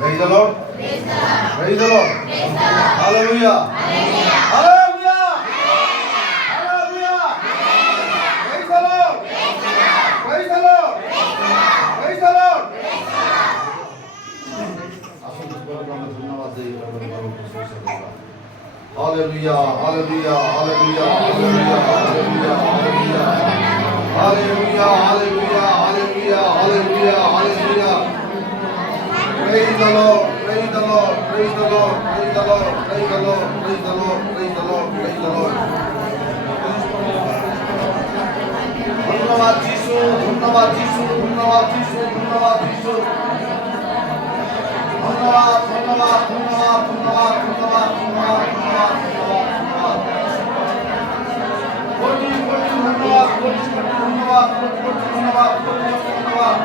Praise the Lord. Praise the Lord. Praise the Lord. Hallelujah. Hallelujah. Hallelujah. Praise the Lord. Praise the Lord. Praise the Lord. Hallelujah. Hallelujah. Hallelujah. Hallelujah. Hallelujah. Hallelujah. Hallelujah. Hallelujah. Hallelujah. Hallelujah. Praise the Lord, praise the Lord, praise the Lord, praise the Lord, praise the Lord, praise the Lord, praise the Lord, praise the Lord. ধন্যবাদ যিশু, ধন্যবাদ যিশু, ধন্যবাদ যিশু, ধন্যবাদ যিশু। ধন্যবাদ, ধন্যবাদ, ধন্যবাদ, ধন্যবাদ, ধন্যবাদ, ধন্যবাদ, ধন্যবাদ, ধন্যবাদ, ধন্যবাদ। কোটি কোটি ধন্যবাদ, কোটি কোটি ধন্যবাদ, কোটি কোটি ধন্যবাদ, কোটি কোটি ধন্যবাদ।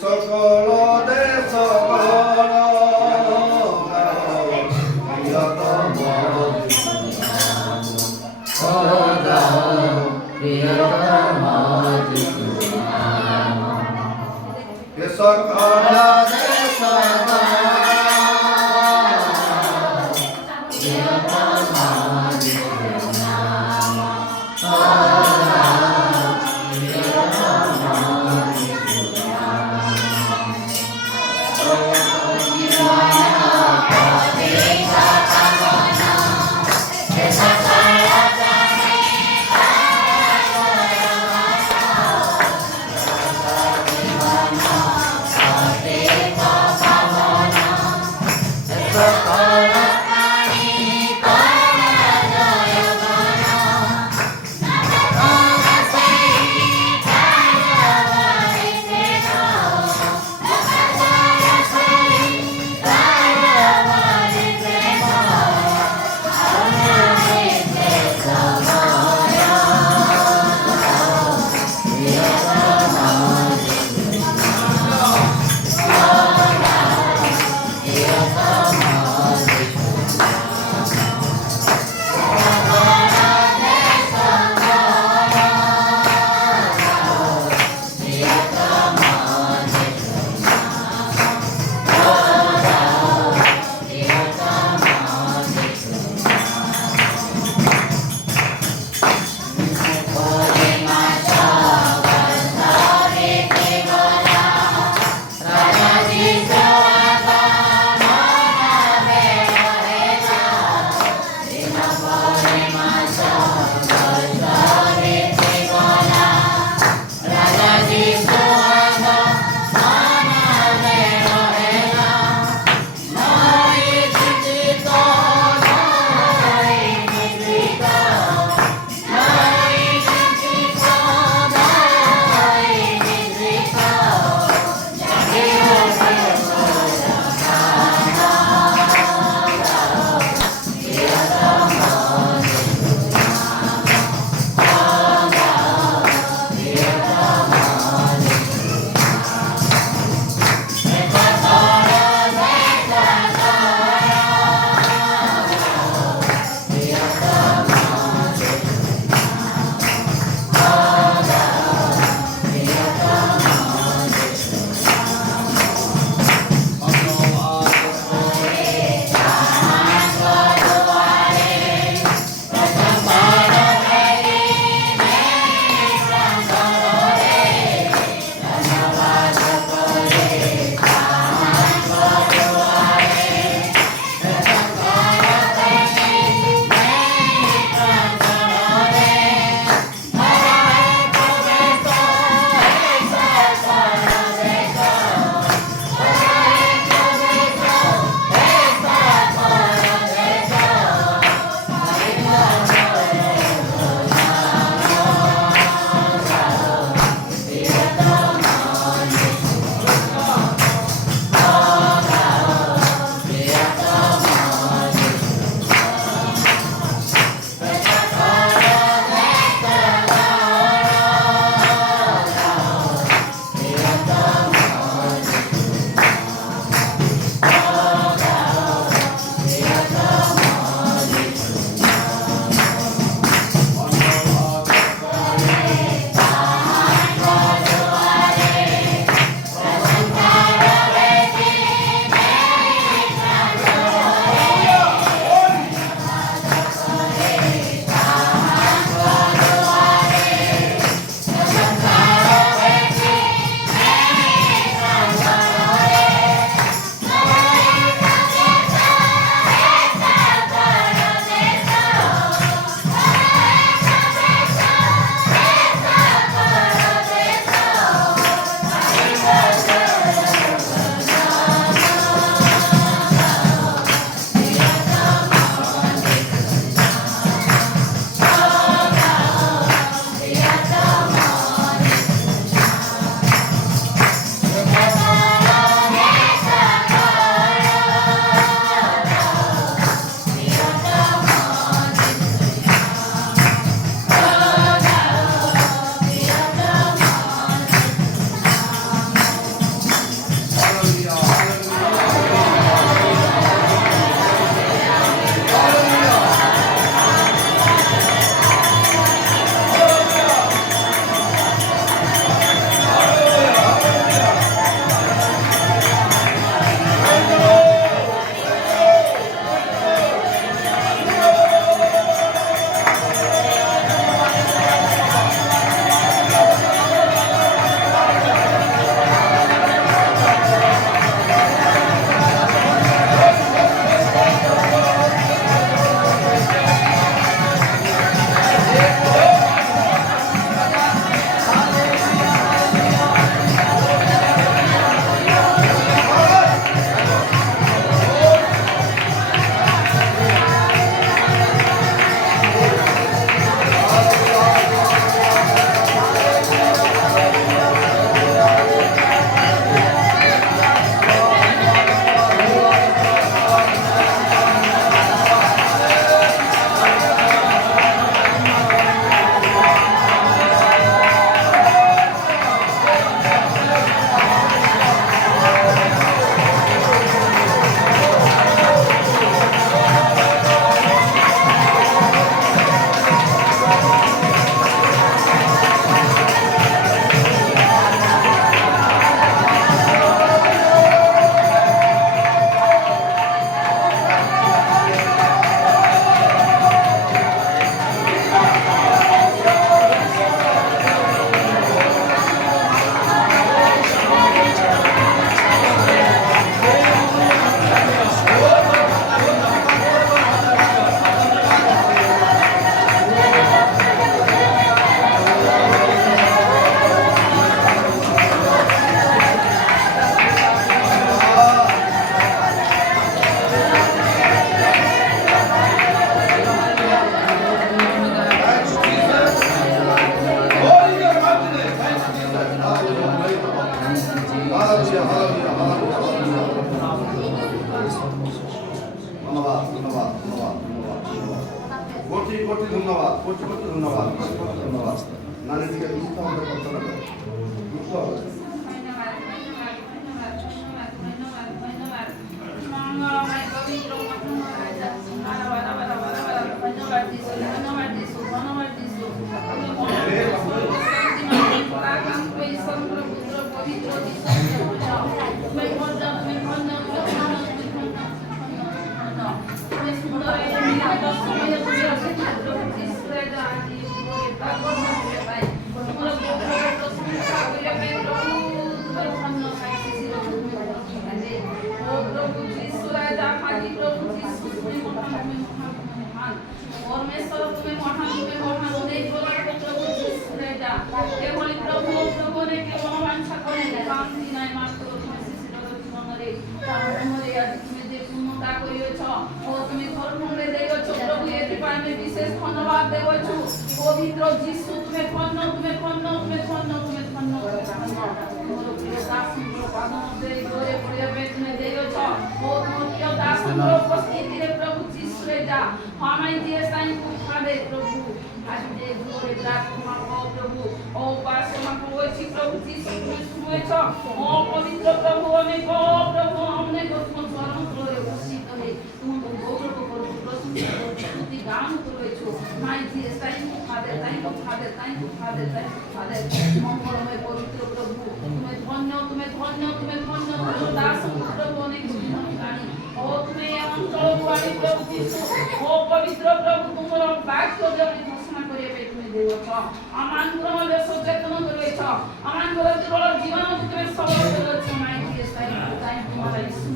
সকল দেশ হালেলুয়া হালেলুয়া ধন্যবাদ ধন্যবাদ ধন্যবাদ ধন্যবাদ কোটি কোটি ধন্যবাদ কোটি কোটি ধন্যবাদ ধন্যবাদ নানিটিকে দুঃখ হবে করতে না দুঃখ হবে বিশেষ ধন্যবাদ দেবছু পবিত্র যিশু তুমি ধন্য তুমি ধন্য তুমি ধন্য তুমি ধন্য তোমার প্রিয় দাসଙ୍କର ପାଦ ମଧ୍ୟରେ ଗୋରେ ପଡ଼ିବା ପାଇଁ ତୁମେ ଦେଇଅଛ ଓ ତୁମ ପ୍ରିୟ ଦାସଙ୍କର ଉପସ୍ଥିତିରେ ପ୍ରଭୁ ଯୀଶୁରେ ଯା हमारी दिए साईं को खादे प्रभु आज दे गोरे प्रार्थना को प्रभु ओ पासमा को अछि प्रभु यीशु तुमे सुने छ ओ पवित्र प्रभु हमें को प्रभु हमने को तुम चरण तले उपस्थित है तुम गौरव करो प्रशंसा स्तुति गान करो छो माई दिए साईं को खादे ताई को खादे ताई को खादे ताई को खादे मंगलमय पवित्र प्रभु तुमे धन्य तुमे धन्य तुमे धन्य तुम दास प्रभु अनेक सुनानी ओ तुमे अंचल गुआड़ी प्रभु यीशु ओ पवित्र प्रभु तुमरो वाक्य जबरी घोषणा करिया पे तुमे देवछ अमानଙ୍କର ମଧ୍ୟ ସଚେତନ କରିଛ अमानଙ୍କର କେବଳ ଜୀବନ ତୁମେ ସବଳ କରିଛ ମାଇ ଦିଏ ସାଇ ତୁମର यीशु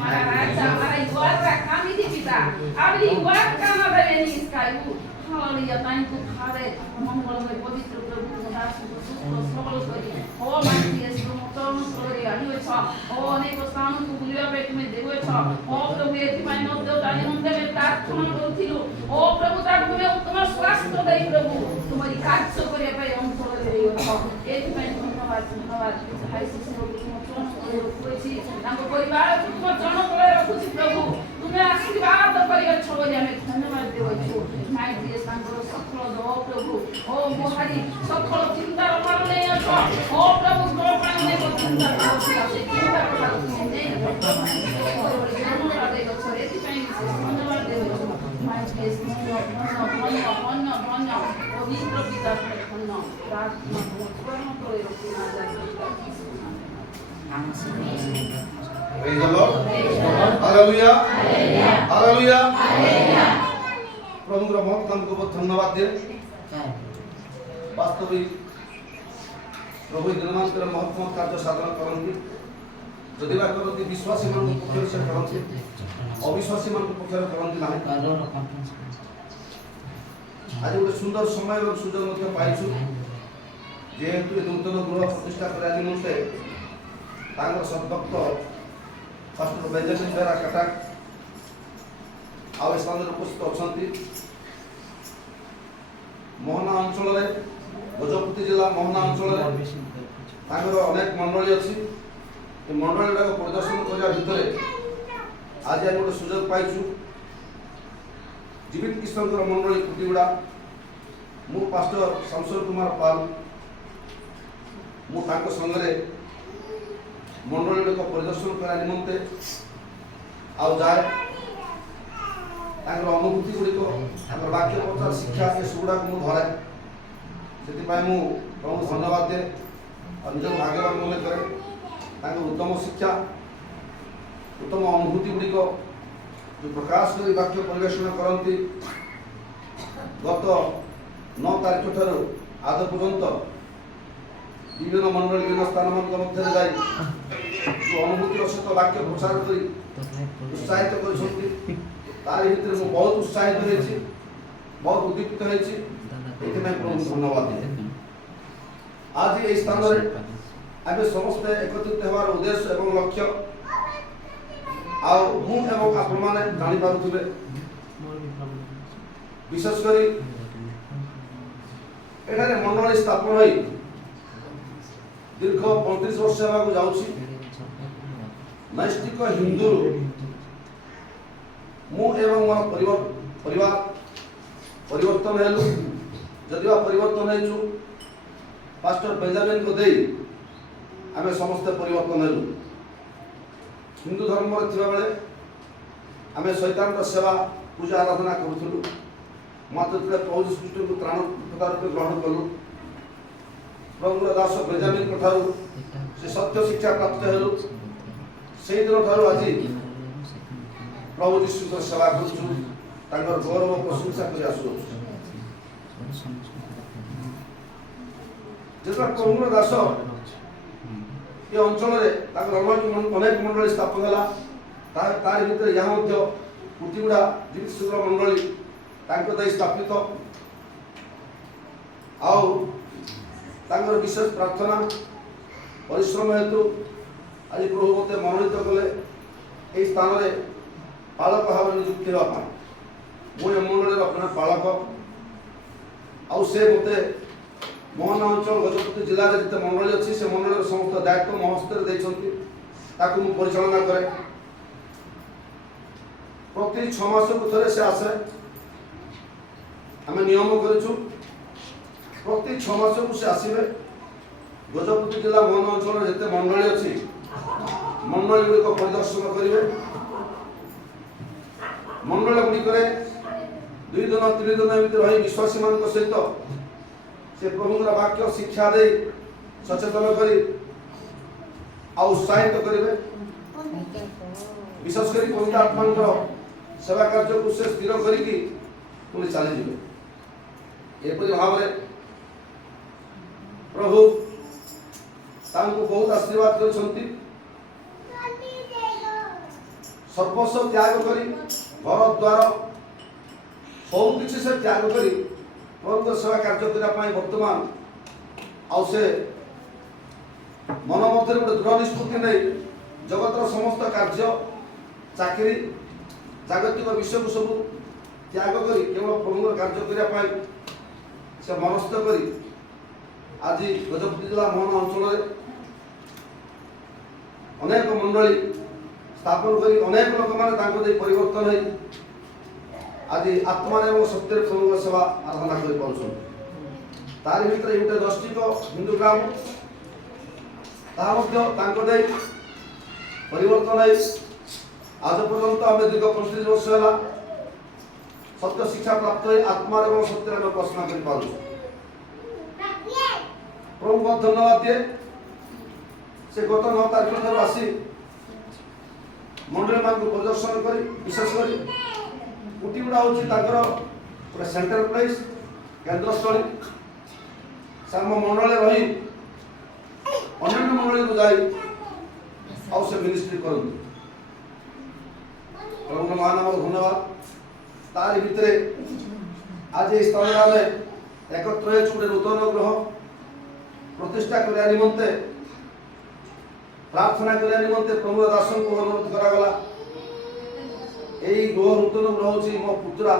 मारा राजा मारा ईश्वर कामिति पिता अबली वाक कामा बरेनी इसकायु हालेलुया ताई को खारे मंगलमय पवित्र प्रभु दास को सुस्त सबल करी ओ माई दिए तुम करी आनिछ ओ अनेक स्थान को बुलिया पे तुमे देवछ ओ प्रभु एथि पाई न देव ताई नंदे में प्रार्थना करथिलु ओ प्रभु ता तुमे उत्तम स्वास्थ्य देई प्रभु तुम्हारी कार्य करिया पे अंतर देइछ एथि पाई धन्यवाद धन्यवाद हाई शिष्य को तुम चरण करे रखुछि तांको परिवार को तुम चरण करे रखुछि प्रभु तुमे आशीर्वाद करियछ बोली हमें धन्यवाद देवछु माई दिए तांको सफल दो प्रभु ओ मोहारी सफल चिंता अभाव नहीं अछ ओ प्रभु को पाने को चिंता करछि से चिंता करा नहीं धन्यवाद देवछु एथि पाई धन्यवाद देवछु माई दिए धन्य पवित्र पिता धन्य प्रार्थना स्मरण करे रखिना जाय Praise the Lord. Hallelujah. Hallelujah. प्रभु बहुत हमको बहुत धन्यवाद दे वास्तविक प्रभु दिनमांतर महत्व कार्य साधन करती जदि बा करती विश्वासी मान पक्षर से करती अविश्वासी मान पक्षर करती ना आज गोटे सुंदर समय और सुजोग मध्य पाइछु जेहेतु नूतन गृह प्रतिष्ठा करा निमंते तांगर सद्भक्त पास्टर बेंजामिन बेरा कटाक आउ स्थान उपस्थित अछंती मोहना अंचल रे गजपति जिला मोहना अंचल रे तांगर अनेक मंडली अछि ए मंडली को प्रदर्शन करिया भितरे आज हम गोटे सुजोग पाइछु जीवित ईश्वरकर मंडली कुटीगुड़ा मु पास्टर शमशेर कुमार पाल मु तांको संगरे मंडली को प्रदर्शन करा निमंते आउ जाए तांकर अनुभूति गुड़िक तांकर वाक्य प्रचार शिक्षा ए सुगुड़ा को धराए से प्रभु धन्यवाद दे और निज भाग्यवान मन करे तांकर उत्तम शिक्षा उत्तम अनुभूति गुड़िक जो प्रकाश कर वाक्य परिवेशन करती गत 9 तारीख ठार आज पर्यंत विभिन्न मंडल विभिन्न स्थान मध्य जाए जो अनुभूतिर सहित वाक्य प्रचार कर उत्साहित कर बहुत उत्साहित होती बहुत उद्दीपित होती प्रभु धन्यवाद दे आज ये स्थान आम समस्ते एकत्रित होवार उद्देश्य एवं लक्ष्य आपण मैंने जानी पारे विशेषकर एठारे मंडली स्थापन हो दीर्घ 35 वर्ष होगा जाऊँगी नैष्ठिक हिंदू मु एवं मोर परिवार परिवर्तन हेलु जदि परिवर्तन हेचु पास्टर बेंजामिन को दे आमे समस्त परिवर्तन हेलु हिंदू धर्म थिबा बेले आमे शैतान सेवा पूजा आराधना करूथलु मात्र प्रभु सृष्टि को त्राण प्रकार ग्रहण कलु प्रभु दास बेंजामिन को ठारू से सत्य शिक्षा प्राप्त हेलु से दिन ठारू आज प्रभु यीशु को सेवा करूछु तांकर गौरव प्रशंसा करि आसु जेतरा प्रभु दास ये अंचल अनेक मंडली स्थापन है तार भीतर यहाँ कुटीगुड़ा जीवित शुक्र मंडली स्थापित आउर विशेष प्रार्थना परिश्रम हेतु आज प्रभु मत मनोनीत कले यही स्थान में पालक भाव नियुक्ति होगापी मुझे मंडल अपना पालक आउ से मत मोहन अंचल गजपति जिले में जिते मंडली अच्छी से मंडल समस्त दायित्व मो हस्ते परिचालना करे प्रति 6 मास को थे से आसे आम नियम करूँ प्रति 6 मास को से आसवे गजपति जिला मोहन अंचल जिते मंडली अच्छी मंडल गुड़िक परिदर्शन करेंगे मंडल गुड़िक 2 दिन 3 दिन एमती रही विश्वासी मान सहित से प्रभुर वाक्य शिक्षा दे सचेतन करी उत्साहित करेंगे विशेषकर पवित्र आत्मा सेवा कार्य को से स्थिर करी पुणी चली जाए एपरी भाव में प्रभु बहुत आशीर्वाद कर सर्वस्व त्याग करी घर द्वार सब किसी से त्याग करी प्रभु सेवा कार्य करने वर्तमान से मन मध्य गोटे दृढ़ निष्पत्ति नहीं जगतर समस्त कार्य चाकरी जागतिक विषय को सब त्याग करी केवल प्रभु कार्य करने से मनस्थ करी आज गजपति जिला मोहन अंचल अनेक मंडली स्थापन करी अनेक लोक मैंने परिवर्तन है आज आत्मा एवं सत्य प्रभु सेवा आराधना कर तार भीतर गोटे 10टी हिंदू ग्राम परिवर्तन है आज पर्यंत आम दीर्घ 35 वर्ष है सत्य शिक्षा प्राप्त है आत्मा एवं सत्य उपासना कर प्रभु बहुत धन्यवाद दिए से गत 9 तारीख ठार आसी मंडली मान परिदर्शन कर विशेषकर कुटीगुड़ा हूँ गोटे सेंट्रल प्लेस केन्द्रस्थली से आम मंडल रही अन्य मंडली को जाई से मिनिस्ट्री करते प्रभु महानाम धन्यवाद तार भितर आज ये स्थान में आम एकत्र गोटे नूतन ग्रह प्रतिष्ठा करने निमंते प्रार्थना करने निमंते प्रभु दास को अनुरोध करागला यही गृह नूतन ग्रह हूँ मो पुत्रा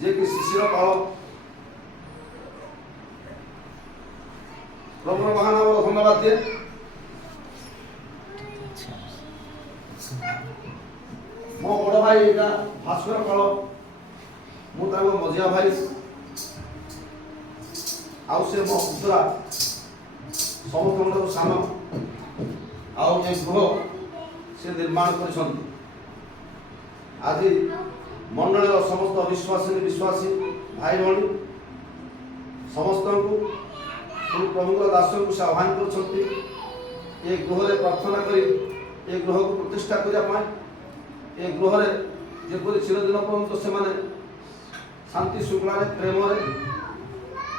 जे कि शिशिर पाल प्रभु महानाम धन्यवाद दिए मो बड़ भाई यहाँ भास्कर पाल मुझे मझिया भाई आउ से मो पुत्रा समस्त सान आउ गृह से निर्माण कर आज मंडल समस्त विश्वासी विश्वासी भाई भाई समस्त को प्रभु दास को से आह्वान कर गृह प्रार्थना कर गृह को प्रतिष्ठा करने ए गृह जपरी चिरदिन पर्यंत से शांति श्रृंखला प्रेम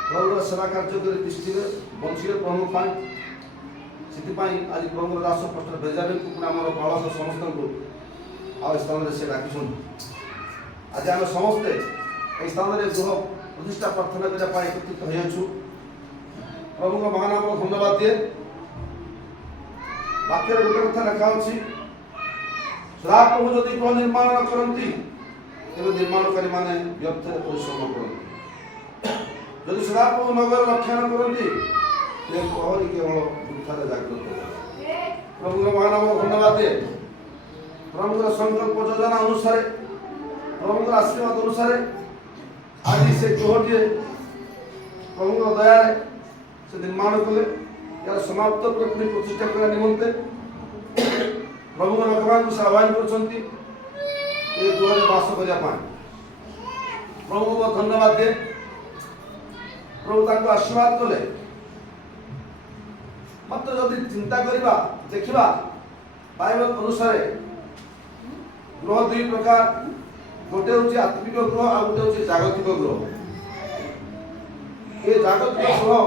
प्रभु सेवा कार्य कर दृष्टि बंशी प्रभु से आज प्रभु दास पास्टर बेंजामिन को आम पालक समस्त को स्थान से डाक आज आम समस्ते स्थान में गृह प्रतिष्ठा प्रार्थना करने एकत्रित हो प्रभु महानाम धन्यवाद दिए वाक्य गोटे कथा लिखा अच्छी सदाप्रभु जदि गृह निर्माण न करती तेज निर्माणकारी मैंने व्यर्थ परिश्रम करती जदि सदाप्रभु नगर रक्षा न करती प्रहरी केवल वृथा जागृत ପ୍ରଭୁଙ୍କ ମହାନାମକୁ ଧନ୍ୟବାଦ ଦିଏ। ପ୍ରଭୁଙ୍କର ସଂକଳ୍ପ ଯୋଜନା ଅନୁସାରେ ପ୍ରଭୁଙ୍କର ଆଶୀର୍ବାଦ ଅନୁସାରେ ଆଜି ସେ ଗୃହଟିଏ ପ୍ରଭୁଙ୍କ ଦୟାରେ ସେ ନିର୍ମାଣ କଲେ। ଏହାର ସମାପ୍ତ ପରେ ପୁଣି ପ୍ରତିଷ୍ଠା କରିବା ନିମନ୍ତେ ପ୍ରଭୁଙ୍କ ଲୋକମାନଙ୍କୁ ସେ ଆହ୍ୱାନ କରୁଛନ୍ତି ଏ ଗୃହରେ ବାସ କରିବା ପାଇଁ। ପ୍ରଭୁଙ୍କୁ ଧନ୍ୟବାଦ ଦିଏ। ପ୍ରଭୁ ତାଙ୍କୁ ଆଶୀର୍ବାଦ କଲେ। ମାତ୍ର ଯଦି ଚିନ୍ତା କରିବା ଦେଖିବା ବାଇବେଲ ଅନୁସାରେ ଗୃହ ଦୁଇ ପ୍ରକାର, ଗୋଟେ ହେଉଛି ଆତ୍ମିକ ଗୃହ ଆଉ ଗୋଟେ ହେଉଛି ଜାଗତିକ ଗୃହ। ଏ ଜାଗତିକ ଗୃହ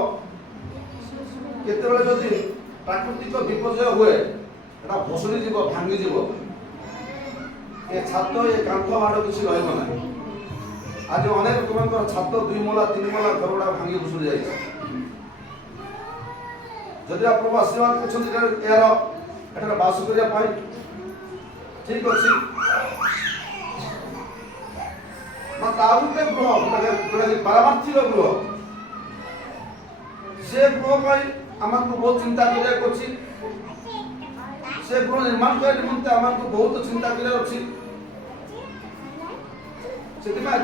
କେତେବେଳେ ଯଦି ପ୍ରାକୃତିକ ବିପର୍ଯ୍ୟୟ ହୁଏ ଏଟା ଭସୁଡ଼ି ଯିବ, ଭାଙ୍ଗିଯିବ। ଏ ଛାତ ଏ କାନ୍ଥ ମାଡ଼ କିଛି ରହିବ ନାହିଁ। ଆଜି ଅନେକ ଲୋକଙ୍କର ଛାତ 2 ମହଲା 3 ମହଲା ଘର ଗୁଡ଼ାକ ଭାଙ୍ଗି ଭୁଷୁଡ଼ି ଯାଇଛି। ଯଦି ଆପଣ ଆଶୀର୍ବାଦ କରୁଛନ୍ତି ଏଠାରେ ବାସ କରିବା ପାଇଁ ଠିକ ଅଛି। ଆଉ ଗୋଟେ ଗୃହ ପାରମାର୍ଥିକ ଗୃହ, ସେ ଗୃହ ପାଇଁ ଆମକୁ ବହୁତ ଚିନ୍ତା କରିବାକୁ ଅଛି। ସେ ଗୃହ ନିର୍ମାଣ କରିବା ନିମନ୍ତେ ଆମକୁ ବହୁତ ଚିନ୍ତା କରିବାର ଅଛି। ସେଥିପାଇଁ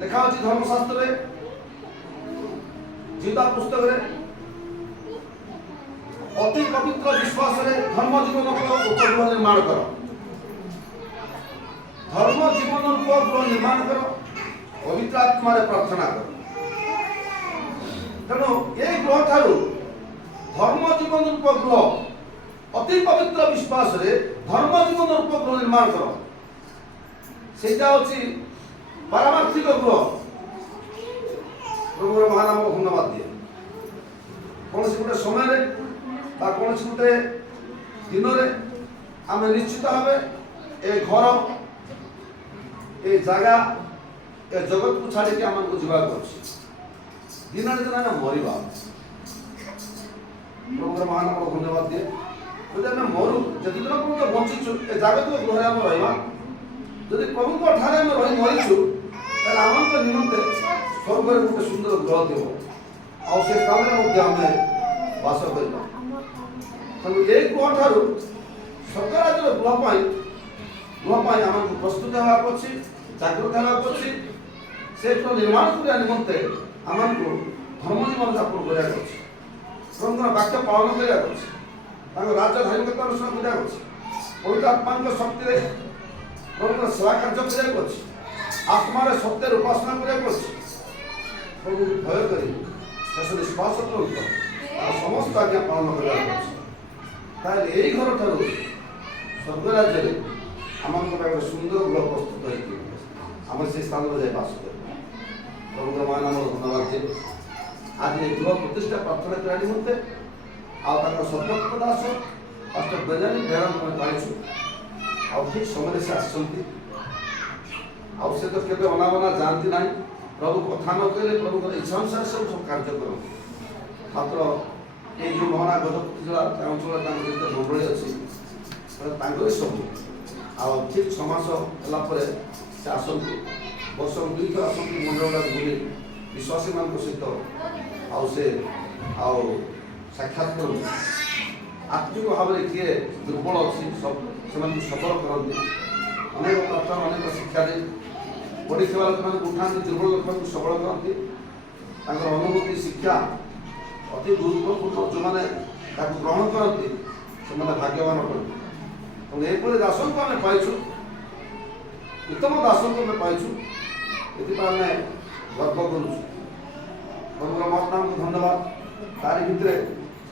ଲେଖା ଅଛି ଧର୍ମଶାସ୍ତ୍ରରେ, ଜିଦା ପୁସ୍ତକରେ, ଅତି ପବିତ୍ର ବିଶ୍ୱାସରେ ଧର୍ମ ଜୀବନ ଉପଗୃହ ନିର୍ମାଣ କର। ଧର୍ମ ଜୀବନ ଉପଗୃହ ନିର୍ମାଣ କର, ପବିତ୍ର ଆତ୍ମାରେ ପ୍ରାର୍ଥନା କର। ତେଣୁ এই ଗ୍ରହ ଠାରୁ ଧର୍ମ ଜୀବନ ଉପଗୃହ, ଅତି ପବିତ୍ର ବିଶ୍ୱାସରେ ଧର୍ମ ଜୀବନ ଉପଗୃହ ନିର୍ମାଣ କର। ସେଇଟା ହେଉଛି ପାରମାର୍ଥିକ ଗୃହ। ପ୍ରଭୁର ମହାନାମକୁ ଧନ୍ୟବାଦ ଦିଏ। କୌଣସି ଗୋଟେ ସମୟରେ ବା କୌଣସି ଗୋଟେ ଦିନରେ ଆମେ ନିଶ୍ଚିତ ଭାବେ ଏ ଘର, ଏ ଜାଗା, ଏ ଜଗତକୁ ଛାଡ଼ିକି ଆମକୁ ଯିବାକୁ ଅଛି। ଦିନରେ ଦିନ ଆମେ ମରିବା। ପ୍ରଭୁର ମହାନାମକୁ ଧନ୍ୟବାଦ ଦିଏ। ଯଦି ଆମେ ମରୁ, ଯେତେ ଦିନ ପର୍ଯ୍ୟନ୍ତ ବଞ୍ଚିଛୁ ଏ ଜାଗତିକ ଗୃହରେ ଆମେ ରହିବା। ଯଦି ପ୍ରଭୁଙ୍କ ଠାରେ ଆମେ ରହି ମରିଛୁ ତାହେଲେ ଆମଙ୍କ ନିମନ୍ତେ ସ୍ୱର୍ଗରେ ଗୋଟେ ସୁନ୍ଦର ଗ୍ରହ ଥିବ, ଆଉ ସେ ସ୍ଥାନରେ ମଧ୍ୟ ଆମେ ବାସ କରିବା। ତେଣୁ এই ଗ୍ରହ ଠାରୁ ସ୍ୱର୍ଗ ରାଜ୍ୟର ଗ୍ରହ ପାଇଁ ଆମକୁ ପ୍ରସ୍ତୁତ ହେବାକୁ ଅଛି, ଜାଗ୍ରତ ହେବାକୁ ଅଛି। ସେ ଗୃହ ନିର୍ମାଣ କରିବା ନିମନ୍ତେ ଆମକୁ ଧର୍ମ ଜୀବନ ଯାପନ କରିବାକୁ ଅଛି। ପ୍ରଭୁଙ୍କର ବାକ୍ୟ ପାଳନ କରିବାକୁ ଅଛି। ତାଙ୍କ ରାଜ୍ୟ ଧାର୍ମିକତା ଅନୁସରଣ କରିବାକୁ ଅଛି। ପବିତ୍ର ଆତ୍ମାଙ୍କ ଶକ୍ତିରେ ପ୍ରଭୁଙ୍କର ସେବା କାର୍ଯ୍ୟ କରିବାକୁ ଅଛି। ଆତ୍ମାରେ ସତ୍ୟରେ ଉପାସନା କରିବାକୁ ଅଛି। ପ୍ରଭୁଙ୍କୁ ଭୟ କରି ଶେଷରେ ବିଶ୍ୱାସ ପୂର୍ବକ ଆଉ ସମସ୍ତ ଆଜ୍ଞା ପାଳନ କରିବାକୁ ଅଛି। ତାହେଲେ ଏହି ଘର ଠାରୁ ସ୍ୱର୍ଗ ରାଜ୍ୟରେ ଆମଙ୍କ ପାଇଁ ଗୋଟେ ସୁନ୍ଦର ଗୃହ ପ୍ରସ୍ତୁତ ହୋଇଥିବ। ଆମେ ସେ ସ୍ଥାନରେ ଯାଇ ବାସ କରିବା। ପ୍ରଭୁଙ୍କର ମହାନାମକୁ ଧନ୍ୟବାଦ ଦିଏ। ଆଜି ଏ ଗୃହ ପ୍ରତିଷ୍ଠା ପ୍ରାର୍ଥନା କରିବା ନିମନ୍ତେ ଆଉ ତାଙ୍କର ସର୍ବତ୍ର ଦାସ ପାଷ୍ଟର ବେଞ୍ଜାମିନ ବେହେରାଙ୍କୁ ଆମେ ପାଇଛୁ। ଆଉ ଠିକ୍ ସମୟରେ ସେ ଆସିଛନ୍ତି। ଆଉ ସେ ତ କେବେ ଅନାବନା ଯାଆନ୍ତି ନାହିଁ। ପ୍ରଭୁ କଥା ନ କହିଲେ ପ୍ରଭୁଙ୍କର ଇଚ୍ଛା ଅନୁସାରେ ସବୁ କାର୍ଯ୍ୟ କରନ୍ତି। ମାତ୍ର এই ଯେଉଁ ମହନା ଗଜପତି ଜିଲ୍ଲା ଅଞ୍ଚଳରେ ତାଙ୍କର ଯେତେ ମଣ୍ଡଳୀ ଅଛି ତାଙ୍କରି ସବୁ। ଆଉ ଠିକ୍ 6 ମାସ ହେଲା ପରେ ସେ ଆସନ୍ତି। ବର୍ଷକୁ 2 ଥର ଆସନ୍ତି ମଣ୍ଡଳଗୁଡ଼ାକ ବୁଲି ବିଶ୍ୱାସୀମାନଙ୍କ ସହିତ ଆଉ ସାକ୍ଷାତ କରନ୍ତି। ଆତ୍ମିକ ଭାବରେ କିଏ ଦୁର୍ବଳ ଅଛି ସେମାନଙ୍କୁ ସବଳ କରନ୍ତି। ଅନେକ ପ୍ରାର୍ଥନା, ଅନେକ ଶିକ୍ଷା ଦେଇ ପଡ଼ିଥିବା ଲୋକମାନଙ୍କୁ ଉଠାନ୍ତି, ଦୁର୍ବଳ ଲୋକମାନଙ୍କୁ ସବଳ କରନ୍ତି। ତାଙ୍କର ଅନୁଭୂତି ଶିକ୍ଷା ଅତି ଗୁରୁତ୍ୱପୂର୍ଣ୍ଣ। ଯେଉଁମାନେ ତାକୁ ଗ୍ରହଣ କରନ୍ତି ସେମାନେ ଭାଗ୍ୟବାନ କରନ୍ତି। ତେଣୁ ଏପରି ଦାସଙ୍କୁ ଆମେ ପାଇଛୁ, ଉତ୍ତମ ଦାସଙ୍କୁ ଆମେ ପାଇଛୁ। ଏଥିପାଇଁ ଆମେ ଗର୍ବ କରୁଛୁ। ପ୍ରଭୁଙ୍କର ମହାନାମକୁ ଧନ୍ୟବାଦ। ତାରି ଭିତରେ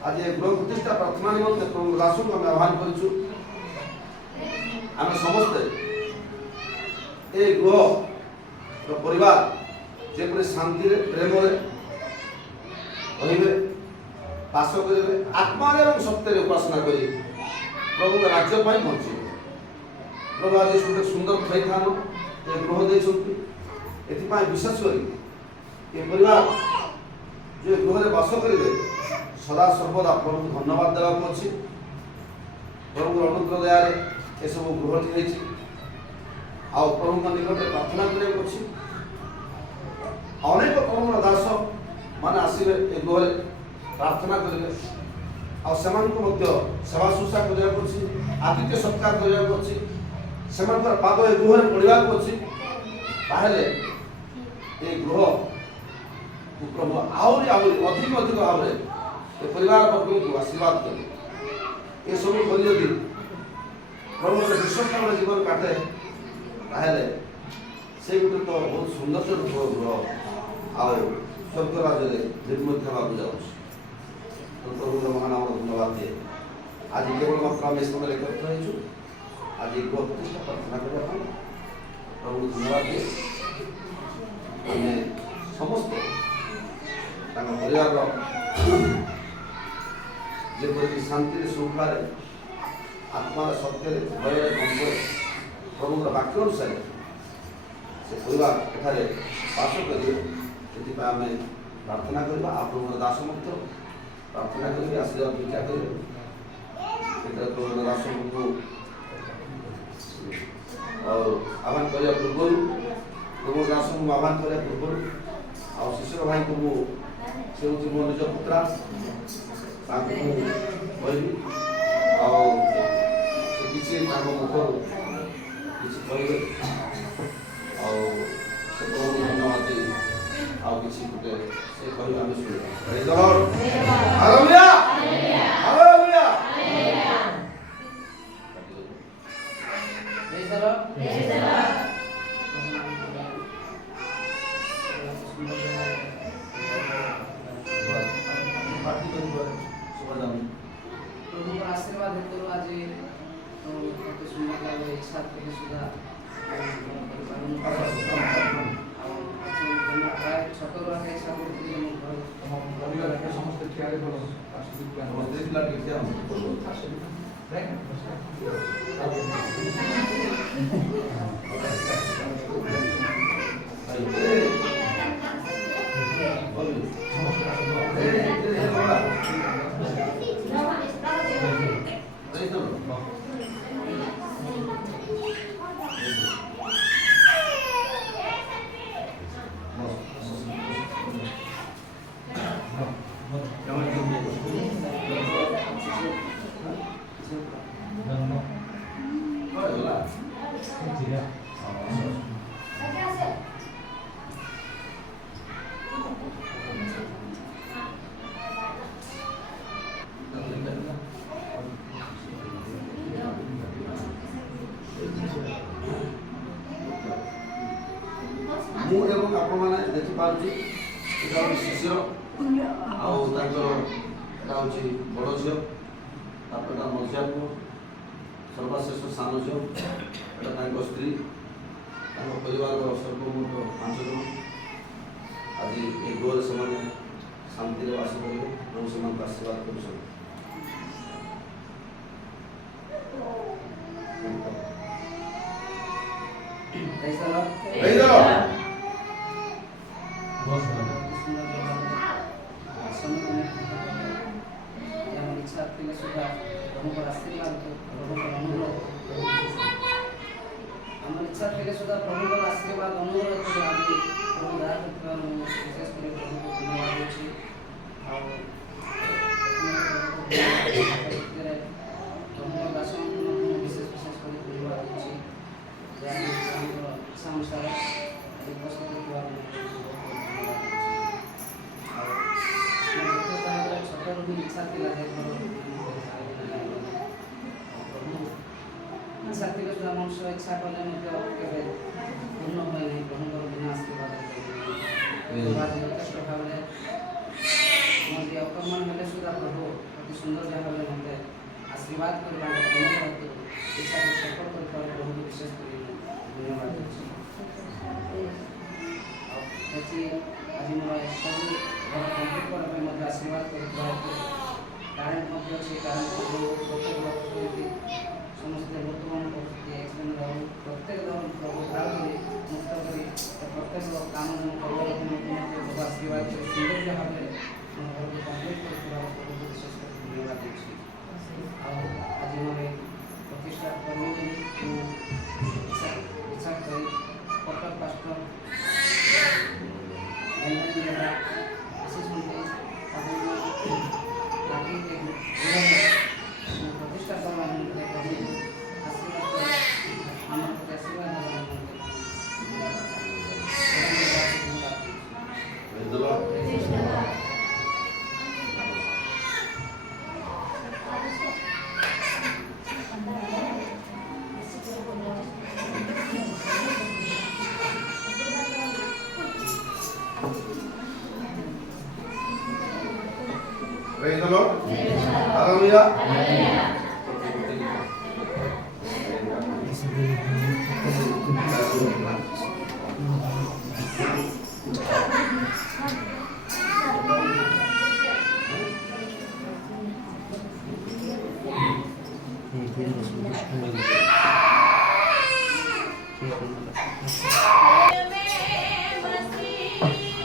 ଆଜି ଏ ଗୃହ ପ୍ରତିଷ୍ଠା ପ୍ରାର୍ଥନା ନିମନ୍ତେ ପ୍ରଭୁ ଦାସଙ୍କୁ ଆମେ ଆହ୍ୱାନ କରିଛୁ। ଆମେ ସମସ୍ତେ ଏ ଗୃହର ପରିବାର ଯେପରି ଶାନ୍ତିରେ ପ୍ରେମରେ ରହିବେ, ବାସ କରିବେ, ଆତ୍ମାରେ ଏବଂ ସତ୍ୟରେ ଉପାସନା କରି ପ୍ରଭୁଙ୍କ ରାଜ୍ୟ ପାଇଁ ବଞ୍ଚିବେ। ପ୍ରଭୁ ଆଜି ଗୋଟେ ସୁନ୍ଦର ଥଇଥାନ ଏ ଗୃହ ଦେଇଛନ୍ତି। ଏଥିପାଇଁ ବିଶେଷ କରି ଏ ପରିବାର ଯେ ଗୃହରେ ବାସ କରିବେ ସଦା ସର୍ବଦା ପ୍ରଭୁଙ୍କୁ ଧନ୍ୟବାଦ ଦେବାକୁ ଅଛି। ପ୍ରଭୁଙ୍କର ଅନୁଗ୍ରହ ଦୟାରେ ଏସବୁ ଗୃହଟି ହେଇଛି। ଆଉ ପ୍ରଭୁଙ୍କ ନିକଟରେ ପ୍ରାର୍ଥନା କରିବାକୁ ଅଛି। ଅନେକ ପ୍ରଭୁଙ୍କର ଦାସ ମାନେ ଆସିବେ ଏ ଗୃହରେ ପ୍ରାର୍ଥନା କରିବେ। ଆଉ ସେମାନଙ୍କୁ ମଧ୍ୟ ସେବା ଶୁଶ୍ରୂଷା କରିବାକୁ ଅଛି, ଆତିଥ୍ୟ ସତ୍କାର କରିବାକୁ ଅଛି, ସେମାନଙ୍କର ପାଦ ଏ ଗୃହରେ ପଡ଼ିବାକୁ ଅଛି। ତାହେଲେ ଏ ଗୃହକୁ ପ୍ରଭୁ ଆହୁରି ଅଧିକ ଭାବରେ ଏ ପରିବାର ବର୍ଗକୁ ଆଶୀର୍ବାଦ କରିବେ। ଏସବୁ କରି ଯଦି ପ୍ରଭୁ ଗୋଟେ ବିଶ୍ୱସ୍ତ ଜୀବନ କାଟେ ତାହେଲେ ସେ ଗୋଟେ ତ ବହୁତ ସୌନ୍ଦର୍ଯ୍ୟ ଗୃହ ଆଉ ସ୍ୱର୍ଗ ରାଜ୍ୟରେ ନିର୍ମିତ ହେବାକୁ ଯାଉଛି। ପ୍ରଭୁର ମହାନ ଆମର ଧନ୍ୟବାଦ ଦିଏ। ଆଜି କେବଳ ମାତ୍ର ଆମେ ସମୟରେ ଏକତ୍ର ହେଇଛୁ, ଆଜି ଗୃହ ପ୍ରତିଷ୍ଠା ପ୍ରାର୍ଥନା କରିବା ପାଇଁ ପ୍ରଭୁଙ୍କୁ ଧନ୍ୟବାଦ ଦିଏ। ଆମେ ସମସ୍ତେ ତାଙ୍କ ପରିବାରର ଯେପରିକି ଶାନ୍ତିରେ ଶୃଙ୍ଖଳାରେ ଆତ୍ମାର ସତ୍ୟରେ ଭୟରେ କମ୍ପରେ ପ୍ରଭୁଙ୍କର ବାକ୍ୟ ଅନୁସାରେ ସେ ପରିବାର ଏଠାରେ ବାସ କରିବେ, ସେଥିପାଇଁ ଆମେ ପ୍ରାର୍ଥନା କରିବା। ଆପଣଙ୍କର ଦାସ ମଧ୍ୟ ପ୍ରାର୍ଥନା କରିବେ, ଆଶୀର୍ବାଦ ଭିକ୍ଷା କରିବେ। ପ୍ରଭୁଙ୍କର ଦାସଙ୍କୁ ଆହ୍ୱାନ କରିବା ପୂର୍ବରୁ ପ୍ରଭୁ ଦାସଙ୍କୁ ଆହ୍ୱାନ କରିବା ପୂର୍ବରୁ ଆଉ ଶିଶୁର ଭାଇଙ୍କୁ ମୁଁ ସେ ହେଉଛି ମୋ ନିଜ ପୁତ୍ରା, ତାଙ୍କୁ ମୁଁ କହିବି ଆଉ ସେ କିଛି ତାଙ୍କ ମୁଖରୁ କିଛି କହିବେ ଆଉ ସେ ପ୍ରଭୁଙ୍କୁ ଧନ୍ୟବାଦ ଦେଇ ଆଉ କିଛି ଗୋଟେ ସେ କହିବେ ଆମେ ଶୁଣିବା। ପ୍ରେଜ୍ ଦ ଲର୍ଡ, ହାଲେଲୁୟା, ହାଲେଲୁୟା। ପ୍ରେଜ୍ ଦ ଲର୍ଡ, ପ୍ରେଜ୍ ଦ ଲର୍ଡ। ପ୍ରଭୁଙ୍କର ଆଶୀର୍ବାଦ ହେତୁ ଆଜି ଏତେ ସୁନ୍ଦର ଭାବରେ ଇଚ୍ଛା থেকে ସୁଦ୍ଧା ଆଉ ପ୍ରାୟ ଛକରୁ ଆগে ଇଚ୍ଛା କରୁଥିଲି ମୋ ପରିବାର ସମସ୍ତେ ଠିଆରେ ଭଲ ମୁଁ ଏବଂ ଆପଣମାନେ ଦେଖିପାରୁଛି ଏଇଟା ହେଉଛି ଶିଶିର ଆଉ ତାଙ୍କର ଏଇଟା ହେଉଛି ବଡ଼ ଝିଅ, ତାପରେ ତା ମଝିଆ ପୁଅ, ସର୍ବଶେଷ ସାନ ଝିଅ, ଏଇଟା ତାଙ୍କ ସ୍ତ୍ରୀ, ତାଙ୍କ ପରିବାରର ସର୍ବମୋଟ 5 ଜଣ। ଆଜି ଏ ଗୃହରେ ସେମାନେ ଶାନ୍ତିରେ ବାସ କରିବେ ଏବଂ ସେମାନଙ୍କୁ ଆଶୀର୍ବାଦ କରୁଛନ୍ତି। ପ୍ରେଜ୍ ଦ ଲର୍ଡ, ପ୍ରେଜ୍ ଦ ଲର୍ଡ। ଇଚ୍ଛା ଥିଲେ ସୁଦ୍ଧା ପ୍ରଭୁଙ୍କର ଆଶୀର୍ବାଦ ପ୍ରଭୁଙ୍କର ଅନୁଗ୍ରହ ଆମର ଇଚ୍ଛା ଥିଲେ ସୁଦ୍ଧା ପ୍ରଭୁଙ୍କର ଆଶୀର୍ବାଦ ଅନୁଗ୍ରହ ଆଜି ପ୍ରଭୁ ଦାନ କରିଥିବାରୁ ମୁଁ ବିଶେଷ କରି ପ୍ରଭୁଙ୍କୁ ଧନ୍ୟବାଦ ଦେଉଛି। ଆଉ ପ୍ରଭୁଙ୍କ ଦାସଙ୍କୁ ମଧ୍ୟ ମୁଁ ବିଶେଷ କରି ଧନ୍ୟବାଦ ଦେଉଛି। ଯାହାକି ପ୍ରଭୁଙ୍କର ଇଚ୍ଛା ଅନୁସାରେ ଆଜି ଉପସ୍ଥିତ ଥିବାରୁ ଆଉ ଛୋଟରୁ ହିଁ ଇଚ୍ଛା ଥିଲା ଯେ ପ୍ରଭୁ ଇଚ୍ଛା ଥିଲେ ସୁଦ୍ଧା ମଣିଷ ଇଚ୍ଛା କଲେ ମଧ୍ୟ କେବେ ପୂର୍ଣ୍ଣ ହୁଏ ନାହିଁ। ପ୍ରଭୁଙ୍କର ବିନା ଆଶୀର୍ବାଦ ଯଥେଷ୍ଟ ଭାବରେ ମୋର ଯେ ଅକର୍ମଣ ହେଲେ ସୁଦ୍ଧା ପ୍ରଭୁ ଅତି ସୁନ୍ଦର ଭାବରେ ମୋତେ ଆଶୀର୍ବାଦ କରିବା ଇଚ୍ଛାକୁ ସଫଳ କରିଥିବାରୁ ପ୍ରଭୁଙ୍କୁ ବିଶେଷ କରି ଧନ୍ୟବାଦ ଦେଉଛି। ଆଉ ଏଠି ଆଜି ମୋର ସବୁ ଘର କମ୍ପ୍ଲିଟ୍ କରିବା ପାଇଁ ମଧ୍ୟ ଆଶୀର୍ବାଦ କରିଥିବା କାରେଣ୍ଟ ମଧ୍ୟ ଅଛି। କାରେଣ୍ଟ ସମସ୍ତେ ବର୍ତ୍ତମାନ ଏକ୍ସପେଣ୍ଡ ପ୍ରତ୍ୟେକ ପ୍ରଭୁ ଧାର କରି ମୁକ୍ତ କରି ପ୍ରତ୍ୟେକ କାମ କରିବାକୁ ମଧ୍ୟ ପ୍ରଭୁ ଆଶୀର୍ବାଦ କରି ସୁନ୍ଦର ଭାବରେ ମୋ ଘରକୁ କମ୍ପ୍ଲିଟ୍ କରିଥିବା ପ୍ରଭୁଙ୍କୁ ବିଶେଷ କରି ଧନ୍ୟବାଦ ଦେଉଛି। ଆଉ ଆଜି ମୋର ପ୍ରତିଷ୍ଠା କରିବି ବୋଲି ମୁଁ ଇଚ୍ଛା କରି କଟକ ପାଷ୍ଟର ଆସିଛନ୍ତି ତାକୁ ଲାଗି Praise the Lord. Hallelujah.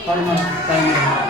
Almost time.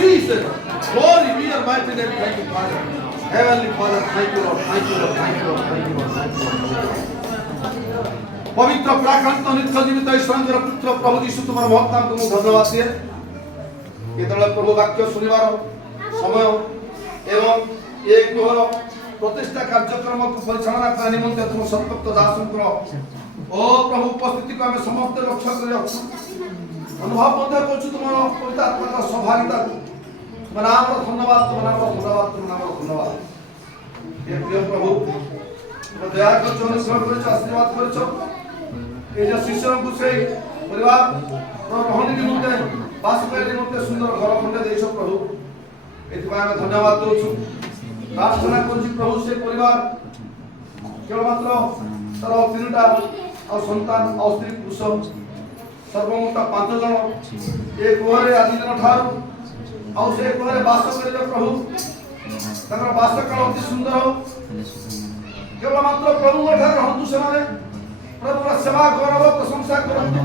Jesus. Glory be your mighty name. Thank you, Father. Heavenly Father, thank you, Lord. Thank you, Lord. Thank you, Lord. Thank you, Lord. Thank you, Lord. पवित्र प्राकांत नित्य जीवित ईश्वर पुत्र प्रभु यीशु तुम्हारा बहुत नाम तुमको धन्यवाद दिए केतल प्रभु वाक्य सुनिबार समय एवं एक गृहर प्रतिष्ठा कार्यक्रम को परिचालना करने निमंते तुम संतप्त दासंकर ओ प्रभु उपस्थिति को हमें समस्त रक्षा कर अनुभव मध्य करछु तुम्हारा पवित्र आत्मा का सहभागिता तुम नाम धन्यवाद तुम नाम धन्यवाद तुम नाम धन्यवाद हे प्रिय प्रभु दया कर अनुग्रह कर आशीर्वाद कर ए जो शिष्य को से परिवार रहने निमंते बास करने निमंते सुंदर घर खंडे देश प्रभु एथिबा हम धन्यवाद दोछु प्रार्थना करछि प्रभु से परिवार केवल मात्र तार तीनटा और संतान और स्त्री पुरुष सर्वमोट 5 जन एक घरे आदि दिन ठार और से घरे वास करिवे प्रभु ताकर वास काल अति सुंदर हो केवल मात्र प्रभु ठार रहंतु सेमाने प्रभु सेवा गौरव प्रशंसा करंतु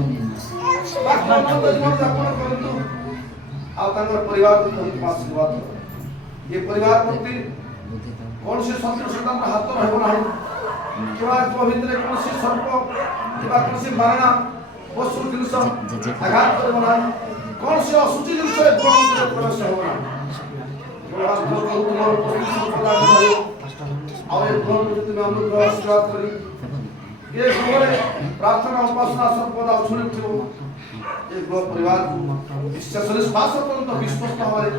वास्तव जीवन यापन करंतु आ ताकर परिवार को आशीर्वाद ये परिवार प्रति कौन से शत्रु सन्तान हाथ रहबो नाही केवल तो भितरे कौन से सर्प केवल कौन से मारणा पशु जिनस आघात करबो नाही कौन से असुचि जिनस ग्रहण करे प्रवेश होबो नाही केवल वास्तव तुम्हारा प्रति सफलता करियो और ये ग्रहण करते में अनुग्रह आशीर्वाद करी ये घरे प्रार्थना उपासना सर्वदा सुनित हो ये ग्रह परिवार विश्वास विश्वास पर्यंत विश्वस्त हमारे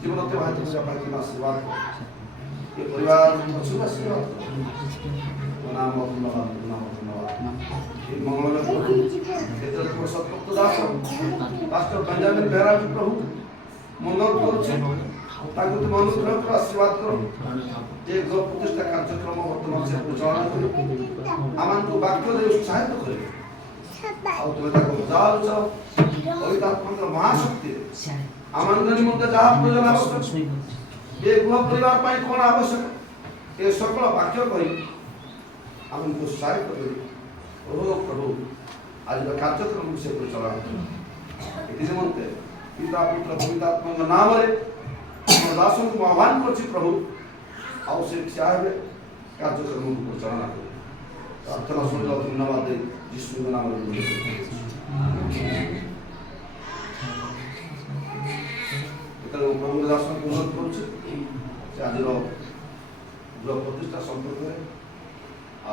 जीवन अतिबाहित करने पाए आशीर्वाद ये परिवार शुभ आशीर्वाद नाम धन्यवाद ये मंगलमय प्रभु एतर को सत्युक्त दास पास्टर बेंजामिन बेहरा प्रभु मनोर करछे ताकि तुम अनुग्रह कर आशीर्वाद करो ये ग्रह प्रतिष्ठा कार्यक्रम वर्तमान से परिचालन करो आमान को वाक्य दे उत्साहित करो और तुम्हें ताको जाल जाओ पवित्र आत्मा का महाशक्ति आमान निमंते जहाँ प्रयोजन आवश्यक ये गृह परिवार पाई कौन आवश्यक ये सकल वाक्य कही हमको उत्साहित करो ओ प्रभु आज का कार्यक्रम से परिचालन इति निमंते पिता पुत्र पवित्र आत्मा का नाम रे दासों को आह्वान करछि प्रभु आओ से चाहे कार्यक्रम को परिचालन करो प्रार्थना सुन लो धन्यवाद दे यीशु के नाम में इतर प्रभु दासों को अनुरोध करछि से आज रो जो प्रतिष्ठा संपर्क है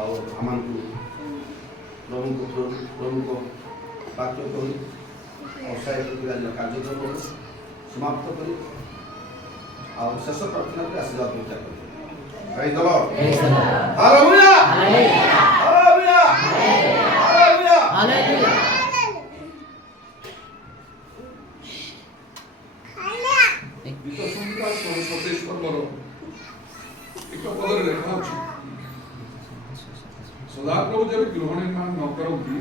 और हमान को प्रभु को वाक्य करी और साहित्य कार्यक्रम समाप्त करी और शेष प्रार्थना के आशीर्वाद पूजा करें Praise the Lord. Hallelujah. Hallelujah. Hallelujah. Hallelujah. गीत संहिता 27 पर्वर एक पदर लेखा अछि सदाप्रभु जब गृह निर्माण न करती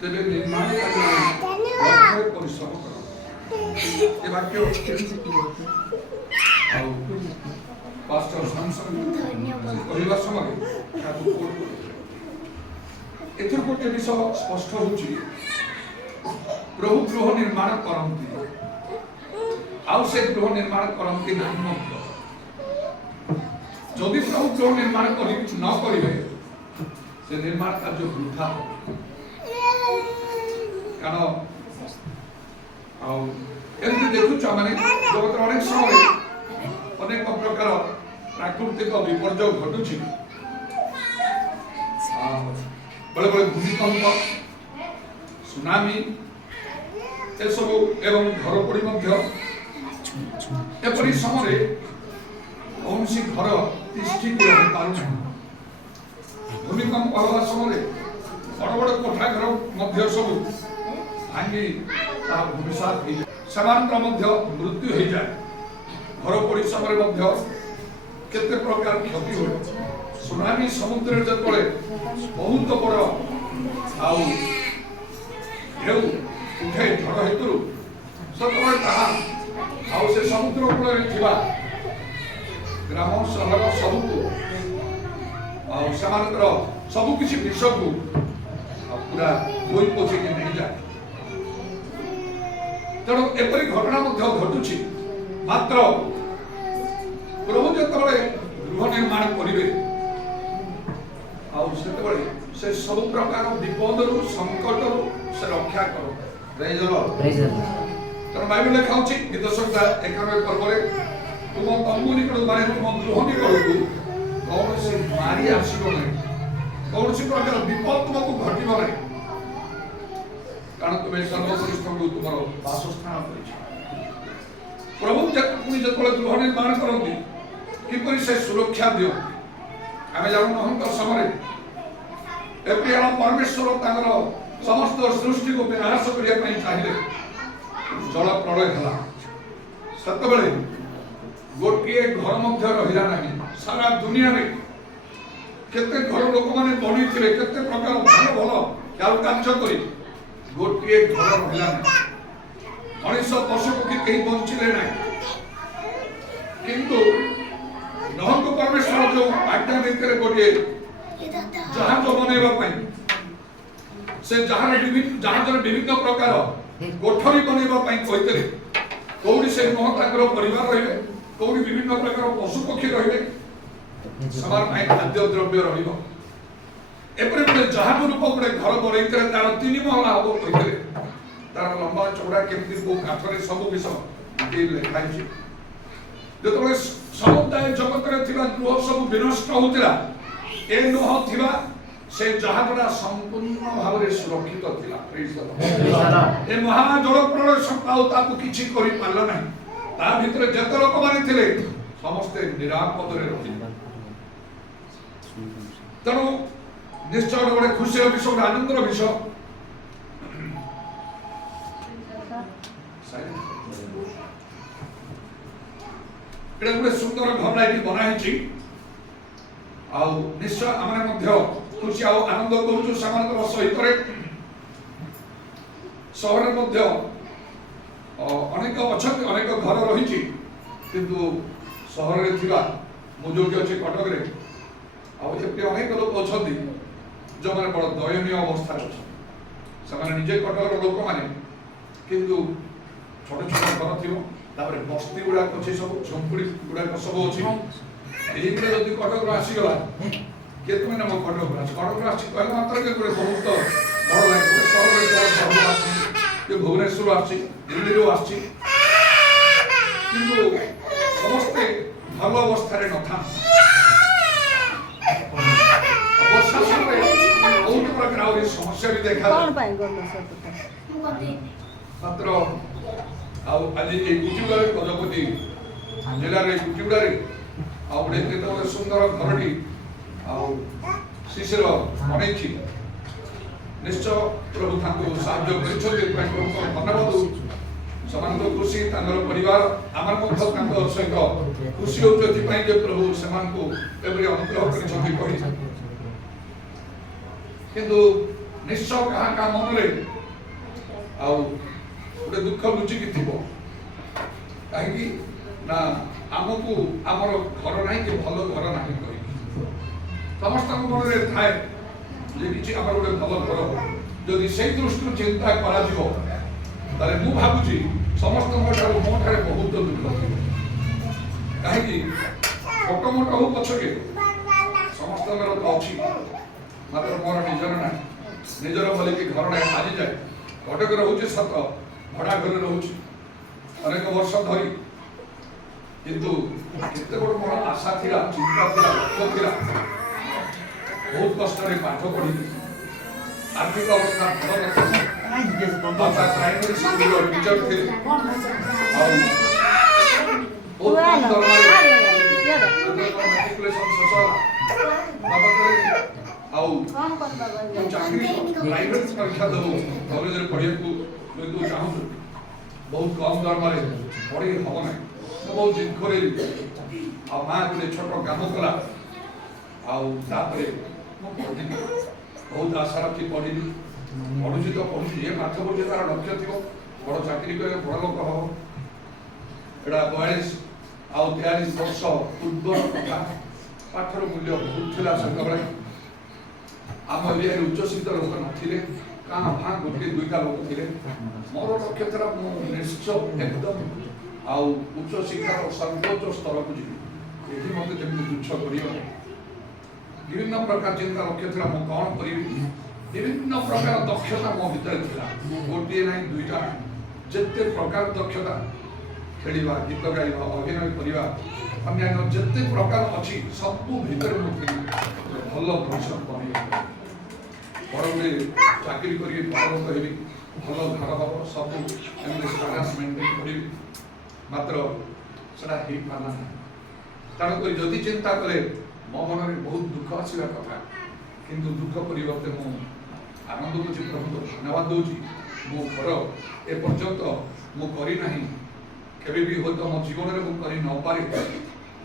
तेरे निर्माण कार्य परिश्रम करो ये वाक्य पास्टर सैमसन कहवा समय एथर गोटे विषय स्पष्ट होची प्रभु गृह निर्माण करती आउ से गृह निर्माण करती नहीं जदि प्रभु गृह निर्माण न करेंगे से निर्माण कार्य वृथा कारण एमती देखुच माने जगत अनेक समय अनेक प्रकार प्राकृतिक विपर्यय घटुची बड़े बड़े भूमिकंप सुनामी सब एवं घर पड़ी एपरी समय कौन सी घर तिष्ठित रही पार भूमिकंप हवा समय बड़ बड़ कोठा घर मध्य सब भांगी भूमिसात मृत्यु हो जाए घर पड़ी समय केते प्रकार क्षति हो सुनामी समुद्र जब बहुत बड़ ढेउ उठे झड़ हेतु से समुद्र कूल ग्राम सहर सबको सबु किसी विष को पूरा धोई पोछी नहीं जाए तेणु एपरी घटना घटुची ମାତ୍ର ପ୍ରଭୁ ଯେତେବେଳେ ଗୃହ ନିର୍ମାଣ କରିବେ ଆଉ ସେତେବେଳେ ସେ ସବୁ ପ୍ରକାର ବିପଦରୁ ସଂକଟରୁ ସେ ରକ୍ଷା କରନ୍ତି। Praise the Lord. ତେଣୁ ବାଇବେଲ ଲେଖା ଅଛି ଗୀତ ସଂହିତା 91 ପର୍ବରେ ତୁମ ତମ୍ବୁ ନିକଟକୁ ମାନେ ତୁମ ଗୃହ ନିକଟକୁ କୌଣସି ମାରି ଆସିବ ନାହିଁ, କୌଣସି ପ୍ରକାର ବିପଦ ତୁମକୁ ଘଟିବ ନାହିଁ, କାରଣ ତୁମେ ସର୍ବଶ୍ରେଷ୍ଠଙ୍କୁ ତୁମର ବାସସ୍ଥାନ କରିଛ। ପ୍ରଭୁ ପୁଣି ଯେତେବେଳେ ଗୃହ ନିର୍ମାଣ କରନ୍ତି କିପରି ସେ ସୁରକ୍ଷା ଦିଅନ୍ତି ଆମେ ଜାଣୁ ନହଙ୍କ ସମୟରେ ଏପ୍ରିଲ ପରମେଶ୍ୱର ତାଙ୍କର ସମସ୍ତ ସୃଷ୍ଟିକୁ ବିନାଶ କରିବା ପାଇଁ ଚାହିଁଲେ ଜଳ ପ୍ରଳୟ ହେଲା। ସେତେବେଳେ ଗୋଟିଏ ଘର ମଧ୍ୟ ରହିଲା ନାହିଁ। ସାରା ଦୁନିଆରେ କେତେ ଘର ଲୋକମାନେ ବନେଇଥିଲେ, କେତେ ପ୍ରକାର ଭଲ ଭଲ କାର୍ଯ୍ୟ କରି ଗୋଟିଏ ଘର ରହିଲା ନାହିଁ। ମଣିଷ ପଶୁ ପକ୍ଷୀ କେହି ବଞ୍ଚିଲେ ନାହିଁ। କିନ୍ତୁ ନହଙ୍କ ପରମେଶ୍ୱର ଯୋଉ ଆଜ୍ଞା ଦେଇଥିଲେ ଗୋଟିଏ ଜାହାଜ ବନେଇବା ପାଇଁ, ସେ ଜାହାଜରେ ବିଭିନ୍ନ ପ୍ରକାର କୋଠରୀ ବନେଇବା ପାଇଁ କହିଥିଲେ। କୋଉଠି ସେ ନୁହଁ ତାଙ୍କର ପରିବାର ରହିବେ, କୋଉଠି ବିଭିନ୍ନ ପ୍ରକାର ପଶୁ ପକ୍ଷୀ ରହିବେ, ସବାର ପାଇଁ ଖାଦ୍ୟ ଦ୍ରବ୍ୟ ରହିବ। ଏପରି ଗୋଟେ ଜାହାଜ ରୂପ ଗୋଟେ ଘର ବନେଇଥିଲେ, ତାର 3 ମହଲା ହବ କହିଥିଲେ। ତାର ଲମ୍ବା ଚଉଡ଼ା କେମିତି କୋଉ କାଠରେ ସବୁ ବିଷୟ ଲେଖା ହେଇଛି। ଯେତେବେଳେ ସମୁଦାୟ ଜଗତରେ ଥିବା ଗୃହ ସବୁ ବିନଷ୍ଟ ହଉଥିଲା, ଏ ନୁହ ଥିବା ସେ ଜାହାଜଟା ସମ୍ପୂର୍ଣ୍ଣ ଭାବରେ ସୁରକ୍ଷିତ ଥିଲା। ଏ ମହା ଜଳ ପ୍ରଳୟ ଆଉ ତାକୁ କିଛି କରିପାରିଲା ନାହିଁ। ତା ଭିତରେ ଯେତେ ଲୋକମାନେ ଥିଲେ ସମସ୍ତେ ନିରାପଦରେ ରହିଲେ। ତେଣୁ ନିଶ୍ଚୟ ଗୋଟେ ଖୁସିର ବିଷୟ, ଗୋଟେ ଆନନ୍ଦର ବିଷୟ। ଏଇଟା ଗୋଟେ ସୁନ୍ଦର ଘର ଏଠି ବନା ହେଇଛି। ଆଉ ନିଶ୍ଚୟ ଆମେ ମଧ୍ୟ ଖୁସି ଆଉ ଆନନ୍ଦ କରୁଛୁ ସେମାନଙ୍କର ସହିତରେ। ସହରରେ ମଧ୍ୟ ଅନେକ ଅଛନ୍ତି, ଅନେକ ଘର ରହିଛି, କିନ୍ତୁ ସହରରେ ଥିବା ମୁଁ ଯୋଉଠି ଅଛି କଟକରେ, ଆଉ ଏମିତି ଅନେକ ଲୋକ ଅଛନ୍ତି ଯେଉଁମାନେ ବଡ଼ ଦୟନୀୟ ଅବସ୍ଥାରେ ଅଛନ୍ତି। ସେମାନେ ନିଜେ କଟକର ଲୋକମାନେ, କିନ୍ତୁ ଛୋଟ ଛୋଟ ଘର ଥିବ, ତାପରେ ବସ୍ତି ଗୁଡ଼ାକ ଅଛି, ସବୁ ଝୁମ୍ପୁଡ଼ି ଗୁଡ଼ାକ ସବୁ ଅଛି। ଏଇଥିରେ ଯଦି କଟକରୁ ଆସିଗଲା, କିଏ ତୁମେ ନା ମୋ କଟକରୁ ଆସି କହିଲା ମାତ୍ରକେ ଗୋଟେ ବହୁତ ବଡ଼ ଲାଗେ। ଗୋଟେ ସହରରେ ସହରରୁ ଆସିଛି, କିଏ ଭୁବନେଶ୍ୱରରୁ ଆସିଛି, ଦିଲ୍ଲୀରୁ ଆସିଛି, କିନ୍ତୁ ସମସ୍ତେ ଭଲ ଅବସ୍ଥାରେ ନଥାନ୍ତି। ବର୍ଷା ସମୟରେ ବହୁତ ପ୍ରକାର ଆହୁରି ସମସ୍ୟା ବି ଦେଖାଯାଏ। ମାତ୍ର ଆଉ ଆଜି ଏଇ ଗୁଟିଗୁଡ଼ାରେ, ଗଜପତି ଜିଲ୍ଲାରେ ଗୁଟିଗୁଡ଼ାରେ ଆଉ ଗୋଟେ କେତେ ସୁନ୍ଦର ଘରଟି ଆଉ ଶିଶିର ବନେଇଛି। ନିଶ୍ଚୟ ପ୍ରଭୁ ତାଙ୍କୁ ସାହାଯ୍ୟ କରିଛନ୍ତି, ପ୍ରଭୁଙ୍କୁ ଧନ୍ୟବାଦ ଦଉଛୁ। ସେମାନଙ୍କ ଖୁସି, ତାଙ୍କର ପରିବାର, ଆମର ମଧ୍ୟ ତାଙ୍କ ସହିତ ଖୁସି ହଉଛୁ ଏଥିପାଇଁ ଯେ ପ୍ରଭୁ ସେମାନଙ୍କୁ ଏପରି ଅନୁଗ୍ରହ କରିଛନ୍ତି କହି। କିନ୍ତୁ ନିଶ୍ଚୟ କାହା କାହା ମନରେ ଆଉ ଗୋଟେ ଦୁଃଖ ଲୁଚିକି ଥିବ। କାହିଁକି ନା ଆମକୁ ଆମର ଘର ନାହିଁ କି ଭଲ ଘର ନାହିଁ କହିକି ସମସ୍ତଙ୍କ ମନରେ ଥାଏ ଯେ କିଛି ଆମର ଗୋଟେ ଭଲ ଘର। ଯଦି ସେଇ ଦୃଷ୍ଟିରୁ ଚିନ୍ତା କରାଯିବ ତାହେଲେ ମୁଁ ଭାବୁଛି ସମସ୍ତଙ୍କ ଠାରୁ ମୋ ଠାରେ ବହୁତ ଦୁଃଖ ଥିବ। କାହିଁକି ଛୋଟ ମୋଟ ହଉ ପଛକେ ସମସ୍ତଙ୍କର ତ ଅଛି, ମାତ୍ର ମୋର ନିଜର ନାହିଁ। ନିଜର ବୋଲିକି ଘର ନାହିଁ। ଆଜି ଯାଏ କଟକ ରହୁଛି ସତ, ଭଡ଼ା ଘରେ ରହୁଛି ଅନେକ ବର୍ଷ ଧରି, କିନ୍ତୁ କେତେ ବଡ଼ ମୋର ଆଶା ଥିଲା, ଚିନ୍ତା ଥିଲା, ଲକ୍ଷ୍ୟ ଥିଲା। ବହୁତ କଷ୍ଟରେ ପାଠ ପଢ଼ିଲି, ଆର୍ଥିକ ଅବସ୍ଥା ଭଲ ନଥିଲା। ବାପା ପ୍ରାଇମେରୀ ସ୍କୁଲର ଟିଚର ଥିଲେ, ଆଉ ବହୁତ କମ୍ ଦରମାରେ ମାଟ୍ରିକୁଲେସନ ଶେଷ ହେଲା। ବାପା କହିଲେ ଆଉ ଚାକିରି ପ୍ରାଇଭେଟ ପରୀକ୍ଷା ଦେବୁ, କଲେଜରେ ପଢ଼ିବାକୁ ଯଦି ତୁ ଚାହୁଁଛୁ, ବହୁତ କମ୍ ଦରମାରେ ପଢ଼ି ହବ ନାହିଁ। ମୁଁ ବହୁତ ଜିଦ୍ କରେଇଲି, ଆଉ ମା ଗୋଟେ ଛୋଟ କାମ କଲା, ଆଉ ତାପରେ ମୁଁ ପଢ଼ିଲି। ବହୁତ ଆଶା ରଖି ପଢ଼ିଲି। ପଢ଼ୁଛି ତ ପଢ଼ୁଛି, ଏ ପାଠ ପଢ଼ୁଛି, ତାର ଲକ୍ଷ୍ୟ ଥିବ ବଡ଼ ଚାକିରି କରିବ, ବଡ଼ ଲୋକ ହବ। ଏଇଟା 42 ଆଉ 43 ବର୍ଷ ପୂର୍ବର କଥା। ପାଠର ମୂଲ୍ୟ ବହୁତ ଥିଲା ସେତେବେଳେ। ଆମ ଏରିଆରେ ଉଚ୍ଚଶିକ୍ଷିତ ଲୋକ ନଥିଲେ, କାଁ ଭାଁ ଗୋଟିଏ ଦୁଇଟା ଲୋକ ଥିଲେ। ମୋର ଲକ୍ଷ୍ୟ ଥିଲା ମୁଁ ନିଶ୍ଚୟ ଏକଦମ आउ उच्च शिक्षार सर्वोच्च स्तर को जी ये मत जमी तुच्छ कर विभिन्न प्रकार चिंता लक्ष्य था मु कौन करी विभिन्न प्रकार दक्षता मो भीतर था गोटे ना दुईटा जिते प्रकार दक्षता खेलिबा गीत गाइबा अभिनय करवा अन्य जिते प्रकार अच्छी सबू भीतर मुझे भल भविष्य बन बड़े चाकरी करी पारंत हेबी भल घर हम सब बैलेंस मेंटेन करी मात्र सेटा हो पाना तेणुक जदि चिंता करे मो मन में बहुत दुख आसवा कथा किंतु दुख परिवर्ते मु आनंद दूसरी प्रभु को धन्यवाद दूसरी मो घर एपर्यंत मु करना केवे भी हो तो मो जीवन में मुझे न पारे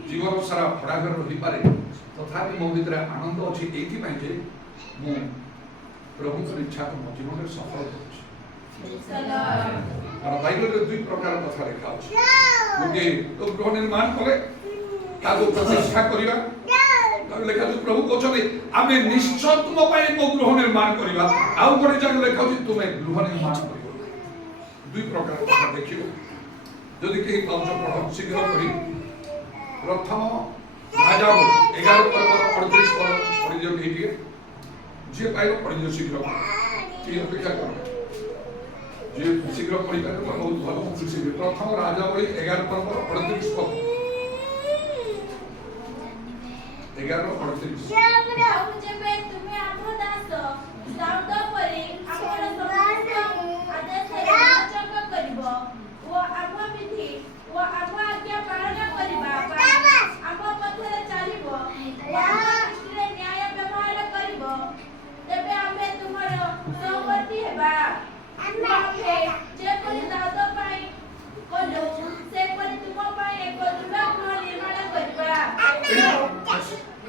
जीवन सारा भड़ाघर रही पारे तथापि मो भीतर आनंद अच्छी ये मु प्रभु इच्छा को मो जीवन में सफल कर बाइबल दुई प्रकार कथा लिखा गोटे तो गृह निर्माण कले प्रतिष्ठा करवा लिखा प्रभु कहते आम निश्चय तुम एक गृह निर्माण करवा आउ गोटे जगह लिखा तुम्हें गृह निर्माण कर दुई प्रकार कथा देख जदि कहीं पाँच पढ़ शीघ्र कर प्रथम राजा 11 पर्व 38 पद पढ़ी दियो कहीं जी पाइल पढ़ी दियो शीघ्र की अपेक्षा कर जी शीघ्र पढ़ी पारे तो बहुत भल खुशी प्रथम राजा 11 पर्व 38 पद 11:38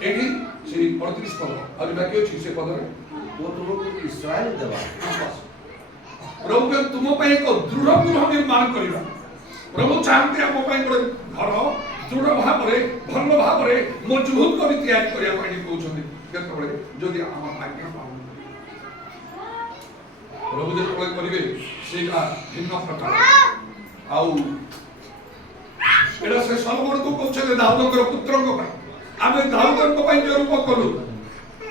एठी से 38 पद और बाकी अछि से पद रे वो तुमको इस्राएल देवा प्रभु के तुम पे एक दृढ़ गृह निर्माण करिबा प्रभु चाहते हम पे एक घर दृढ़ भाव रे भल भाव रे मजबूत करी तैयार करिया पड़ी कहउछन केतबे जदि हम आज्ञा पालन प्रभु जे कोले करिवे सेटा भिन्न प्रकार आउ एडा से सलोमन को कहउछन दाऊदकर पुत्रक आमे दाऊदक पई निरूप कलु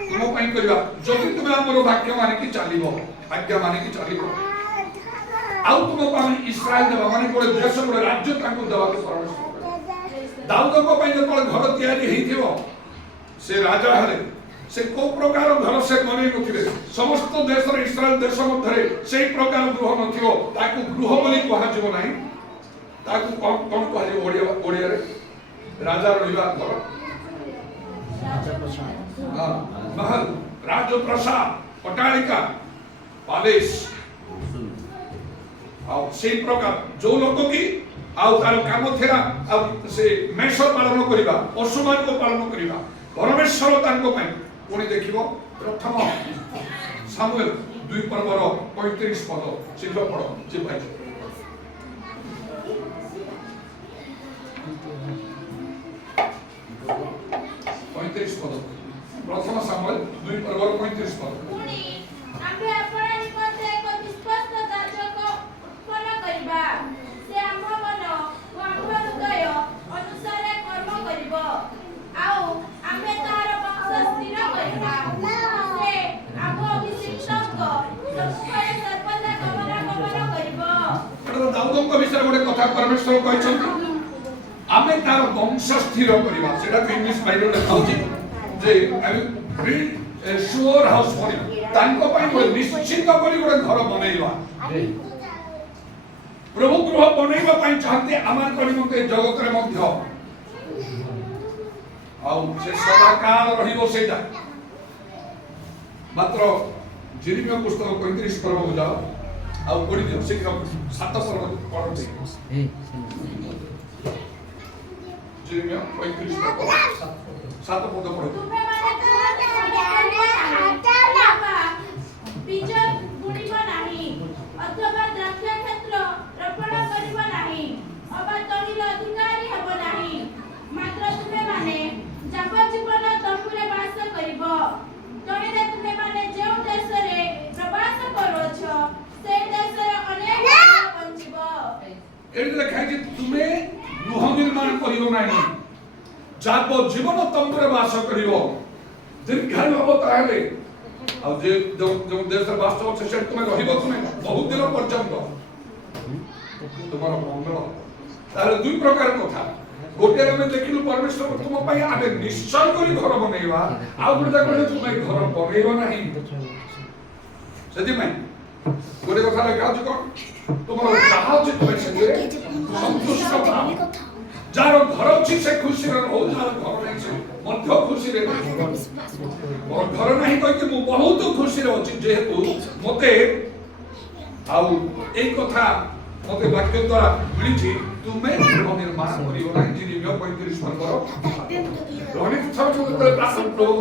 तुम पई करबा जदि तुम हमर वाक्य माने कि चालिबो आज्ञा माने कि चालिबो आउ तुम पान इस्राएल देबा माने कोले देश कोले राज्य ताकू देबा के परमेश्वर दाऊदक पई जे कोले घर तयारी हेइथिबो से राजा हरे से को प्रकार घर से बनै नथिबे समस्त देश रे इस्राएल देश मध्ये सेही प्रकार गृह नथिबो ताकू गृह बोली कहा जिवो नाही ताकू कोन कहा जिवो ओडिया रे राजा रहिबा घर महल राजप्रसाद पटालिका पैलेस आउ से प्रकार जो लोग की आउ तार काम थेरा आउ से मेष पालन करिबा पशुमान को पालन करिबा परमेश्वर तांको पई पुणी देखिबो प्रथम सामुएल 2 पर्वर 35 पद शीघ्र पढ़ो जे भाई 35 पद प्रथम सामुएल 2 पर्व 35 पद पुणी आम्भे अपना निमंते एक विश्वस्त याजक उत्पन्न करिबा से आम्भ मन ओ आम्भ हृदय अनुसार कर्म करिबो आउ आम्भे तार वंश स्थिर करिबा से आम्भ अभिषिक्तक सबुरे सर्वदा गमनागमन करिबो दाऊदक विषय गोटे कथा परमेश्वर कहछन आमे तार वंश स्थिर करिबा सेटा इंग्लिश बाइबल लिखाउची जे I build a sure house for you तांको पई गोटे निश्चित करी गोटे घर बनेइबा प्रभु गृह बनेइबा पई चाहते आमान निमंते जगत रे मध्य आउ से सदा काल रहिबो सेटा मात्र जिरिमिया पुस्तक 35 पर्व हो जाओ आउ पढि दियो शीघ्र 7 पर्व पढते जिरिमिया 35 पर्व 7 पद पढो तुमे बीज बुणिब नाही अथवा द्राक्ष क्षेत्र रोपण करिब नाही अबा तहिर अधिकारी हेब नाही मात्र तुमे माने जब जीवन तपुरे वास करिब तहिरे तुमे माने जे देश रे प्रवास करोछ से देश रे अनेक बंचिब एडी लिखा है कि तुमे କରିବ ନାହିଁ ଯାବ ଜୀବନ ତମ୍ବୁରେ ବାସ କରିବ ଦୀର୍ଘାୟୁ ହବ ତାହେଲେ ଆଉ ଯେ ଯେଉଁ ଦେଶରେ ବାସ ଅଛି ସେଠି ତୁମେ ରହିବ ତୁମେ ବହୁତ ଦିନ ପର୍ଯ୍ୟନ୍ତ ତୁମର ମଙ୍ଗଳ ତାହେଲେ ଦୁଇ ପ୍ରକାର କଥା ଗୋଟିଏ ଆମେ ଦେଖିଲୁ ପରମେଶ୍ୱର ତୁମ ପାଇଁ ଆମେ ନିଶ୍ଚୟ କରି ଘର ବନେଇବା ଆଉ ଗୋଟେ କହିଲେ ତୁମେ ଘର ବନେଇବ ନାହିଁ ସେଥିପାଇଁ ଗୋଟେ କଥା ଲେଖା ଅଛି କଣ ତୁମର ଯାହା ଅଛି ତୁମେ ସେଥିରେ ସନ୍ତୁଷ୍ଟ ଥାଅ ଯାହାର ଘର ଅଛି ସେ ଖୁସିରେ ରହୁ ଯାହାର ଘର ନାହିଁ ସେ ମଧ୍ୟ ଖୁସିରେ ମୋର ଘର ନାହିଁ କହିକି ମୁଁ ବହୁତ ଖୁସିରେ ଅଛି ଯେହେତୁ ମତେ ଆଉ ଏଇ କଥା ମତେ ବାକ୍ୟ ଦ୍ୱାରା ମିଳିଛି ତୁମେ ଗୃହ ନିର୍ମାଣ କରିବ ନାହିଁ ଜିରିମିୟ 35 ପର୍ବର ଅନେକ ଥର ଯେତେବେଳେ ପ୍ରାର୍ଥନା ପ୍ରଭୁ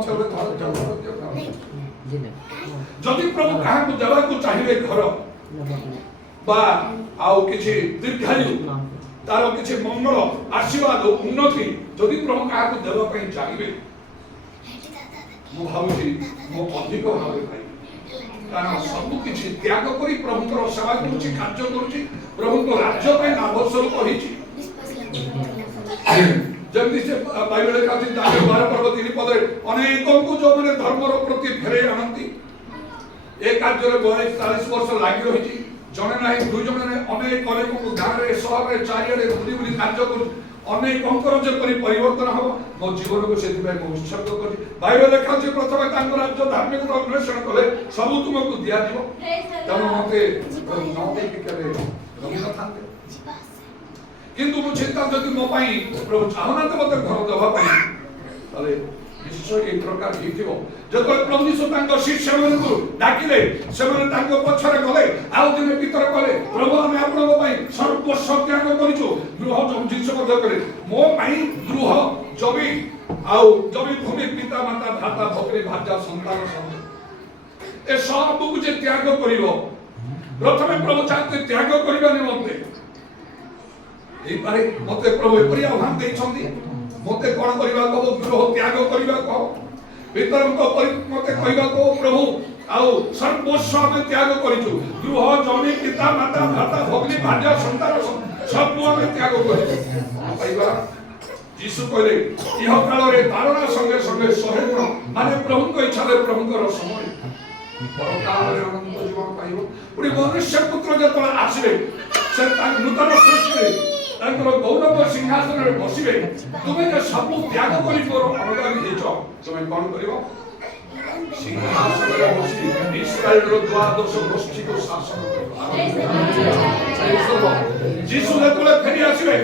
ଯଦି ପ୍ରଭୁ କାହାକୁ ଦେବାକୁ ଚାହିଁବେ ଘର ବା ଆଉ କିଛି ଦୀର୍ଘାୟୁ ତାର କିଛି ମଙ୍ଗଳ ଆଶୀର୍ବାଦ ଉନ୍ନତି ଯଦି ପ୍ରଭୁ କାହାକୁ ଦେବା ପାଇଁ ଚାହିଁବେ ମୁଁ ଭାବୁଛି ମୁଁ ଅଧିକ ଭାବରେ ପାଇବି କାରଣ ସବୁ କିଛି ତ୍ୟାଗ କରି ପ୍ରଭୁଙ୍କର ସେବା କରୁଛି କାର୍ଯ୍ୟ କରୁଛି ପ୍ରଭୁଙ୍କ ରାଜ୍ୟ ପାଇଁ ଲାଭ ସ୍ୱରୂପ ହେଇଛି ଯେମିତି ସେ ବାଇବେଲ ଲେଖା ଅଛି ଦାନିଏଲ 12 ପର୍ବ 3 ପଦରେ ଅନେକଙ୍କୁ ଯୋଉମାନେ ଧର୍ମର ପ୍ରତି ଫେରେଇ ଆଣନ୍ତି ଏ କାର୍ଯ୍ୟରେ 42-40 ବର୍ଷ ଲାଗି ରହିଛି ଜଣେ ନାହିଁ ଦୁଇ ଜଣ ନାହିଁ ଅନେକଙ୍କୁ ଗାଁରେ ସହରରେ ଚାରିଆଡେ ବୁଲି ବୁଲି କାର୍ଯ୍ୟ କରୁଛି ଅନେକଙ୍କର ଯେପରି ପରିବର୍ତ୍ତନ ହବ ମୋ ଜୀବନକୁ ସେଥିପାଇଁ ମୁଁ ଉତ୍ସର୍ଗ କରୁଛି ବାଇବେଲ ଲେଖା ଅଛି ପ୍ରଥମେ ତାଙ୍କ ରାଜ୍ୟ ଧାର୍ମିକତା ଅନ୍ୱେଷଣ କଲେ ସବୁ ତୁମକୁ ଦିଆଯିବ ତେଣୁ ମତେ ନ ଦେଇକି କେବେ ରହିନଥାନ୍ତେ କିନ୍ତୁ ମୁଁ ଚିନ୍ତା ଯଦି ମୋ ପାଇଁ ପ୍ରଭୁ ଚାହୁଁନାହାନ୍ତି ମତେ ଘର ଦେବା ପାଇଁ ତାହେଲେ ନିଶ୍ଚୟ এই ପ୍ରକାର ହେଇଥିବ ଯେତେବେଳେ ପ୍ରଭୁ ଯୀଶୁ ତାଙ୍କ ଶିଷ୍ୟମାନଙ୍କୁ ଡାକିଲେ ସେମାନେ ତାଙ୍କ ପଛରେ ଗଲେ ଆଉ ଦିନେ ଭିତରେ କଲେ ପ୍ରଭୁ ଆମେ ଆପଣଙ୍କ ପାଇଁ ସର୍ବସ୍ୱ ତ୍ୟାଗ କରିଛୁ ଗୃହ ଯୀଶୁ ମଧ୍ୟ କଲେ ମୋ ପାଇଁ ଗୃହ ଜମି ଆଉ ଜମି ଭୂମି ପିତା ମାତା ଭ୍ରାତା ଭଗ୍ନୀ ଭାର୍ଯ୍ୟା ସନ୍ତାନ ଏ ସବୁକୁ ଯେ ତ୍ୟାଗ କରିବ ପ୍ରଥମେ ପ୍ରଭୁ ଚାହାନ୍ତି ତ୍ୟାଗ କରିବା ନିମନ୍ତେ এইবারে মতে প্রভু এপরি আহ্বান ଦେଇଛନ୍ତି মতে কোন କରିବାକୁ ହବ ଗୃହ ତ୍ୟାଗ କରିବାକୁ ହବ ପିତରଙ୍କ ମତେ କହିବାକୁ ପ୍ରଭୁ ଆଉ ସର୍ବସ୍ୱ ଆମେ ତ୍ୟାଗ କରିଛୁ ଗୃହ ଜମି ପିତା ମାତା ଭ୍ରାତା ଭଗ୍ନୀ ଭାର୍ଯ୍ୟା ସନ୍ତାନ ସବୁ ଆମେ ତ୍ୟାଗ କରିଛୁ ପାଇବା ଯୀଶୁ କହିଲେ ଇହ କାଳରେ ତାରଣା ସଙ୍ଗେ ସଙ୍ଗେ 100 ଗୁଣ ମାନେ ପ୍ରଭୁଙ୍କ ଇଚ୍ଛାରେ ପ୍ରଭୁଙ୍କର ସମୟ ପରକାଳରେ ଅନନ୍ତ ଜୀବନ ପାଇବ ପୁଣି ମନୁଷ୍ୟ ପୁତ୍ର ଯେତେବେଳେ ଆସିବେ ସେ ନୂତନ ସୃଷ୍ଟିରେ ତାଙ୍କର ଗୌରବ ସିଂହାସନରେ ବସିବେ ତୁମେ ଯେ ସବୁ ତ୍ୟାଗ କରି ମୋର ଅନୁଗାମୀ ହେଇଛ ତୁମେ କଣ କରିବ ସିଂହାସନରେ ବସି ଇସ୍ରାଏଲର ଦ୍ୱାଦଶ ଗୋଷ୍ଠୀକୁ ଶାସନ କରିବ ଯୀଶୁ ଯେତେବେଳେ ଫେରି ଆସିବେ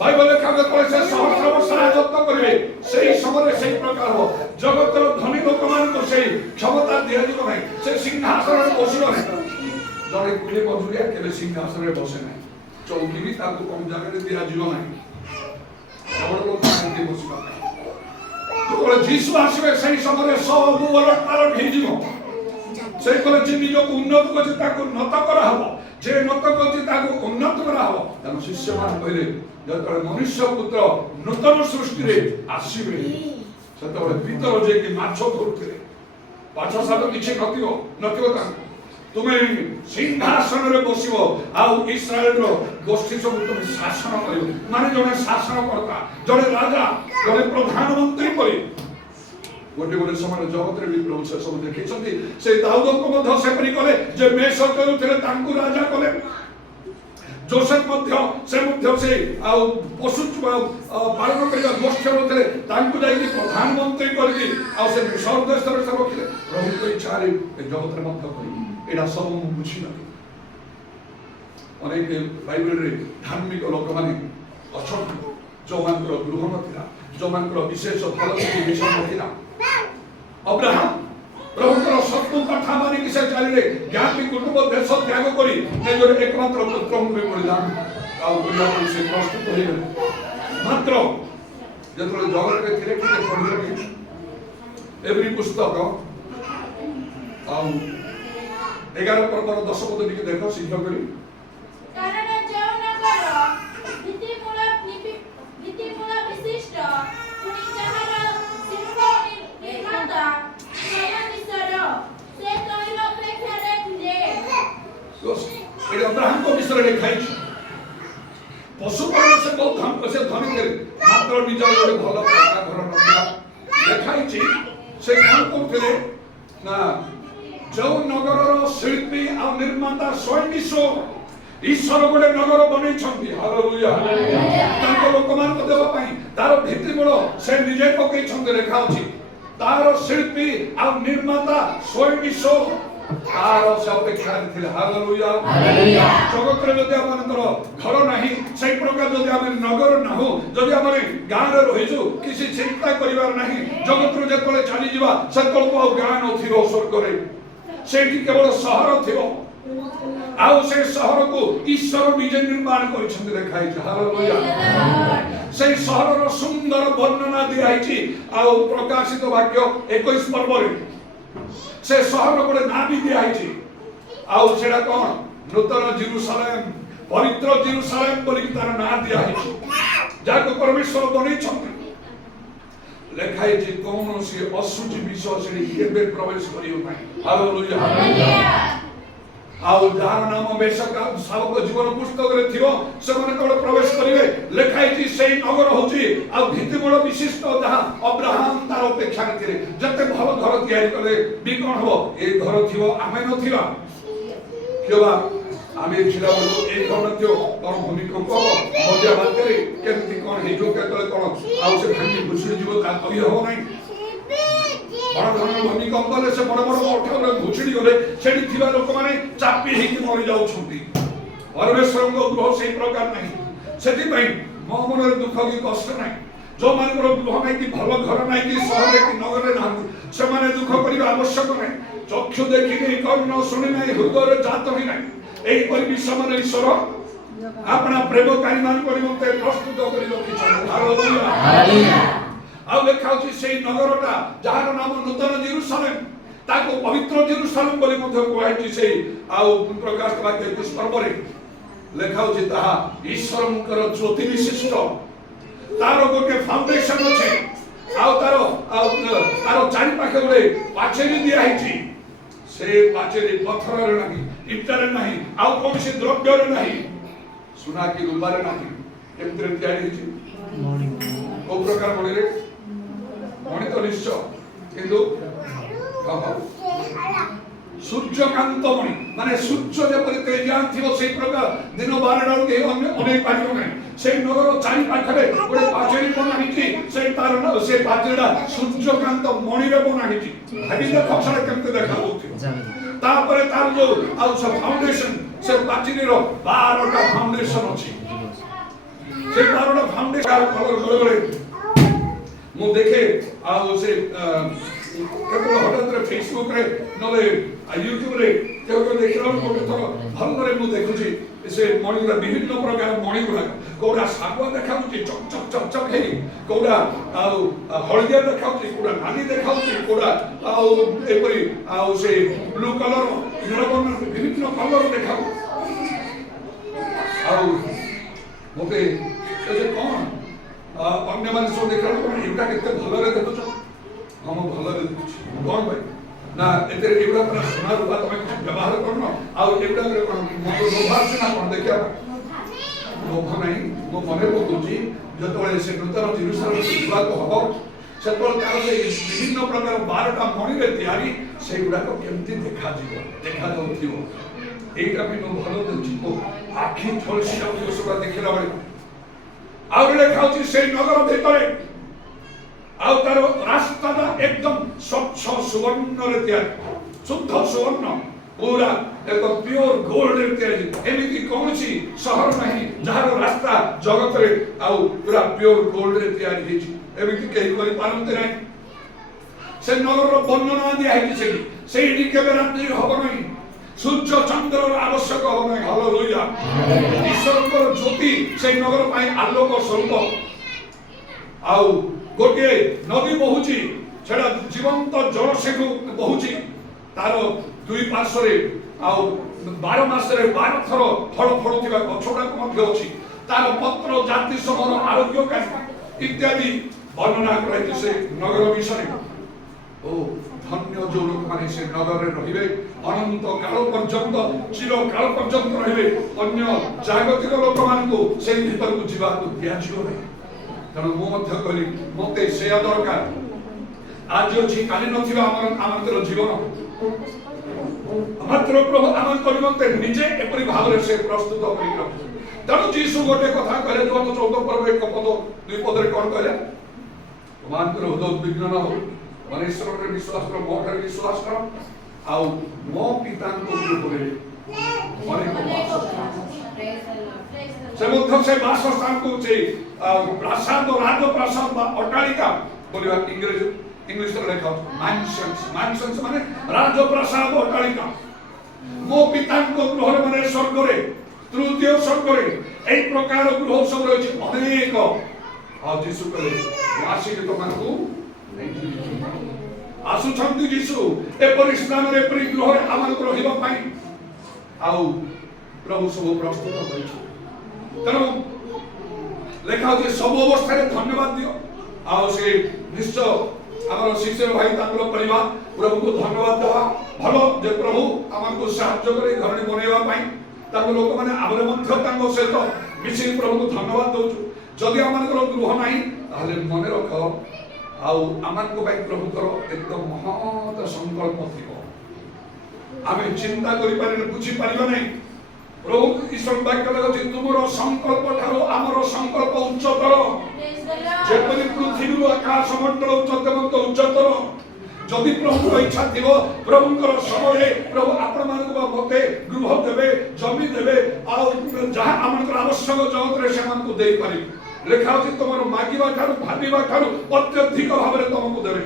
ବାଇବେଲ ଲେଖା ଯେତେବେଳେ ସେ ସହସ୍ର ବର୍ଷ ରାଜତ୍ୱ କରିବେ ସେହି ସମୟରେ ସେହି ପ୍ରକାର ହବ ଜଗତର ଧନୀ ଲୋକମାନଙ୍କୁ ସେହି କ୍ଷମତା ଦିଆଯିବ ନାହିଁ ସେ ସିଂହାସନରେ ବସିବ ନାହିଁ ଜଣେ କୁଲି ମଜୁରିଆ କେବେ ସିଂହାସନରେ ବସେ ନାହିଁ ଚୌକି ବି ତାକୁ କମ ଜାଗାରେ ଦିଆଯିବ ନାହିଁ ଯେତେବେଳେ ଯୀଶୁ ଆସିବେ ସେହି ସମୟରେ ସବୁ ଓଲଟପାଲଟ ହେଇଯିବ ସେ କହିଲେ ଯେ ନିଜକୁ ଉନ୍ନତ କରିଛି ତାକୁ ନତ କରାହବ ଯେ ନତ କରିଛି ତାକୁ ଉନ୍ନତ କରାହବ ତେଣୁ ଶିଷ୍ୟମାନେ କହିଲେ ଯେତେବେଳେ ମନୁଷ୍ୟ ପୁତ୍ର ନୂତନ ସୃଷ୍ଟିରେ ଆସିବେ ସେତେବେଳେ ପିତର ଯିଏକି ମାଛ ଧରୁଥିଲେ ମାଛ ସାତ କିଛି ନଥିବ ତାଙ୍କୁ ତୁମେ ସିଂହାସନରେ ବସିବ ଆଉ ଇସ୍ରାଏଲର ଗୋଷ୍ଠୀ ସବୁ ତୁମେ ଶାସନ କରିବ ମାନେ ଜଣେ ଶାସନକର୍ତ୍ତା ଜଣେ ରାଜା ଜଣେ ପ୍ରଧାନମନ୍ତ୍ରୀ ପରି ଗୋଟେ ସମୟରେ ଜଗତରେ ବି ପ୍ରଭୁ ସେ ସବୁ ଦେଖିଛନ୍ତି ସେ ଦାଉଦଙ୍କୁ ମଧ୍ୟ ସେପରି କଲେ ଯେ ମେଷ କରୁଥିଲେ ତାଙ୍କୁ ରାଜା କଲେ ଯୋସେଫ ମଧ୍ୟ ସେ ଆଉ ପଶୁ ପାଳନ କରିବା ଗୋଷ୍ଠୀ ଥିଲେ ତାଙ୍କୁ ଯାଇକି ପ୍ରଧାନମନ୍ତ୍ରୀ କରିକି ଆଉ ସେ ମିଶର ଦେଶରେ ସେ ରଖିଲେ ପ୍ରଭୁଙ୍କ ଇଚ୍ଛାରେ ଜଗତରେ ମଧ୍ୟ କରିବେ এটা সব ମୁଁ ବୁଝିନାହିଁ ଅନେକ ବାଇବେଲରେ ଧାର୍ମିକ ଲୋକମାନେ ଅଛନ୍ତି ଯେଉଁମାନଙ୍କର ଗୃହ ନଥିଲା ଯେଉଁମାନଙ୍କର ବିଶେଷ ଭଲ କିଛି ବିଷୟ ନଥିଲା ଅବ୍ରାହମ ପ୍ରଭୁଙ୍କର ସବୁ କଥା ମାନିକି ସେ ଚାଲିଲେ ଜ୍ଞାତି କୁଟୁମ୍ବ ଦେଶ ତ୍ୟାଗ କରି ନିଜର ଏକମାତ୍ର ପୁତ୍ରଙ୍କୁ ବଳିଦାନ ଆଉ କରିବା ପାଇଁ ସେ ପ୍ରସ୍ତୁତ ହୋଇଗଲେ ମାତ୍ର ଯେତେବେଳେ ଜଗତରେ ଥିଲେ ଟିକେ ପଢିଲେ ଏଭଳି ପୁସ୍ତକ ଆଉ 11 ପର୍ବର 10 ପଦ ଟିକେ ଦେଖ ଶୀଘ୍ର କରି କାରଣ ଯେଉଁ ନଗର ଭିତ୍ତିମୂଳ ବିଶିଷ୍ଟ ପୁଣି ଯାହାର ଶିଳ୍ପ ନିର୍ମାତା ସ୍ୱୟଂ ସେ ତୈଳ ଅପେକ୍ଷାରେ ଥିଲେ ଏଇଟା ଅବ୍ରାହମଙ୍କ ବିଷୟରେ ଲେଖା ହେଇଛି ପଶୁପାଳନ ସେ ବହୁତ ଧନୀ ଭିତରେ ମାତ୍ର ନିଜର ଗୋଟେ ଭଲ ପକ୍କା ଘର ନଥିଲା। ଲେଖାଇଛି ସେ କ'ଣ କରୁଥିଲେ ନା ଯେଉଁ ନଗରର ଶିଳ୍ପୀ ଆଉ ନିର୍ମାତା ସ୍ୱୟଂ ଈଶ୍ୱର ଗୋଟେ ନଗର ବନେଇଛନ୍ତି। ହାଲେଲୁୟା। ତାଙ୍କ ଲୋକମାନଙ୍କୁ ଦେବା ପାଇଁ ତାର ଭିତ୍ତିମୂଳ ସେ ନିଜେ ପକେଇଛନ୍ତି। ଲେଖା ଅଛି ତାର ଶିଳ୍ପୀ ଆଉ ନିର୍ମାତା ସ୍ୱୟଂ ତାର ସେ ଅପେକ୍ଷାରେ ଥିଲେ। ହାଲେଲୁୟା। ଜଗତରେ ଯଦି ଆମମାନଙ୍କର ଘର ନାହିଁ, ସେଇ ପ୍ରକାର ଯଦି ଆମେ ନଗର ନାହୁଁ, ଯଦି ଆମେ ଗାଁରେ ରହିଛୁ, କିଛି ଚିନ୍ତା କରିବାର ନାହିଁ। ଜଗତରୁ ଯେତେବେଳେ ଚାଲିଯିବା ସେତେବେଳକୁ ଆଉ ଗାଁ ନଥିବ ସ୍ୱର୍ଗରେ, ସେଇଠି କେବଳ ସହର ଥିବ। ଆଉ ସେ ସହରକୁ ଈଶ୍ୱର ନିଜେ ନିର୍ମାଣ କରିଛନ୍ତି। ଲେଖାଇଛି ହାଲେଲୁୟା। ସେଇ ସହରର ସୁନ୍ଦର ବର୍ଣ୍ଣନା ଦିଆଯାଇଛି। ଆଉ ପ୍ରକାଶିତ ବାକ୍ୟ 21 ପର୍ବରେ ସେ ସହର ଗୋଟେ ନାଁ ବି ଦିଆଯାଇଛି। ଆଉ ସେଟା କ'ଣ? ନୂତନ ଜେରୁସାଲେମ, ପବିତ୍ର ଜେରୁସାଲେମ ବୋଲି ତାର ନାଁ ଦିଆଯାଇଛି, ଯାହାକୁ ପରମେଶ୍ୱର ବନେଇଛନ୍ତି। ଲେଖାଇଛି କୌଣସି ଅଶୁଚି ବିଷୟ ସେଠି କେବେ ପ୍ରବେଶ କରିବ ନାହିଁ। ହାଲେଲୁୟା। ଆଉ ଯାହାର ନାମ ଶାବକ ଜୀବନ ପୁସ୍ତକରେ ଥିବ ସେମାନେ କେବଳ ପ୍ରବେଶ କରିବେ। ଲେଖାଇଛି ସେଇ ନଗର ହଉଛି ଆଉ ଭିତ୍ତିମୂଳ ବିଶିଷ୍ଟ ଯାହା ଅବ୍ରାହମ ତାର ଅପେକ୍ଷାରେ ଥିଲେ। ଯେତେ ଭଲ ଘର ତିଆରି କଲେ ବି କ'ଣ ହବ? ଏ ଘର ଥିବ ଆମେ ନଥିବା। କିବା ଆମେ ଥିଲା ବେଳକୁ ଏଇ ଘର ନଥିବ, କ'ଣ ଭୂମିକମ୍ପ ହବ, ମଜା ବାତ୍ୟାରେ କେମିତି କ'ଣ ହେଇଯିବ, କେତେବେଳେ କ'ଣ ଆଉ ସେ ଭାଙ୍ଗି ଭୁଷୁଡ଼ି ଯିବ ତା କହି ହବ ନାହିଁ। ବଡ଼ ଧରଣର ଭୂମିକମ୍ପ ହେଲେ ସେ ବଡ଼ ବଡ଼ ଅଠାରେ ଭୁଷୁଡ଼ି ଗଲେ ସେଠି ଥିବା ଲୋକମାନେ ଚାପି ହେଇକି ମରି ଯାଉଛନ୍ତି। ପରମେଶ୍ୱରଙ୍କ ଗୃହ ସେଇ ପ୍ରକାର ନାହିଁ। ସେଥିପାଇଁ ମୋ ମନରେ ଦୁଃଖ କି କଷ୍ଟ ନାହିଁ। ଯୋଉମାନଙ୍କର ଗୃହ ନାହିଁ କି ଭଲ ଘର ନାହିଁ କି ସହରରେ କି ନଗରରେ ନାହାନ୍ତି, ସେମାନେ ଦୁଃଖ କରିବା ଆବଶ୍ୟକ ନାହିଁ। ଚକ୍ଷୁ ଦେଖିନି, କର୍ଣ୍ଣ ଶୁଣି ନାହିଁ, ହୃଦୟରେ ଜାତ ହିଁ ନାହିଁ, ଏହିପରି ବିଷୟରେ ଈଶ୍ୱର ଆପଣା ପ୍ରେମକାରୀ ମାନଙ୍କ ନିମନ୍ତେ ପ୍ରସ୍ତୁତ କରି ରଖିଛନ୍ତି। ହାଲେଲୁୟା। ଆଉ ଲେଖା ହେଉଛି ସେଇ ନଗରଟା ଯାହାର ନାମ ନୂତନ ଜେରୁସାଲେମ, ତାକୁ ପବିତ୍ର ଜେରୁସାଲେମ ବୋଲି ମଧ୍ୟ କୁହାଯାଇଛି। ସେଇ ଆଉ ପ୍ରକାଶ ବାକ୍ୟ 21 ପର୍ବରେ ଲେଖା ହେଉଛି ତାହା ଈଶ୍ୱରଙ୍କର ଜ୍ୟୋତି ବିଶିଷ୍ଟ। ତାର ଗୋଟେ ଫାଉଣ୍ଡେସନ ଅଛି। ଆଉ ତାର ଚାରିପାଖେ ଗୋଟେ ପାଚେରୀ ଦିଆହେଇଛି। ସେ ପାଚେରୀ ପଥରରେ ନାହିଁ, ଇଟାରେ ନାହିଁ, ଆଉ କୌଣସି ଦ୍ରବ୍ୟରେ ନାହିଁ, ସୁନା କି ରୂପାରେ ନାହିଁ। କେମିତିରେ ତିଆରି ହେଇଛି? କୋଉ ପ୍ରକାର ମଣିରେ? ମଣି ତ ନିଶ୍ଚୟ, କିନ୍ତୁ ସୂର୍ଯ୍ୟକାନ୍ତ ମଣି, ମାନେ ସୂର୍ଯ୍ୟ ଯେପରି ତେଜାନ ଥିବ ସେଇ ପ୍ରକାର ଦିନ 12ଟା କେହି ଅନେଇ ପାରିବ ନାହିଁ। ସେଇ ନଗର ଚାରି ପାଖରେ ଗୋଟେ ପାଚେରୀ ବନା ହେଇଛି। ସେ ପାଚେରୀଟା ସୂର୍ଯ୍ୟକାନ୍ତ ମଣିରେ ବନା ହେଇଛି। ଭାବି ଦେଖ ସେଟା କେମିତି ଦେଖାଯାଉଥିବ। ତାପରେ ତାର ଯୋଉ ଆଉ ସେ ଫାଉଣ୍ଡେସନ, ସେ ପାଚେରୀର 12ଟା ଫାଉଣ୍ଡେସନ ଅଛି। ସେ 12ଟା ଫାଉଣ୍ଡେସନ କଲର ବେଳେ ମୁଁ ଦେଖେ। ଆଉ ସେ କେବଳ ହଠାତ୍ ଫେସବୁକରେ ନହେଲେ ୟୁଟ୍ୟୁବରେ କେଉଁ ଦେଖିଲା ବେଳକୁ ଗୋଟେ ଥର ଭଲ করে ମୁଁ ଦେଖୁଛି ସେ ମଣିଗୁଡ଼ା ବିଭିନ୍ନ ପ୍ରକାର ମଣିଗୁଡ଼ା, କୋଉଟା ଶାଗୁଆ ଦେଖାଯାଉଛି ଚକ୍ ଚକ୍ ଚକ୍ ଚକ୍ ହେଇ, କୋଉଟା ଆଉ ହଳଦିଆ ଦେଖାଯାଉଛି, କୋଉଟା ନାଲି ଦେଖାଯାଉଛି, କୋଉଟା ଆଉ ଏପରି ଆଉ ସେ ବ୍ଲୁ କଲର, ନୀଳବର୍ଣ୍ଣ ବିଭିନ୍ନ କଲର ଦେଖାଯାଉଛି। ଆଉ ମୋତେ କ'ଣ ଅନ୍ୟମାନେ ସବୁ ଦେଖିଲା ବେଳକୁ ଏଗୁଡ଼ା କେତେ ଭଲରେ ଦେଖୁଛ? ହଁ ମୁଁ ଭଲରେ ଦେଖୁଛି। କ'ଣ ପାଇଁ ନା ଏଥିରେ ଏଗୁଡ଼ା ପୁରା ସୁନା ରୂପା ତମେ ବ୍ୟବହାର କରୁନ। ଆଉ ଏଗୁଡ଼ାକରେ କ'ଣ ଲୋଭ ଆସୁଛି ନା କ'ଣ ଦେଖିବା ପାଇଁ? ଲୋଭ ନାହିଁ। ମୁଁ ମନେ ପକାଉଛି ଯେତେବେଳେ ସେ ନୂତନ ଜେରୁସାଲେମ ଯିବାକୁ ହବ ସେତେବେଳେ ତାର ସେଇ ବିଭିନ୍ନ ପ୍ରକାର 12ଟା ମଣିରେ ତିଆରି ସେଇଗୁଡ଼ାକ କେମିତି ଦେଖାଯାଉଥିବ। এইটা আমি ভালো দেখছি, আখি ঝলসি যাଉଛି ସେଗୁଡ଼ା ଦେଖିଲା ବେଳେ। ଆହୁରି ଲେଖା ହେଉଛି ସେଇ ନଗର ଭିତରେ ଆଉ ତାର ରାସ୍ତାଟା ଏକଦମ ସ୍ୱଚ୍ଛ ସୁବର୍ଣ୍ଣରେ ତିଆରି, ଶୁଦ୍ଧ ସୁବର୍ଣ୍ଣ, ପୁରା ଏକ ପିଓର ଗୋଲ୍ଡରେ ତିଆରି। ଏମିତି କୌଣସି ସହର ନାହିଁ ଯାହାର ରାସ୍ତା ଜଗତରେ ଆଉ ପୁରା ପିଓର ଗୋଲ୍ଡରେ ତିଆରି ହେଇଛି। ଏମିତି କେହି କରିପାରନ୍ତି ନାହିଁ। ସେ ନଗରର ବର୍ଣ୍ଣନା ଦିଆହେଇଛି ସେଇଠି କେବେ ରାତ୍ରି ହବ ନାହିଁ, ସୂର୍ଯ୍ୟ ଚନ୍ଦ୍ରର ଆବଶ୍ୟକ ହବ ନାହିଁ। ହାଲେଲୁୟା। ଈଶ୍ୱରଙ୍କର ଜ୍ୟୋତି ସେଇ ନଗର ପାଇଁ ଆଲୋକ ସ୍ୱରୂପ। ଆଉ ଗୋଟିଏ ନଦୀ ବହୁଛି, ସେଟା ଜୀବନ୍ତ ଜଳ ସେଠୁ ବହୁଛି। ତାର ଦୁଇ ପାର୍ଶ୍ୱରେ ଆଉ 12 ମାସରେ 12 ଥର ଫଳ ଫଳୁଥିବା ଗଛଗୁଡାକ ମଧ୍ୟ ଅଛି। ତାର ପତ୍ର ଜାତି ସମୂହର ଆରୋଗ୍ୟକାରୀ ଇତ୍ୟାଦି ବର୍ଣ୍ଣନା କରାଯାଇଛି ସେ ନଗର ବିଷୟରେ। ଓ ଧନ୍ୟ ଯୋଉ ଲୋକମାନେ ସେ ନଗରରେ ରହିବେ, ଅନନ୍ତ କାଳ ପର୍ଯ୍ୟନ୍ତ, ଚିର କାଳ ପର୍ଯ୍ୟନ୍ତ ରହିବେ। ଅନ୍ୟ ଜାଗତିକ ଲୋକମାନଙ୍କୁ ସେଇ ଭିତରକୁ ଯିବାକୁ ଦିଆଯିବ ନାହିଁ। ତେଣୁ ମୁଁ ମଧ୍ୟ କହିଲି ମୋତେ ସେୟା ଦରକାର। ଆଜି ଅଛି କାଲି ନଥିବା ଆମର ଜୀବନ, ମାତ୍ର ପ୍ରଭୁ ଆମଙ୍କ ନିମନ୍ତେ ନିଜେ ଏପରି ଭାବରେ ସେ ପ୍ରସ୍ତୁତ କରି ରଖିଛନ୍ତି। ତେଣୁ ଯୀଶୁ ଗୋଟେ କଥା କହିଲେ, ଯୋଉ 14 ପର୍ବ 1 ପଦ 2 ପଦରେ କଣ କହିଲେ? ତୁମମାନଙ୍କର ହୃଦୟ ଉଦ୍ବିଗ୍ନ ନ ହଉ, ତୁମେ ଈଶ୍ୱରରେ ବିଶ୍ୱାସ କର, ମୋ ଠାରେ ବିଶ୍ୱାସ କର, ଆଉ ମୋ ପିତାଙ୍କ ଗୃହରେ ଅନେକ ବାସସ୍ଥାନ। ସେ ମଧ୍ୟ ସେ ବାସସ୍ଥାନକୁ ସେ ପ୍ରାସାଦ, ରାଜପ୍ରାସାଦ ବା ଅଟ୍ଟାଳିକା ବୋଲିବା ଇଂଲିଶରେ ଲେଖା ଅଛି ମ୍ୟାନସନ୍ସ। ମ୍ୟାନସନ୍ସ ମାନେ ରାଜପ୍ରାସାଦ, ଅଟ୍ଟାଳିକା। ମୋ ପିତାଙ୍କ ଗୃହରେ ମାନେ ସ୍ୱର୍ଗରେ, ତୃତୀୟ ସ୍ୱର୍ଗରେ এই ପ୍ରକାର ଗୃହ ସବୁ ରହିଛି ଅନେକ। ଆଉ ଯୀଶୁ କହିଲେ ଆସିକି ତୁମମାନଙ୍କୁ ଆସୁଛନ୍ତି ଯୀଶୁ ଏପରି ସ୍ଥାନରେ, ଏପରି ଗୃହରେ ଆମକୁ ରହିବା ପାଇଁ। ଆଉ ପ୍ରଭୁ ସବୁ ପ୍ରସ୍ତୁତ କରିଛନ୍ତି। ତେଣୁ ଲେଖା ହଉଛି ସବୁ ଅବସ୍ଥାରେ ଧନ୍ୟବାଦ ଦିଅ। ଆଉ ସେ ନିଶ୍ଚୟ ଆମର ଶିଷ୍ୟ ଭାଇ ତାଙ୍କର ପରିବାର ପ୍ରଭୁକୁ ଧନ୍ୟବାଦ ଦେବା ଭଲ ଯେ ପ୍ରଭୁ ଆମକୁ ସାହାଯ୍ୟ କରି ଘରଣୀ ବନେଇବା ପାଇଁ। ତାଙ୍କ ଲୋକମାନେ ଆମେ ମଧ୍ୟ ତାଙ୍କ ସହିତ ମିଶିକି ପ୍ରଭୁକୁ ଧନ୍ୟବାଦ ଦଉଛୁ। ଯଦି ଆମମାନଙ୍କର ଗୃହ ନାହିଁ ତାହେଲେ ମନେ ରଖ ଆଉ ଆମମାନଙ୍କ ପାଇଁ ପ୍ରଭୁଙ୍କର ଏକଦମ ମହତ ସଂକଳ୍ପ ଥିବ। ଆମେ ଚିନ୍ତା କରିପାରିବା, ବୁଝିପାରିବା ନାହିଁ। ପ୍ରଭୁ ଈଶ୍ୱର ବାକ୍ୟ ଅଛି ତୁମର ସଂକଳ୍ପ ଠାରୁ ଆମର ସଂକଳ୍ପ ଉଚ୍ଚତର। ଯେପରି ପୃଥିବୀରୁ ଆକାଶ ମଣ୍ଡଳ ଉଚ୍ଚତର। ଯଦି ପ୍ରଭୁଙ୍କର ଇଚ୍ଛା ଥିବ ପ୍ରଭୁଙ୍କର ସମୟରେ ପ୍ରଭୁ ଆପଣମାନଙ୍କୁ ବା ମୋତେ ଗୃହ ଦେବେ, ଜମି ଦେବେ, ଆଉ ଯାହା ଆମଙ୍କର ଆବଶ୍ୟକ ଜଗତରେ ସେମାନଙ୍କୁ ଦେଇପାରିବେ। ଲେଖା ଅଛି ତମର ମାଗିବା ଠାରୁ ଭାବିବା ଠାରୁ ଅତ୍ୟଧିକ ଭାବରେ ତମକୁ ଦେବେ।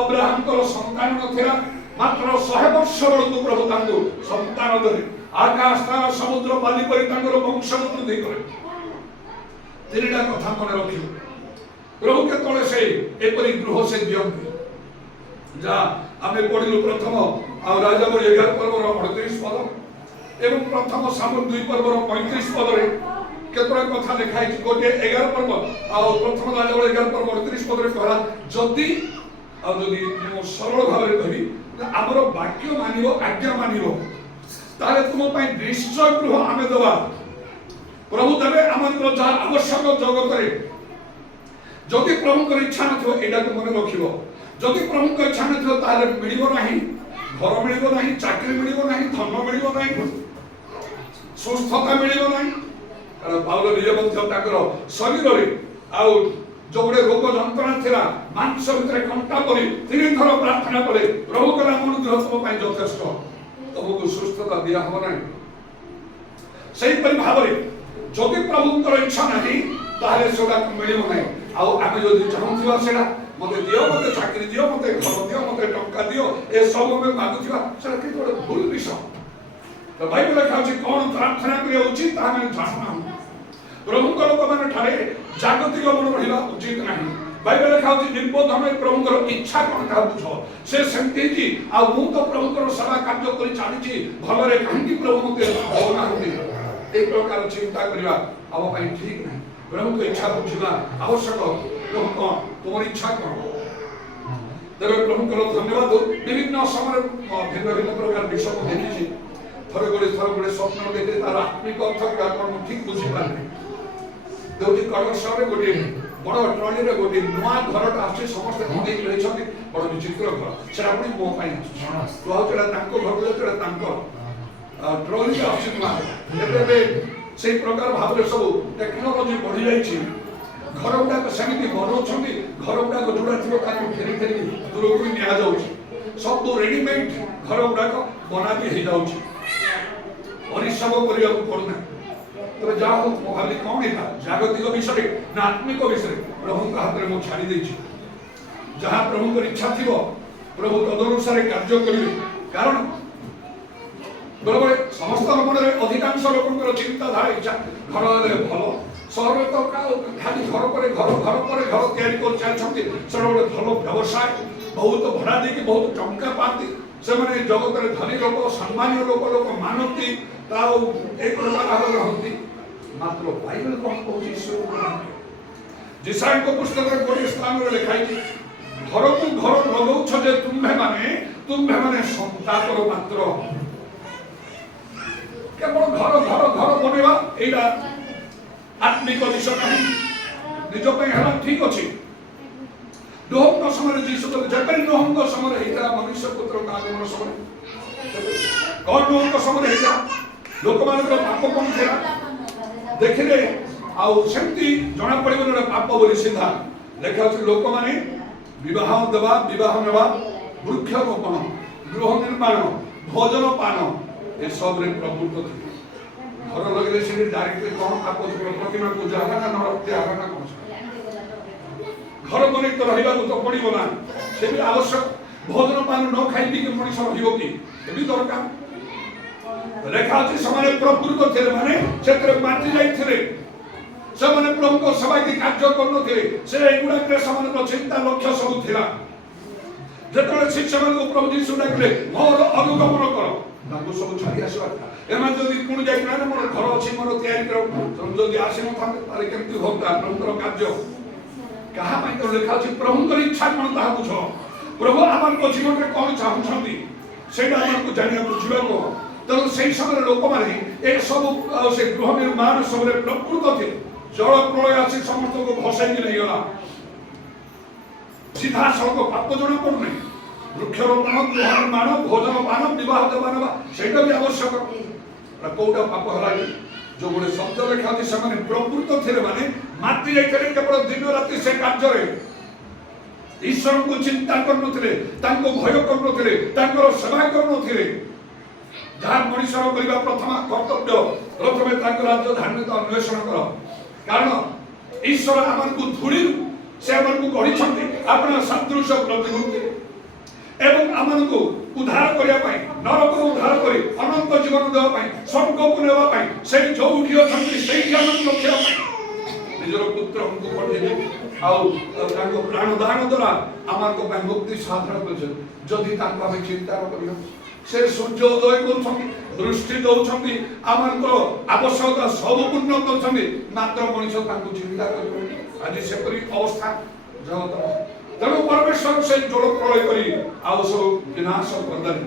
ଅବ୍ରାହମଙ୍କର ସନ୍ତାନ ନଥିଲା, ମାତ୍ର 100 ବର୍ଷ ବେଳକୁ ପ୍ରଭୁ ତାଙ୍କୁ ସନ୍ତାନ ଦେଲେ। ଆକାଶ ତାରା ସମୁଦ୍ର ବାଲି ପରି ତାଙ୍କର ବଂଶ ବୃଦ୍ଧି କଲେ। ତିନିଟା କଥା ମନେ ରଖିବ। ପ୍ରଭୁ କେତେବେଳେ ସେ ଏପରି ଗୃହ ସେ ଦିଅନ୍ତି। ଯାହା ଆମେ ପଢିଲୁ ପ୍ରଥମ ଆଉ ରାଜାବଳୀ 11 ପର୍ବର 38 ପଦ ଏବଂ ପ୍ରଥମ ସାମୁଏଲ 2 ପର୍ବର 35 ପଦରେ କେତେଟା କଥା ଲେଖା ହେଇଛି। ଗୋଟିଏ 11 ପର୍ବ ଆଉ ପ୍ରଥମ ରାଜାବଳୀ 11 ପର୍ବ 38 ପଦରେ କହିଲା ଯଦି ମୁଁ ସରଳ ଭାବରେ କହିବି ଆମର ବାକ୍ୟ ମାନିବ, ଆଜ୍ଞା ମାନିବ, ତାହେଲେ ତୁମ ପାଇଁ ନିଶ୍ଚୟ ଗୃହ ଆମେ ଦେବା। ପ୍ରଭୁ ଦେବେ ଆମଙ୍କର ଯାହା ଆବଶ୍ୟକ ଜଗତରେ। ଯଦି ପ୍ରଭୁଙ୍କର ଇଚ୍ଛା ନଥିବ ଏଇଟାକୁ ମନେ ରଖିବ। ଯଦି ପ୍ରଭୁଙ୍କ ଇଚ୍ଛା ନଥିବ ତାହେଲେ ମିଳିବ ନାହିଁ, ଘର ମିଳିବ ନାହିଁ, ଚାକିରି ମିଳିବ ନାହିଁ, ଧନ ମିଳିବ ନାହିଁ, ସୁସ୍ଥତା ମିଳିବ ନାହିଁ। କାରଣ ପାଉଲ ନିଜେ ମଧ୍ୟ ତାଙ୍କର ଶରୀରରେ ଆଉ ଯୋଉ ଗୋଟେ ରୋଗ ଯନ୍ତ୍ରଣା ଥିଲା, ମାଂସ ଭିତରେ କଣ୍ଟା ପରି 3 ଥର ପ୍ରାର୍ଥନା କଲେ ପ୍ରଭୁ କହିଲେ ଆମ ଅନୁଗ୍ରହ ତମ ପାଇଁ ଯଥେଷ୍ଟ, ତମକୁ ସୁସ୍ଥତା ଦିଆ ହବ ନାହିଁ। ସେଇପରି ଭାବରେ ଯଦି ପ୍ରଭୁଙ୍କର ଇଚ୍ଛା ନାହିଁ ତାହେଲେ ସେଟା ମିଳିବ ନାହିଁ। ଆଉ ଆମେ ଯଦି ଚାହୁଁଥିବା ସେଟା ମତେ ଦିଅ, ମତେ ଚାକିରି ଦିଅ, ମତେ ଘର ଦିଅ, ମତେ ଟଙ୍କା ଦିଅ, ଏସବୁ ଆମେ ମାଗୁଥିବା ସେଟା କିନ୍ତୁ ଗୋଟେ ଭୁଲ ବିଷୟ। ତ ବାଇବେଲ ଲେଖା ଅଛି କଣ ପ୍ରାର୍ଥନା କରିବା ଉଚିତ ତାହା ଆମେ ଜାଣୁନାହୁଁ। ପ୍ରଭୁଙ୍କ ଲୋକମାନେ ଠାରେ ଜାଗତିକ ମନ ରହିବା ଉଚିତ ନାହିଁ। ବାଇବେଲ ଲେଖା ଅଛି ନିର୍ବୋଧ ହୋଇ ପ୍ରଭୁଙ୍କର ଇଚ୍ଛା କଣ ତାହା ବୁଝ। ସେ ସେମିତି ହେଇଛି ଆଉ ମୁଁ ତ ପ୍ରଭୁଙ୍କର ସେବା କାର୍ଯ୍ୟ କରି ଚାଲିଛି ଭଲରେ, କାହିଁକି ପ୍ରଭୁ ମତେ ଦଉନାହାନ୍ତି? এই ପ୍ରକାର ଚିନ୍ତା କରିବା ଆମ ପାଇଁ ଠିକ ନାହିଁ। ପ୍ରଭୁଙ୍କ ଇଚ୍ଛା ବୁଝିବା ଆବଶ୍ୟକ। ପ୍ରଭୁ କଣ, ତୁମର ଇଚ୍ଛା କଣ? ତେବେ ପ୍ରଭୁଙ୍କର ଧନ୍ୟବାଦ। ବିଭିନ୍ନ ସମୟରେ ଭିନ୍ନ ଭିନ୍ନ ପ୍ରକାର ବିଷୟ ମୁଁ ଦେଖିଛି। ଥରେ ଗୋଟେ ସ୍ୱପ୍ନ ଦେଖେ, ତାର ଆତ୍ମିକ ଅର୍ଥ କଣ ମୁଁ ଠିକ ବୁଝିପାରିନି। ଯୋଉଠି କଟକ ସହରରେ ଗୋଟିଏ ବଡ ଟ୍ରଲିରେ ଗୋଟିଏ ନୂଆ ଘରଟା ଆସୁଛି, ସମସ୍ତେ ମଗେଇକି ରହିଛନ୍ତି, ବଡ ବିଚିତ୍ର ଘର। ସେଟା ପୁଣି ମୋ ପାଇଁ ଆସୁଛି। କୁହାଯାଉଛି ତାଙ୍କ ଘରକୁ ଯେତେବେଳେ ତାଙ୍କ ଟ୍ରଲି ଆସୁଛି ନୂଆ। ଏବେ ସେଇ ପ୍ରକାର ଭାବରେ ସବୁ ଟେକ୍ନୋଲୋଜି ବଢି ଯାଇଛି। ଘର ଗୁଡାକ ସେମିତି ବନଉଛନ୍ତି, ଘର ଗୁଡାକ ଯୋଉଟା ଥିବ ତାକୁ ଫେରି ଦୂରକୁ ନିଆଯାଉଛି। ସବୁ ରେଡିମେଡ୍ ଘର ଗୁଡାକ ବନା ବି ହେଇଯାଉଛି, ପରିଶ୍ରମ କରିବାକୁ ପଡୁନାହିଁ। ତେବେ ଯାହା ହଉ ମୁଁ ଭାବିଲି କଣ ଏଇଟା ଜାଗତିକ ବିଷୟରେ ନା ଆତ୍ମିକ ବିଷୟରେ ପ୍ରଭୁଙ୍କ ହାତରେ ମୁଁ ଛାଡ଼ି ଦେଇଛି। ଯାହା ପ୍ରଭୁଙ୍କର ଇଚ୍ଛା ଥିବ ପ୍ରଭୁ ତଦନୁସାରେ କାର୍ଯ୍ୟ କରିବେ। କାରଣ ବେଳେବେଳେ ସମସ୍ତଙ୍କ ମନରେ ଅଧିକାଂଶ ଲୋକଙ୍କର ଚିନ୍ତାଧାରା ଇଚ୍ଛା ଘର ହେଲେ ଭଲ। ସହରରେ ତ ଖାଲି ଘର ପରେ ଘର ତିଆରି କରି ଚାଲିଛନ୍ତି। ସେଟା ଗୋଟେ ଭଲ ବ୍ୟବସାୟ, ବହୁତ ଭଡ଼ା ଦେଇକି ବହୁତ ଟଙ୍କା ପାଆନ୍ତି। ସେମାନେ ଜଗତରେ ଧନୀ ଲୋକ, ସମ୍ମାନୀୟ ଲୋକ ମାନନ୍ତି, ଆଉ এই ପ୍ରକାର ଭାବରେ ରହନ୍ତି। ମାତ୍ର ବାଇବେଲ କଣ କହୁଛି? ଯେଶାୟାଙ୍କ ପୁସ୍ତକରେ ଗୋଟିଏ ସ୍ଥାନରେ ଲେଖା ହେଇଛି ଘରକୁ ଘର ଲଗଉଛ ଯେ ତୁମ୍ଭେମାନେ ସନ୍ତାପର ମାତ୍ର। କେବଳ ଘର ବନେଇବା ଏଇଟା ଆତ୍ମିକ ବିଷୟ ନାହିଁ। निज पे हला ठीक अछि नोहम का समय जीसु को जब नोहम का समय हेता मनुष्य पुत्र का आगमन समय कौन नोहम का समय हेता लोक मान पाप कौन थिला देखिले आउ सेमती जणा पड़िबो न पाप बोली सीधा लेखा अछि लोक माने विवाह देवा विवाह नेवा वृक्ष रोपण गृह निर्माण भोजन पान ए सब रे प्रवृत्त थे घर लगले से डायरेक्ट कौन पाप प्रतिमा पूजा है ना नरत्या है ना कौन घर बने तो रहिबा तो पड़िबो ना से भी आवश्यक भोजन पान न खाइ कि मनुष्य रहिबो कि ए भी दरकार रेखा अछि समाने प्रवृत्त थे माने क्षेत्र माटी जाई थे समाने प्रभु को सेवा की कार्य करनो थे से एगुडा के समाने को चिंता लक्ष्य सब थिला जेतले शिक्षा को प्रभु जी सुनाइले मोर अनुगमन करो ताको सब छाड़ी आसवा एमा जदी कोन जाई ना मोर घर अछि मोर तयारी करो तुम जदी आसी न थाते तारे केमति होता प्रभुर कार्य कहा पई तो लिखा अछि प्रभुकर इच्छा कोन ताहा बुझो प्रभु आमान को जीवन रे कोन चाहू छथि सेटा आमान को जानिया बुझिबा को तो सेही समय लोक माने ए सब से गृह निर्माण सब रे प्रकृत थे जल प्रलय आसी समस्त को भसाई के नहीं गला सीधा सड़क पाप जणा पड़ने वृक्षरोपण गृह निर्माण भोजन पान विवाह देवाना सेटा भी आवश्यक कोटा पाप हला जो गोटे शब्द लेखा अछि से माने प्रकृत थे माने माटी जाइते केवल दिन राति से कार्य रे ईश्वर को चिंता करनथिले तांको भय करनथिले तांकर सेवा करनथिले जहाँ मनुष्यर करबा प्रथम कर्तव्य प्रथमे तांको राज्य धार्मिक अन्वेषण कर कारण ईश्वर आमन को धूली से आमन को गढ़ी छथि आपन सदृश प्रतिमूर्ति एवं आमन को उद्धार करिया पाई नरक को उद्धार करी अनंत जीवन देवा पाई स्वर्ग को नेवा पाई से जो उठी अछथि सेही आमन रक्षा पाई निजर पुत्र हमको पठेबे आउ तांको प्राण दान द्वारा आमन को पाई मुक्ति साधन करछ जदि तांको हम चिंता करियो से सूर्य उदय करुछंती दृष्टि दउछंती आमन को आवश्यकता सब पूर्ण करछंती मात्र मनुष्य तांको चिंता करियो आज से परि अवस्था जगत तेणु परमेश्वर से जोड़ प्रलय करी आउ सब विनाश करदन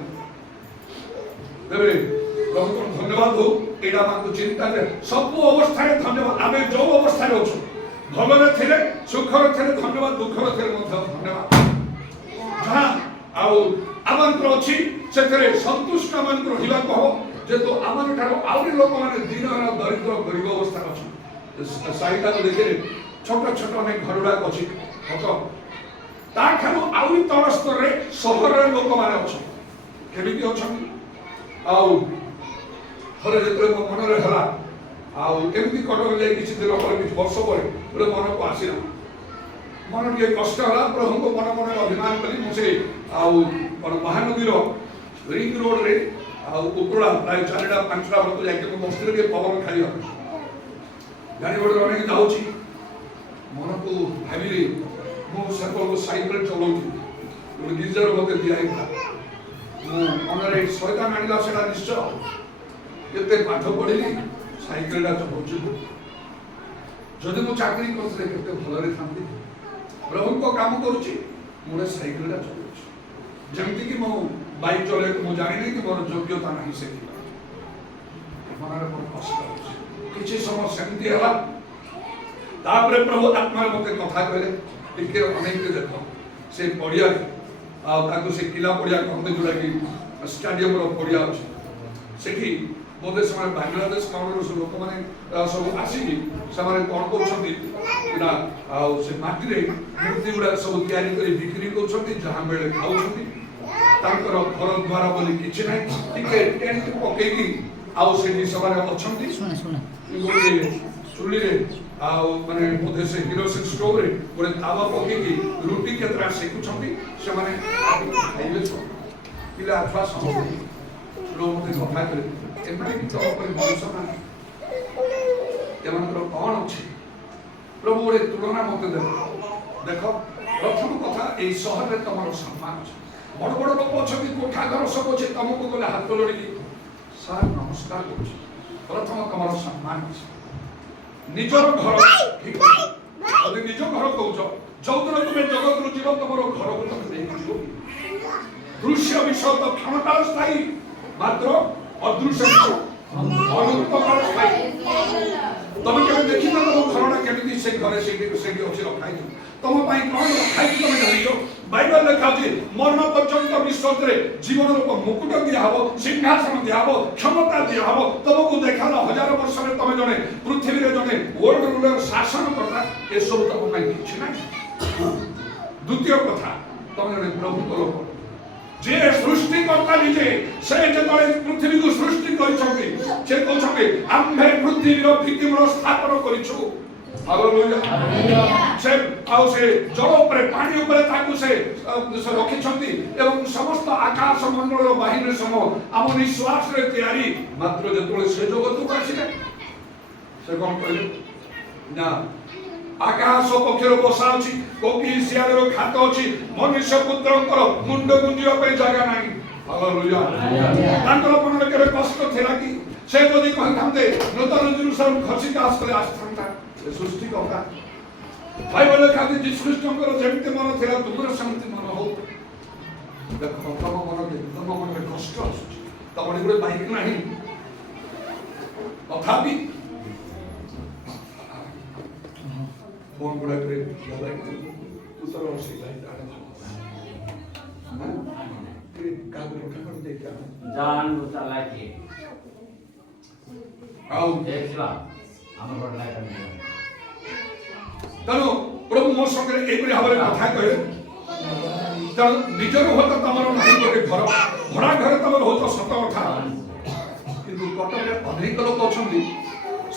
देवे प्रभु को धन्यवाद हो एडा मान चिंता रे सब अवस्था रे धन्यवाद आमे जो अवस्था रे अछु भलरे थिले सुखरे थिले धन्यवाद दुखरे थिले मध्य धन्यवाद जहां आउ आमन को अछि सेतरे संतुष्ट आमन को हिला कहो जे तो आमन ठारो आउरी लोक माने दीन दरिद्र गरीब अवस्था अछि साइडा को देखे छोटा छोटा अनेक घरडा अछि हतो ता खानु आउरी तल स्तर रे शहर रे लोक माने अछि केमिति अछन आउ थरे जेतरे मो मन रे हला आउ केमिति कटक जाय किछि दिन पर किछि वर्ष पर ओले मन को आसीना मन के कष्ट हला प्रभु को मन मन अभिमान करी मुसे आउ पर महानदी रो रिंग रोड रे आउ उपरा प्राय 4टा 5टा बरतो जाय के मस्तिर के पवन खाली हो गाड़ी बड़ अनेक जाउची मन को भाबिली मो सकल को साइकिल चलाउची ओले गिजर मते दिया था मो मनरे शयतान आनिला सेटा निश्चय केते पाठ पढिली साइकिल टा चलाउची जदि मो चाकरी करथले केते भलरे थांती प्रभु को काम करूची मोरे साइकिल टा चलाउची जेमति कि मो बाइक चले मो जानि नै कि मोर योग्यता नाही से मनरे पर कष्ट होची किछि समय सेमति हला तापरे प्रभु आत्मा मते कथा कहले टिके अनेक देखो से पड़िया आ ताको से किला पड़िया कहते जोड़ा कि स्टेडियम रो पड़िया अछि सेठी बोधे समय बांग्लादेश काउंटर से लोक माने सब आसी समाने कोन करछंती इना आ से माटी रे मूर्ति गुडा सब तयारी करी बिक्री करछंती जहां बेले खाउछंती तांकर घर द्वारा बोली किछि नै टिके टेंट पकेकी आ सेठी समाने अछंती सुने गोटे चुली रे आउ माने बोधे से किरोसिन स्टोव रे गोटे तावा पकेकी रोटी केतरा सेकुछंती से माने खाइबे छ पिला अथवा समस्त लोग मते कथा करे एमने कि तो पर मनुष्य ना एमनकर कोन अछि प्रभु रे तुलना मते देखो प्रथम कथा ए शहर रे तमरो सम्मान अछि बड़ बड़ लोक अछती कोठा घर सब अछि तमको गले हाथ जोड़ी सर नमस्कार करू प्रथम तमरो सम्मान अछि निजर घर ठीक यदि निज घर कहूछ चौदर तुम्हें जगत रु जीव तुम घर को तुम देखो दृश्य विषय तो क्षमता स्थायी मात्र अदृश्य अनंत काल स्थायी তুমি কেবে দেখিল তম ঘরটা কেমিতি সে ঘরে সেটি অছি রখাই তম পাই কোন রখাই তুমি জানিছ বাইবেল লেখা আছে মরণ পর্যন্ত বিশ্বরে জীবনের উপর মুকুট দিয়া হব সিংহাসন দিয়া হব ক্ষমতা দিয়া হব তোমাকে দেখালো 1000 বর্ষরে তুমি জনে পৃথিবীরে জনে ওয়ার্ল্ড রুলার শাসন করতা এসব তম পাই কিছু নাই দ্বিতীয় কথা তুমি জনে প্রভুଙ୍କ লোক যে সৃষ্টিকর্তা নিজে সে যেতବେଳେ পৃথিবীକୁ ସୃଷ୍ଟି କରିଛନ୍ତି ସେ କହୁଛନ୍ତି ଆମ୍ଭେ ପୃଥିବୀର ଭିତ୍ତିମୂଳ ସ୍ଥାପନ କରିଛୁ ହାଲେଲୁୟା ସେ ଆଉ ସେ ଜଳ ଉପରେ ପାଣି ଉପରେ ତାକୁ ସେ ରଖିଛନ୍ତି ଏବଂ ସମସ୍ତ ଆକାଶ ମଣ୍ଡଳର ବାହିନୀ ସମ ଆମ ନିଶ୍ୱାସରେ ତିଆରି ମାତ୍ର ଯେତେବେଳେ ସେ ଜଗତକୁ ଆସିଲେ ସେ କ'ଣ କହିଲେ ନା आकाश पक्षर बसा अच्छी कोकी सियार खात अच्छी मनुष्य पुत्रंकर मुंड गुंजिया पे जगह नहीं हालेलुया तांकर मन केबे कष्ट थिला कि से जदि कहथांते नूतन जेरूशलेम खसी आस करे आस्थांता सृष्टि करता बाइबल खाते जी सृष्टिकर जेमिति मन थिला तुमर शांति मन हो देखो तम मन में कष्ट आसुची तमरे गुरे बाइक नहीं तथापि फोन गुड़ा करे तू तो रोसी लाइट आने वाला है कागज उठा कर दे क्या जान चला के आओ देखला हम बड़ला करने तनो प्रभु मो संगे एपरि भाबरे कथा कहे तनो निजर होत तमर नाही गोटे घर भड़ा घर तमर होत सत कथा किंतु कटक रे अधिक लोक अछंदी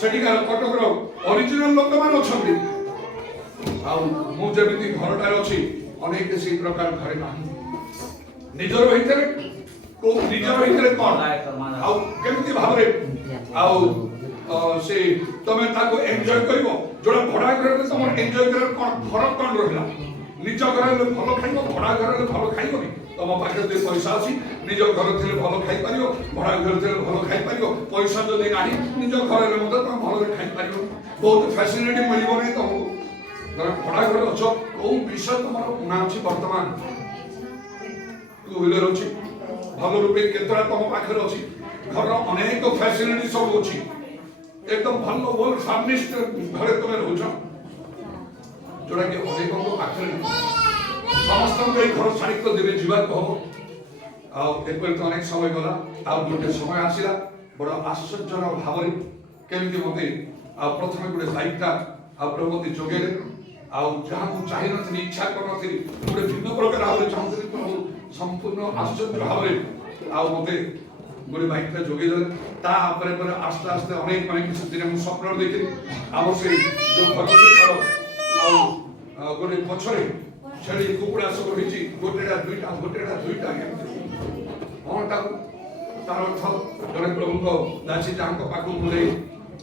सेटिकार कटक रो ओरिजिनल लोक मान अछंदी आउ मु जेमिति घरटार अछि अनेक से प्रकार घरे नाही निजर भीतर को निजर भीतर कोन आउ केमिति भाबरे आउ से तमे ताको एन्जॉय करिवो जोडा भड़ा घर रे तमर एन्जॉय करे कोन फरक कोन रहला निज घर रे भलो खाइबो भड़ा घर रे भलो खाइबो नि तम पाखे जे पैसा अछि निज घर थिले भलो खाइ परियो भड़ा घर थिले भलो खाइ परियो पैसा जदि नाही निज घर रे मते तम भलो खाइ परियो बहुत फैसिलिटी मिलिबो नै तमको भड़ा घर अच्छो कौ विषय तुम उना अच्छी वर्तमान टू व्हीलर अच्छी भल रूपे केतरा तुम पाखे अच्छी घर अनेक फैसिलिटी सब अच्छी एकदम भल वेल फर्निश्ड घर तुम रोच जोड़ा कि अनेक पाखे समस्त घर छाड़ी तो देवे जीवा हम आपर तो अनेक समय गला आ गोटे समय आसला बड़ आश्चर्य भाव केमी मत प्रथम गोटे लाइटा प्रभु जोगे आउ जहाँ को चाहि नथि इच्छा कर नथि गोटे भिन्न प्रकार भाव चाहूथि प्रभु संपूर्ण आश्चर्य भाव आउ मते गोटे बाइकटा जोगे देले ता परे परे आस्ते आस्ते अनेक माने किछ दिन हम स्वप्न देखि आउ से जो भगवती आउ गोटे पछरे छेली कुकुड़ा सब रहिछि गोटेटा दुईटा कोनटा तार अर्थ जने प्रभु को दासी जांको पाखु मुले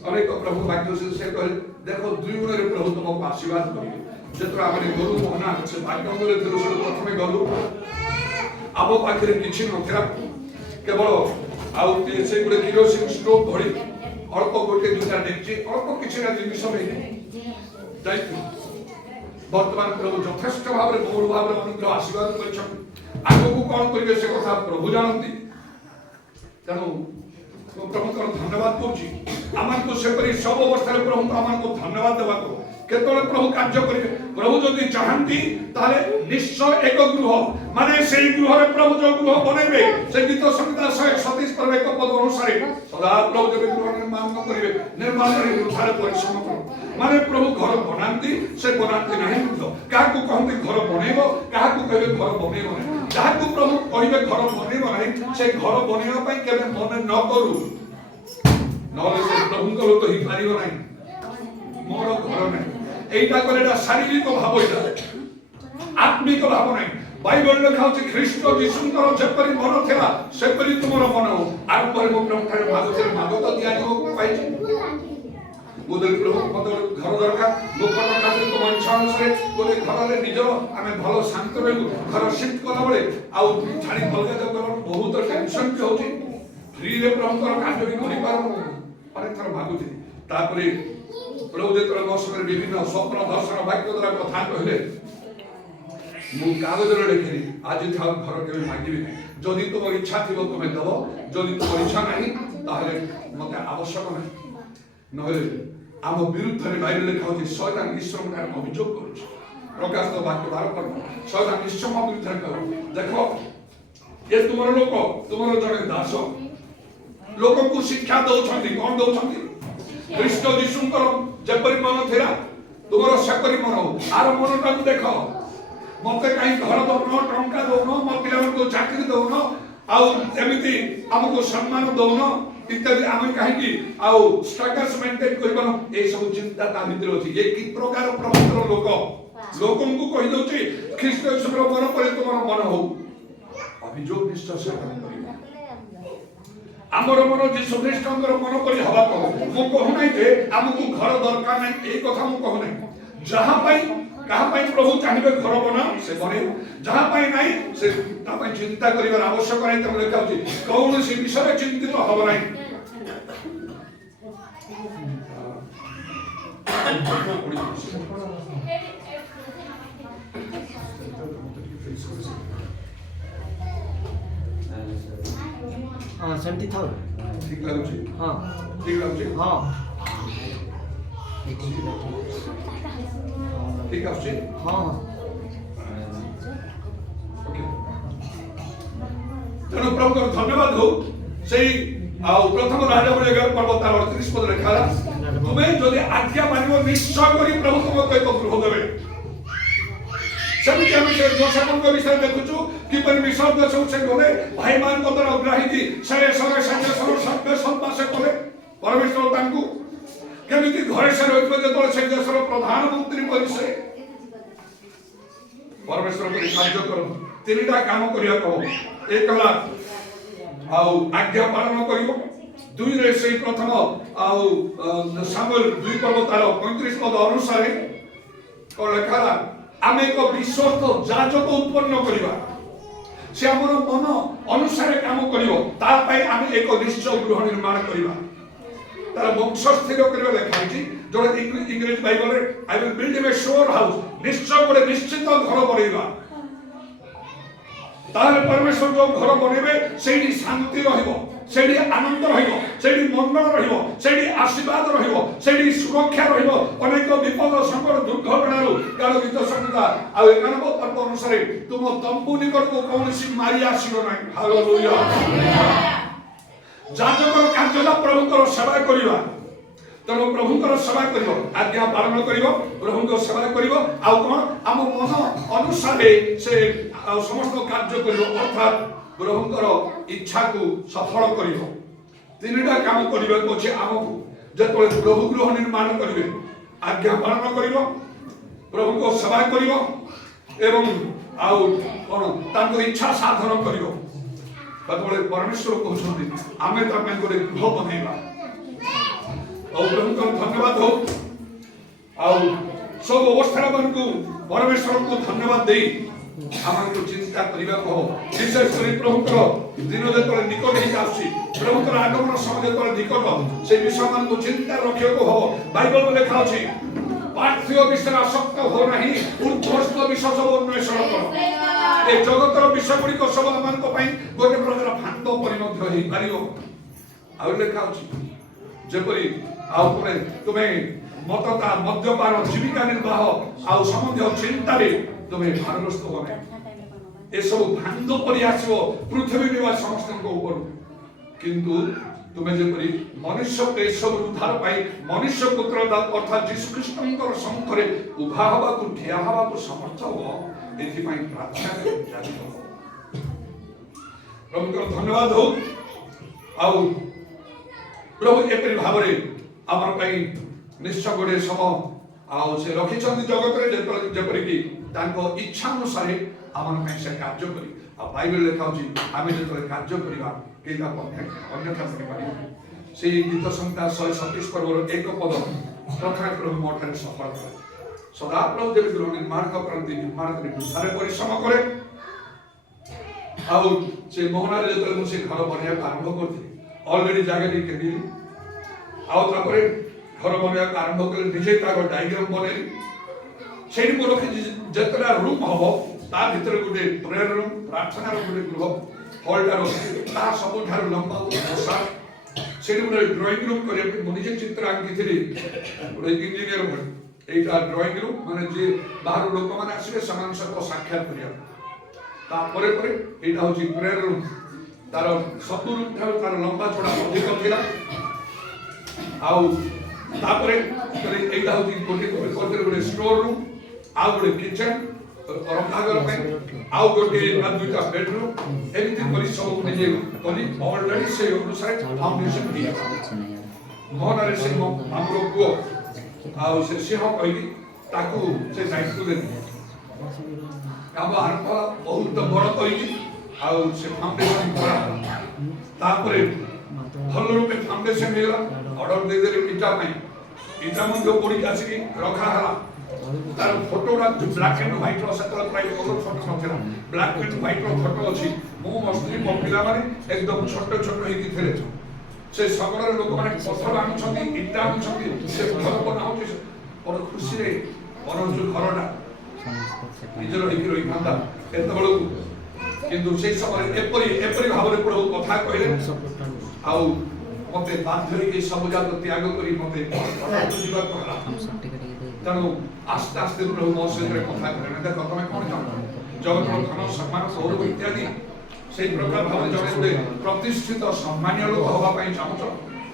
अनेक प्रभु वाक्य से कहले देखो दुई गुण रे प्रभु तुमको आशीर्वाद करिवे जेतरा आमे गलु मोहना से भाग्य रे दिलो से प्रथमे गलु आबो पाखरे किछि नथिरा केवल आउ से गुडे किरोसिन स्टोव धरि अल्प गोटे दुटा देखछि अल्प किछि ना जिनिस में जाइतु वर्तमान प्रभु यथेष्ट भाव रे बहु भाव रे अनुग्रह आशीर्वाद करछन आगो को कोन करिवे से कथा प्रभु जानନ୍ତି तेणु प्रभु को धन्यवाद करूची आमको सेपरी सब अवस्था प्रभु को आमको धन्यवाद देवा को केतले प्रभु कार्य करिवे प्रभु जदि चाहंती ताले निश्चय एक गृह माने सेई गृह रे प्रभु जो गृह बनेबे से गीत संहिता 137 पर एक पद अनुसार सदा प्रभु जब गृह निर्माण न करिवे निर्माण रे उठारे परिश्रम कर माने प्रभु घर बनांती से बनांती नहीं बुझो का को कहंती घर बनेबो का को कहबे घर बनेबो नहीं जहा को प्रभु कहबे घर बनेबो नहीं से घर बनेबा पई केबे मन न करू नले से प्रभु को तो ही पारिबो नहीं मोर घर नहीं एटा कोलेटा शारीरिक भाव एटा आत्मिक भाव नहीं बाइबल लिखा अछि ख्रीष्ट यीशुଙ୍କର जेपरि मन थिला सेपरि तुमरो मन हो आरंभ रे मो प्रभु ठारे मागो तो दिया जो पाइछि बुदल प्रभु मत घर दरकार लोकर खातिर तुम इच्छा अनुसार कोले घर रे निज आमे भलो शांत रहू घर शिफ्ट कला बळे आ छाड़ी भलगा जब बहुत टेंशन के होछि फ्री रे प्रभुଙ୍କର कार्य भी करि पारो अनेक थर मागुछि तापरे प्रभु जेतरा मौसम रे विभिन्न स्वप्न दर्शन वाक्य द्वारा कथा कहले मु कागज रे लिखिली आज था घर के मागिबी जदि तुम इच्छा थिबो तुमे दबो जदि तुम इच्छा नाही ताहले मते आवश्यक नाही नहले ଆମ ବିରୁଦ୍ଧରେ ବାଇବେଲ ଲେଖା ହେଉଛି ଶୟତାନ ଈଶ୍ୱରଙ୍କ ଠାରେ ଅଭିଯୋଗ କରୁଛି। ପ୍ରକାଶ ବାକ୍ୟ 12 ଶୟତାନ ଈଶ୍ୱର ମୋ ବିରୁଦ୍ଧରେ କହ ଦେଖ ଏ ତୁମର ଲୋକ ତୁମର ଜଣେ ଦାସ ଲୋକଙ୍କୁ ଶିକ୍ଷା ଦଉଛନ୍ତି। କଣ ଦଉଛନ୍ତି? ଖ୍ରୀଷ୍ଟ ଯୀଶୁଙ୍କର ଯେପରି ମନ ଥିଲା ତୁମର ସେପରି ମନ ହଉ। ଆର ମନଟାକୁ ଦେଖ ମତେ କାହିଁ ଘର ଦଉନ, ଟଙ୍କା ଦଉନ, ମୋ ପିଲାମାନଙ୍କୁ ଚାକିରି ଦଉନ, ଆଉ ଏମିତି ଆମକୁ ସମ୍ମାନ ଦଉନ ଇତ୍ୟାଦି, ଆମେ କାହିଁକି ଆଉ ଷ୍ଟାଟସ୍ ମେଣ୍ଟେନ୍ କରିପାରୁ? ଏଇ ସବୁ ଚିନ୍ତା ତା ଭିତରେ ଅଛି। ଏ କି ପ୍ରକାର ପ୍ରଭୁଙ୍କର ଲୋକ ଲୋକଙ୍କୁ କହିଦଉଛି ଖ୍ରୀଷ୍ଟ ଯୀଶୁଙ୍କର ମନ ପରି ତୁମର ମନ ହଉ। ଅଭିଯୋଗ ନିଶ୍ଚୟ ସେବନ କରିବ। ଆମର ମନ ଯୀଶୁ ଖ୍ରୀଷ୍ଟଙ୍କର ମନ ପରି ହବା କହ। ମୁଁ କହୁନାହିଁ ଯେ ଆମକୁ ଘର ଦରକାର ନାହିଁ, ଏଇ କଥା ମୁଁ କହୁନାହିଁ। ଯାହା ପାଇଁ କାହା ପାଇଁ ପ୍ରଭୁ ଚାହିଁବେ ଘର ବନାଅ ସେ ବନେଇବ, ଯାହା ପାଇଁ ନାହିଁ ସେ ତା ପାଇଁ ଚିନ୍ତା କରିବାର ଆବଶ୍ୟକ ନାହିଁ। ତେଣୁ ଲେଖା ହେଉଛି କୌଣସି ବିଷୟରେ ଚିନ୍ତିତ ହବ ନାହିଁ। हाँ सेमती था ठीक ଲାଗୁଛି? हाँ ଠିକ ଲାଗୁଛି? हाँ ଠିକ ଆସୁଛି? हाँ ତେଣୁ ପ୍ରଭୁଙ୍କର ଧନ୍ୟବାଦ ହଉ। ସେଇ ଆଉ ପ୍ରଥମ ରାଜାବଳୀ 11 ପର୍ବ ତାର 38 ପଦ ଲେଖା ହେଲା ତୁମେ ଯଦି ଆଜ୍ଞା ମାନିବ ନିଶ୍ଚୟ କରି ପ୍ରଭୁ ତୁମକୁ ଏକ ଗୃହ ଦେବେ। ସେମିତି ଆମେ ସେ ଯୋଶାଫାତଙ୍କ ବିଷୟରେ ଦେଖୁଛୁ କିପରି ମିଶ୍ର ଦେଶକୁ ସେ ଗଲେ, ଭାଇମାନଙ୍କ ଦ୍ୱାରା ଅଗ୍ରାହୀ ସେ ସଭ୍ୟ ସନ୍ତାସ କଲେ। ପରମେଶ୍ୱର ତାଙ୍କୁ କେମିତି ଘରେ ସେ ରହିଥିଲେ ଯେତେବେଳେ ସେ ଦେଶର ପ୍ରଧାନମନ୍ତ୍ରୀ ପରି ସେ ପରମେଶ୍ୱର ପରି କାର୍ଯ୍ୟ କରନ୍ତୁ। ତିନିଟା କାମ କରିବାକୁ ହବ। ଏକ ହେଲା ଆଉ ଆଜ୍ଞା ପାଳନ କରିବ। ଦୁଇରେ ସେଇ ପ୍ରଥମ ଆଉ ସାମୁଏଲ 2 ପର୍ବ ତାର 35 ପଦ ଅନୁସାରେ କଣ ଲେଖା ହେଲା ଆମେ ଏକ ବିଶ୍ୱସ୍ତ ଯାଜକ ଉତ୍ପନ୍ନ କରିବା। ସେ ଆମର ମନ ଅନୁସାରେ କାମ କରିବ। ତା ପାଇଁ ଆମେ ଏକ ନିଶ୍ଚୟ ଗୃହ ନିର୍ମାଣ କରିବା। ତାର ବଂଶ ସ୍ଥିର କରିବା ଲେଖା ହେଇଛି। ଯୋଉଟା ଇଂରେଜ ବାଇବଲରେ I will build him a sure house, ନିଶ୍ଚୟ ଗୋଟେ ନିଶ୍ଚିତ ଘର ବନେଇବା। ତାହେଲେ ପରମେଶ୍ୱର ଯୋଉ ଘର ବନେଇବେ ସେଇଠି ଶାନ୍ତି ରହିବ, ସେଇଠି ଆନନ୍ଦ ରହିବ, ସେଇଠି ମଙ୍ଗଳ ରହିବ, ସେଇଠି ଆଶୀର୍ବାଦ ରହିବ, ସେଇଠି ସୁରକ୍ଷା ରହିବ। ଅନେକ ବିପଦ ସଂକଟ ଦୁର୍ଘଟଣାରୁ କାରଣ ଗୀତ ସଂହିତା ଆଉ 91 ପର୍ବ ଅନୁସାରେ ତୁମ ତମ୍ବୁ ନିକଟକୁ କୌଣସି ମାରି ଆସିବ ନାହିଁ। ହାଲେଲୁୟା। ଯାଜକର କାର୍ଯ୍ୟ ହେଲା ପ୍ରଭୁଙ୍କର ସେବା କରିବା। ତେଣୁ ପ୍ରଭୁଙ୍କର ସେବା କରିବ, ଆଜ୍ଞା ପାଳନ କରିବ, ପ୍ରଭୁଙ୍କ ସେବା କରିବ। ଆଉ କଣ ଆମ ମନ ଅନୁସାରେ ସେ ଆଉ ସମସ୍ତ କାର୍ଯ୍ୟ କରିବ, ଅର୍ଥାତ୍ ପ୍ରଭୁଙ୍କର ଇଚ୍ଛାକୁ ସଫଳ କରିବ। ତିନିଟା କାମ କରିବାକୁ ଅଛି ଆମକୁ। ଯେତେବେଳେ ପ୍ରଭୁ ଗୃହ ନିର୍ମାଣ କରିବେ ଆଜ୍ଞା ପାଳନ କରିବ, ପ୍ରଭୁଙ୍କ ସେବା କରିବ ଏବଂ ଆଉ କଣ ତାଙ୍କ ଇଚ୍ଛା ସାଧନ କରିବ। ସେତେବେଳେ ପରମେଶ୍ୱର କହୁଛନ୍ତି ଆମେ ତା ପାଇଁ ଗୋଟେ ଗୃହ ବନେଇବା। ଆଉ ପ୍ରଭୁଙ୍କର ଧନ୍ୟବାଦ ହଉ। ଆଉ ସବୁ ଅବସ୍ଥା ମାନଙ୍କୁ ପରମେଶ୍ୱରଙ୍କୁ ଧନ୍ୟବାଦ ଦେଇ ଆମକୁ ଚିନ୍ତା କରିବାକୁ ହବ। ବିଶେଷ କରି ପ୍ରଭୁଙ୍କର ଦିନ ଯେତେବେଳେ ନିକଟ ହେଇ ଆସୁଛି, ପ୍ରଭୁଙ୍କର ଆଗମନ ସମୟ ଯେତେବେଳେ ନିକଟ, ସେ ବିଷୟମାନଙ୍କୁ ଚିନ୍ତା ରଖିବାକୁ ହବ। ବାଇବଲ ଲେଖା ଅଛି ପାର୍ଥିବ ବିଷୟରେ ଆସକ୍ତ ହୋ ନାହିଁ, ଉର୍ଦ୍ଧ୍ୱସ୍ଥ ବିଷୟ ସବୁ ଅନ୍ୱେଷଣ କର। ଏ ଜଗତର ବିଷୟ ଗୁଡ଼ିକ ସବୁ ଆମମାନଙ୍କ ପାଇଁ ଗୋଟେ ପ୍ରକାର ଭାନ୍ତ ପରି ମଧ୍ୟ ହେଇପାରିବ। ଆଉ ଲେଖା ଅଛି ଯେପରି ଆଉ ତୁମେ ମତତା ମଦ୍ୟପାନ ଜୀବିକା ନିର୍ବାହ ଆଉ ସମ୍ବନ୍ଧୀୟ ଚିନ୍ତାରେ ତୁମେ ଭାରଗ୍ରସ୍ତ ହବ ନାହିଁ। ଏସବୁ ଭାଙ୍ଗ ପରି ଆସିବ ପୃଥିବୀ ନିବାସ ସମସ୍ତଙ୍କ ଉପରୁ। କିନ୍ତୁ ତୁମେ ଯେପରି ମନୁଷ୍ୟକୁ ଏସବୁ ଉଦ୍ଧାର ପାଇଁ ମନୁଷ୍ୟ ପୁତ୍ର ଅର୍ଥାତ୍ ଯୀଶୁ ଖ୍ରୀଷ୍ଟଙ୍କର ସମ୍ମୁଖରେ ଉଭା ହେବାକୁ ଠିଆ ହେବାକୁ ସମର୍ଥ ହବ, ଏଥିପାଇଁ ପ୍ରାର୍ଥନା ଜାରି ହବ। ପ୍ରଭୁଙ୍କର ଧନ୍ୟବାଦ ହଉ। ଆଉ ପ୍ରଭୁ ଏପରି ଭାବରେ ଆମର ପାଇଁ ନିଶ୍ଚୟ ଗୋଟେ ସମୟ ଆଉ ସେ ରଖିଛନ୍ତି ଜଗତରେ ଯେପରିକି ତାଙ୍କ ଇଚ୍ଛା ଅନୁସାରେ ଆମର ପାଇଁ ସେ କାର୍ଯ୍ୟ କରି। ଆଉ ବାଇବେଲ ଲେଖା ହେଉଛି ଆମେ ଯେତେବେଳେ କାର୍ଯ୍ୟ କରିବା କେହି ତାକୁ ଅନ୍ୟଥା କରିପାରିବ। ସେଇ ଗୀତ ସଂହିତା 137 ପର୍ବର 1 ପଦ ପ୍ରଥମେ ପ୍ରଭୁ ମୋ ଠାରେ ସଫଳ କରେ। ସଦାପ୍ରଭୁ ଯେବେ ଗୃହ ନିର୍ମାଣ କରନ୍ତି, ନିର୍ମାଣ କରି ବୃଦ୍ଧାରେ ପରିଶ୍ରମ କରେ। ଆଉ ସେ ମୋହନାରେ ଯେତେବେଳେ ମୁଁ ସେ ଘର ବନେଇବାକୁ ଆରମ୍ଭ କରିଥିଲି, ଅଲରେଡି ଜାଗା ଟିକେ କିଣିଲି। ଆଉ ତାପରେ ଘର ବନେଇବାକୁ ଆରମ୍ଭ କଲେ ନିଜେ ତାର ଡାଇଗ୍ରାମ ବନେଇଲି। ସେଇଠି ମୁଁ ରଖିଛି ଯେତେଟା ରୁମ୍ ହବ ତା ଭିତରେ ଗୋଟେ ପ୍ରେୟର ରୁମ୍, ପ୍ରାର୍ଥନାର ଗୋଟେ ଗୃହ ହଲ୍ଟା ରଖିଛି। ତା ସବୁଠାରୁ ଲମ୍ବା ଓଷା ସେଠି ଗୋଟେ ଡ୍ରଇଂ ରୁମ୍ କରିବା ପାଇଁ ମୁଁ ନିଜେ ଚିତ୍ର ଆଙ୍କିଥିଲି ଗୋଟେ ଇଞ୍ଜିନିୟର ଭଳି। এইটা ড্রয়িং রুম মানে যে বাহার লোকମାନେ ଆସିବେ ସେମାନଙ୍କ ସହିତ ସାକ୍ଷାତ କରିବା। ତାପରେ ପରେ ଏଇଟା ହଉଛି ପ୍ରେୟର ରୁମ୍। ତାର ସବୁ ରୁମ୍ ଠାରୁ ତାର ଲମ୍ବା ଚଢ଼ା ଅଧିକ ଥିଲା। ଆଉ ତାପରେ ଏଇଟା ହଉଛି ଗୋଟେ ଷ୍ଟୋର ରୁମ୍, ଆଉ ଗୋଟେ କିଚେନ୍ ରନ୍ଧାଘର ପାଇଁ, ଆଉ ଗୋଟେ ନା ଦୁଇଟା ବେଡରୁମ୍, ଏମିତି କରି ସବୁ ନିଜେ କରି ଅଲରେଡି ସେଇ ଅନୁସାରେ ଫାଉଣ୍ଡେସନ ହେଇଗଲା। ମନରେ ସେ ଆମର ପୁଅ ଆଉ ସେ ସିଂହ କହିଲି ତାକୁ ସେ ଦାୟିତ୍ୱ ଦେଲି। କାମ ଆରମ୍ଭ ବହୁତ ବଡ଼ କରିକି ଆଉ ସେ ଫାଉଣ୍ଡେସନ କରା। ତାପରେ ଭଲ ରୂପେ ଫାଉଣ୍ଡେସନ ହେଇଗଲା। ଅର୍ଡର ଦେଇଦେଲେ ଇଟା ପାଇଁ। ଇଟା ମଧ୍ୟ ପଡ଼ିକି ଆସିକି ରଖା ହେଲା। ତାର ଫଟୋଟା ବ୍ଲାକ୍ ଆଣ୍ଡ ହ୍ୱାଇଟ୍ର ସେତେବେଳେ ପ୍ରାୟ କଲର ଫଟୋ ନଥିଲା। ବ୍ଲାକ୍ ଆଣ୍ଡ ହ୍ୱାଇଟ୍ର ଫଟୋ ଅଛି। ମୁଁ ମୋ ସ୍ତ୍ରୀ ମୋ ପିଲାମାନେ ଏକଦମ ଛୋଟ ଛୋଟ ହେଇକି ଥିଲେ। ସେ ସଗଳର ଲୋକମାନେ ପଥର ଆଣୁଛନ୍ତି, ଇଟା ଆଣୁଛନ୍ତି, ସେ ଘର ବନାଉଛି। ବଡ଼ ଖୁସିରେ ବନଉଛୁ ଘରଟା ନିଜର ହେଇକି ରହିଥାନ୍ତା ଏତେବେଳକୁ। କିନ୍ତୁ ସେଇ ସମୟରେ ଏପରି ଭାବରେ ପ୍ରଭୁ କଥା କହିଲେ ଆଉ ମତେ ବାଧ୍ୟ ହେଇକି ସବୁ ଯାକ ତ୍ୟାଗ କରି ମତେ ଯିବାକୁ ହେଲା। ତେଣୁ ଆସ୍ତେ ଆସ୍ତେ ପ୍ରଭୁ ମୋ ସହିତ କଥା କହିଲେ, ଦେଖ ତମେ କଣ ଚାହୁଁଛ? ଜଗତର ଧନ ସମ୍ମାନ ଗୌରବ ଇତ୍ୟାଦି ସେଇ ପ୍ରକାର ଭାବରେ ଜଣେ ଗୋଟେ ପ୍ରତିଷ୍ଠିତ ସମ୍ମାନୀୟ ଲୋକ ହବା ପାଇଁ ଚାହୁଁଛ,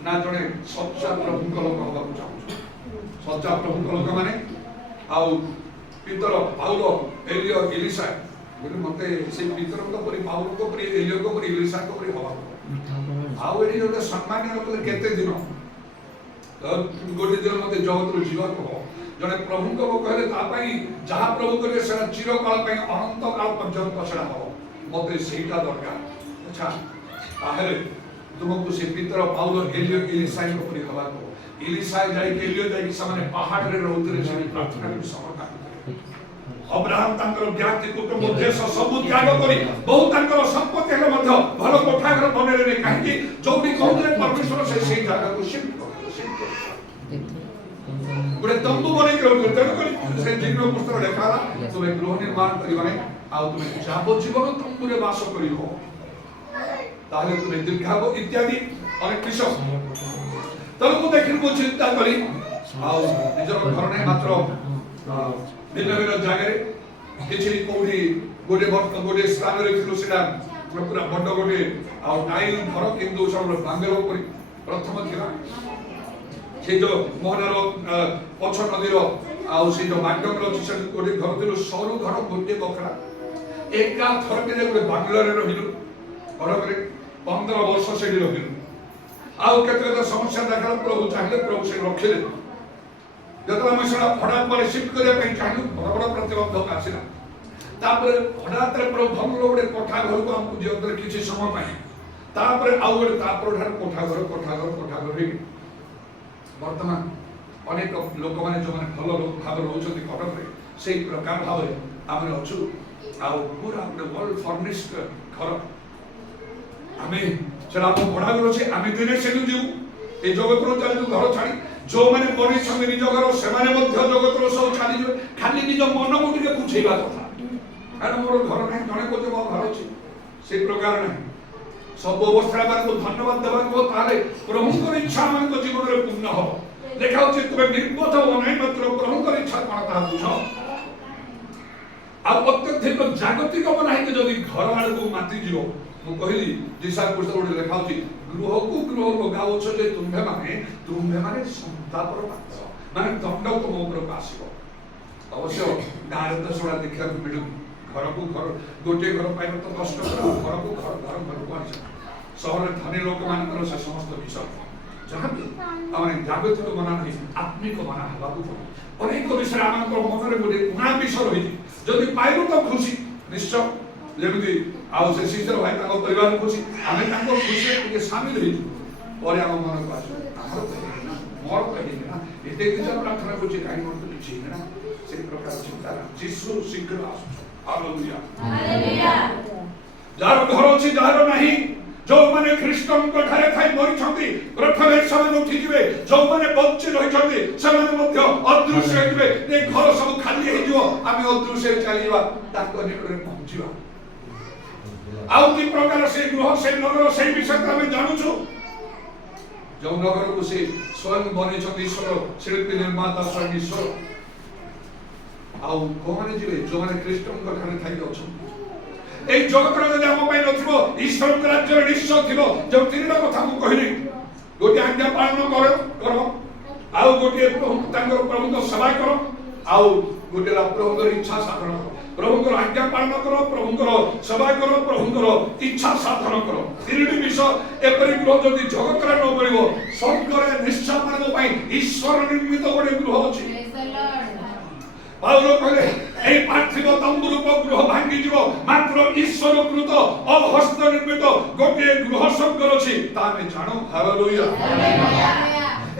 ନା ଜଣେ ସଚ୍ଚା ପ୍ରଭୁଙ୍କ ଲୋକ ହବାକୁ ଚାହୁଁଛ? ସଚ୍ଚା ପ୍ରଭୁଙ୍କ ଲୋକମାନେ ଆଉ ପିତର ପାଉଲ ଏଲିୟ ଏଲିସା ମତେ ସେଇ ପିତରଙ୍କ ପରି ପାଉଲଙ୍କ ପରି ଏଲିୟଙ୍କ ପରି ଏଲିସାଙ୍କ ପରି ହବାକୁ। ଆଉ ଏଠି ଗୋଟେ ସମ୍ମାନୀୟ ଲୋକ କେତେ ଦିନ? ଗୋଟେ ଦିନ ମତେ ଜଗତରୁ ଯିବାକୁ ହବ। ଜଣେ ପ୍ରଭୁଙ୍କ ଲୋକ ହେଲେ ତା ପାଇଁ ଯାହା ପ୍ରଭୁ କରିବେ ସେଟା ଚିରକାଳ ପାଇଁ ଅନନ୍ତ କାଳ ପର୍ଯ୍ୟନ୍ତ ସେଟା ହବ। ମତେ ସେଇଟା ଦରକାର। ଆଚ୍ଛା, ତାହେଲେ ତୁମକୁ ସେ ପିତର ପାଉଲ ଏଲିୟ ଏଲିସାଙ୍କ ପରି ହବାକୁ ହବ। ଏଲିସା ଯାଇକି ଏଲିୟ ଯାଇକି ସେମାନେ ପାହାଡ଼ରେ ରହୁଥିଲେ, ସେଠି ପ୍ରାର୍ଥନା କରି ସମର୍ପଣ କରୁଥିଲେ। ଅବ୍ରାହମ ତାଙ୍କର ଜ୍ଞାତି କୁଟୁମ୍ବ ଦେଶ ସବୁ ତ୍ୟାଗ କରି ବହୁ ତାଙ୍କର ସମ୍ପତ୍ତି ହେଲେ ମଧ୍ୟ ଭଲ କୋଠା ଘର ବନେଇଲେ। କାହିଁକି? ଯୋଉଠି କହୁଥିଲେ ପରମେଶ୍ୱର ସେଇ ଜାଗାକୁ ଶିଫ୍ଟ ଗୋଟେ ତମ୍ବୁ ବନେଇକି ରହୁଥିଲେ। ତେଣୁକରି ସେ ଜୀବନ ପୁସ୍ତକ ଲେଖା ହେଲା, ତୁମେ ଗୃହ ନିର୍ମାଣ କରିବ ନାହିଁ, ଆଉ ତୁମେ ଯାବଜୀବନ ତମ୍ବୁରେ ବାସ କରିବ, ତାହେଲେ ତୁମେ ଦୀର୍ଘାବ ଇତ୍ୟାଦି ଅନେକ ବିଷୟ। ତେଣୁ ମୁଁ ଦେଖିଲି, ମୁଁ ଚିନ୍ତା କରି ଆଉ ନିଜର ଘର ନାହିଁ, ମାତ୍ର ଭିନ୍ନ ଭିନ୍ନ ଜାଗାରେ କିଛି କୋଉଠି ଗୋଟେ ସ୍ଥାନରେ ଥିଲୁ। ସେଟା ପୁରା ବଡ ଗୋଟେ ଆଉ ଟାଇଲ ଘର, କିନ୍ତୁ ସବୁ ବାଙ୍ଗଲୋର ପରି ପ୍ରଥମ ଥିଲା। ସେ ଯୋଉ ମୋହନାର ପଛ ନଦୀର ଆଉ ସେ ଯୋଉ ବାଙ୍ଗଲୋର ଅଛି, ସେଠି ଗୋଟେ ଘର ଥିଲୁ, ସରୁ ଘର, ଗୋଟିଏ ବଖରା। ଏକା ଥରକେ ଗୋଟେ ବାଙ୍ଗଲୋରରେ ରହିଲୁ। ଘରରେ 15 ବର୍ଷ ସେଠି ରହିଲୁ। ଆଉ କେତେ କେତେ ସମସ୍ୟା ଦେଖାଲା। ପ୍ରଭୁ ଚାହିଁଲେ ପ୍ରଭୁ ସେ ରଖିଲେ। ଯେତେବେଳେ ଆମେ ସେଟା ହଠାତ୍ ପରେ ସିଫ୍ଟ କରିବା ପାଇଁ ଚାହିଁଲୁ, ବଡ଼ ବଡ଼ ପ୍ରତିବନ୍ଧକ ଆସିଲା। ତାପରେ ହଠାତ୍ରେ ପ୍ରଭୁ ଭଲ ଗୋଟେ କୋଠା ଘରକୁ ଆମକୁ ଦିଅନ୍ତେ କିଛି ସମୟ ପାଇଁ। ତାପରେ ଆଉ ଗୋଟେ ତାପରେ କୋଠା ଘର ହେଇକି ବର୍ତ୍ତମାନ ଅନେକ ଲୋକମାନେ ଯୋଉମାନେ ଭଲ ଭାବରେ ରହୁଛନ୍ତି କଟକରେ, ସେଇ ପ୍ରକାର ଭାବରେ ଆମେ ଅଛୁ। ଆଉ ପୁରା ଗୋଟେ ୱେଲ୍ ଫର୍ନିଶ୍ଡ ଘର। ଆମେ ସେଟା ଆମ ଭଡ଼ା ଘର ଅଛି। ଆମେ ଦିନେ ସେଠୁ ଯିବୁ, এই জগতর চালু ঘর ছাড়ি ଯୋଉମାନେ ବନେଇଛନ୍ତି ନିଜ ଘର ସେମାନେ ମଧ୍ୟ ଜଗତର ସବୁ ଚାଲିଯିବେ। ଖାଲି ନିଜ ମନକୁ ଟିକେ ବୁଝେଇବା କଥା, କାରଣ ମୋର ଘର ନାହିଁ, ଜଣେ କହୁଛି ମୋ ଘର ଅଛି, ସେଇ ପ୍ରକାର ନାହିଁ। ସବୁ ଅବସ୍ଥାରେ ଆମକୁ ଧନ୍ୟବାଦ ଦେବାକୁ ହବ, ତାହେଲେ ପ୍ରଭୁଙ୍କର ଇଚ୍ଛା ଆମଙ୍କ ଜୀବନରେ ପୂର୍ଣ୍ଣ ହବ। ଦେଖା ହଉଛି ତୁମେ ନିର୍বোଧ ହବ ନାହିଁ, ମାତ୍ର ପ୍ରଭୁଙ୍କର ଇଚ୍ଛା କଣ ତାହା ବୁଝ। ଆଉ ଅତ୍ୟଧିକ ଜାଗତିକ ନାହିଁ ଯଦି ଘର ଆଡକୁ ମାତିଯିବ। ମୁଁ କହିଲି ଦିଶା ପୁସ୍ତକ ଗୋଟେ ଲେଖା ହଉଛି, ଗୃହକୁ ଗୃହ ଲଗାଉଛ ଯେ ତୁମ୍ଭେମାନେ ସନ୍ତାପର ପାତ୍ର, ମାନେ ଦଣ୍ଡ ତୁମ ଉପରକୁ ଆସିବ। ଅବଶ୍ୟ ଗାଁରେ ତ ସେଗୁଡା ଦେଖିବାକୁ ମିଳୁନି। ଘରକୁ ଘର ଗୋଟିଏ ଘର ପାଇବା ତ କଷ୍ଟ, ଘରକୁ ଘରକୁ ଆଣିଛ। ସହରରେ ଧନୀ ଲୋକମାନଙ୍କର ସେ ସମସ୍ତ ବିଷୟ ଯାହାବି ଆମେ ଜାଗତିକ ମନା ନାହିଁ, ଆତ୍ମିକ ମନା ହେବାକୁ ପଡେ। ଅନେକ ବିଷୟରେ ଆମଙ୍କର ମନରେ ଗୋଟେ ଉଣା ବିଷୟ ରହିଛି। ଯଦି ପାଇଲୁ ତ ଖୁସି ନିଶ୍ଚୟ, ଯେମିତି ଆଉ ସେ ଶିଶୁର ଭାଇ ତାଙ୍କ ପରିବାର ଖୁସି, ଆମେ ତାଙ୍କ ଖୁସିରେ ଟିକେ ସାମିଲ ହେଇଛୁ। ପରେ ଆମ ମନକୁ ଆସିବ ଆମର ମୋର କହିଲି ନା ଏତେ କିଛି ପ୍ରାର୍ଥନା କରୁଛି, କାହିଁ ମୋର ତ କିଛି ହେଇନି ନା, ସେଇ ପ୍ରକାର ଚିନ୍ତା। ଯୀଶୁ ଶୀଘ୍ର ଆସୁଛୁ। ହାଲେଲୁୟା। ଯାହାର ଘର ଅଛି ଯାହାର ନାହିଁ, ଯୋଉମାନେ ଖ୍ରୀଷ୍ଟଙ୍କ ଠାରେ ଥାଇ ମରିଛନ୍ତି ପ୍ରଥମେ ସେମାନେ ଉଠିଯିବେ। ଯୋଉମାନେ ବଞ୍ଚି ରହିଛନ୍ତି ସେମାନେ ମଧ୍ୟ ଅଦୃଶ୍ୟ ହେଇଯିବେ। ଏ ଘର ସବୁ ଖାଲି ହେଇଯିବ, ଆମେ ଅଦୃଶ୍ୟ ଚାଲିଯିବା, ତାଙ୍କ ନିକଟରେ ପହଞ୍ଚିବା। ଆଉ କି ପ୍ରକାର ସେଇ ଗୃହ, ସେଇ ନଗର, ସେଇ ବିଷୟରେ ଆମେ ଜାଣୁଛୁ। जो नगर को से स्वयं बने ईश्वर शिल्पी निर्माता स्वयं ईश्वर आउ कोने जीवे जो माने ख्रीष्टन को ठाने थाई अछन ए जगत रे जदि हम पई नथिबो ईश्वर के राज्य रे निश्चय थिबो जो तीनटा कथा मु कहिली गोटे आज्ञा पालन करो आउ गोटे तांकर प्रभु को सेवा करो आउ गोटे प्रभु को इच्छा साधन करो प्रभु को आज्ञा पालन करो प्रभु को सेवा करो प्रभु को इच्छा साधन करो तीनटी विषय एपरि गृह जदि जगत रे न मिलिबो स्वर्ग रे निश्चय मानव पई ईश्वर निर्मित गोटे गृह अछि पाउलो कहले ए पार्थिव तंबुरूप गृह भांगी जीव मात्र ईश्वर कृत अहस्त निर्मित गोटे गृह स्वर्ग अछि तामे जानो हालेलुया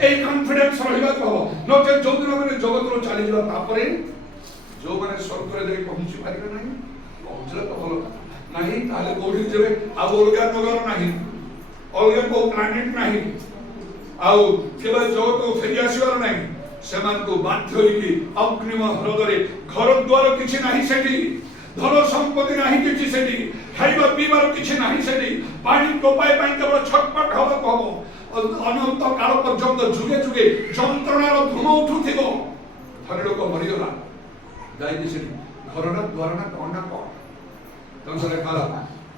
ए कॉन्फिडेंस रहिबा को नते जोदिन माने जगत रो चली जीवा तापरे जो माने स्वर्ग रे जाई पहुंची पारिबे नाही पहुंचले तो भलो नाही ताले कोठी जेबे आ अलगा नगर नाही अलगा को प्लैनेट नाही आउ केवल जगत को फेरी आसीबार नाही सेमान को बाध्य होई अग्निम हृदय घर द्वार किछि नाही सेठी धन संपत्ति नाही किछि सेठी खाइबा पीबार किछि नाही सेठी पानी टोपाई पाई केवल छटपट हबो कहबो अनंत काल पर्यंत जुगे जुगे যন্ত্রণার ধুম উঠুথিব ধরে লোক মরিগলা যাইনি সেটি ঘরনা দ্বারনা কোনা কোন তখন লেখা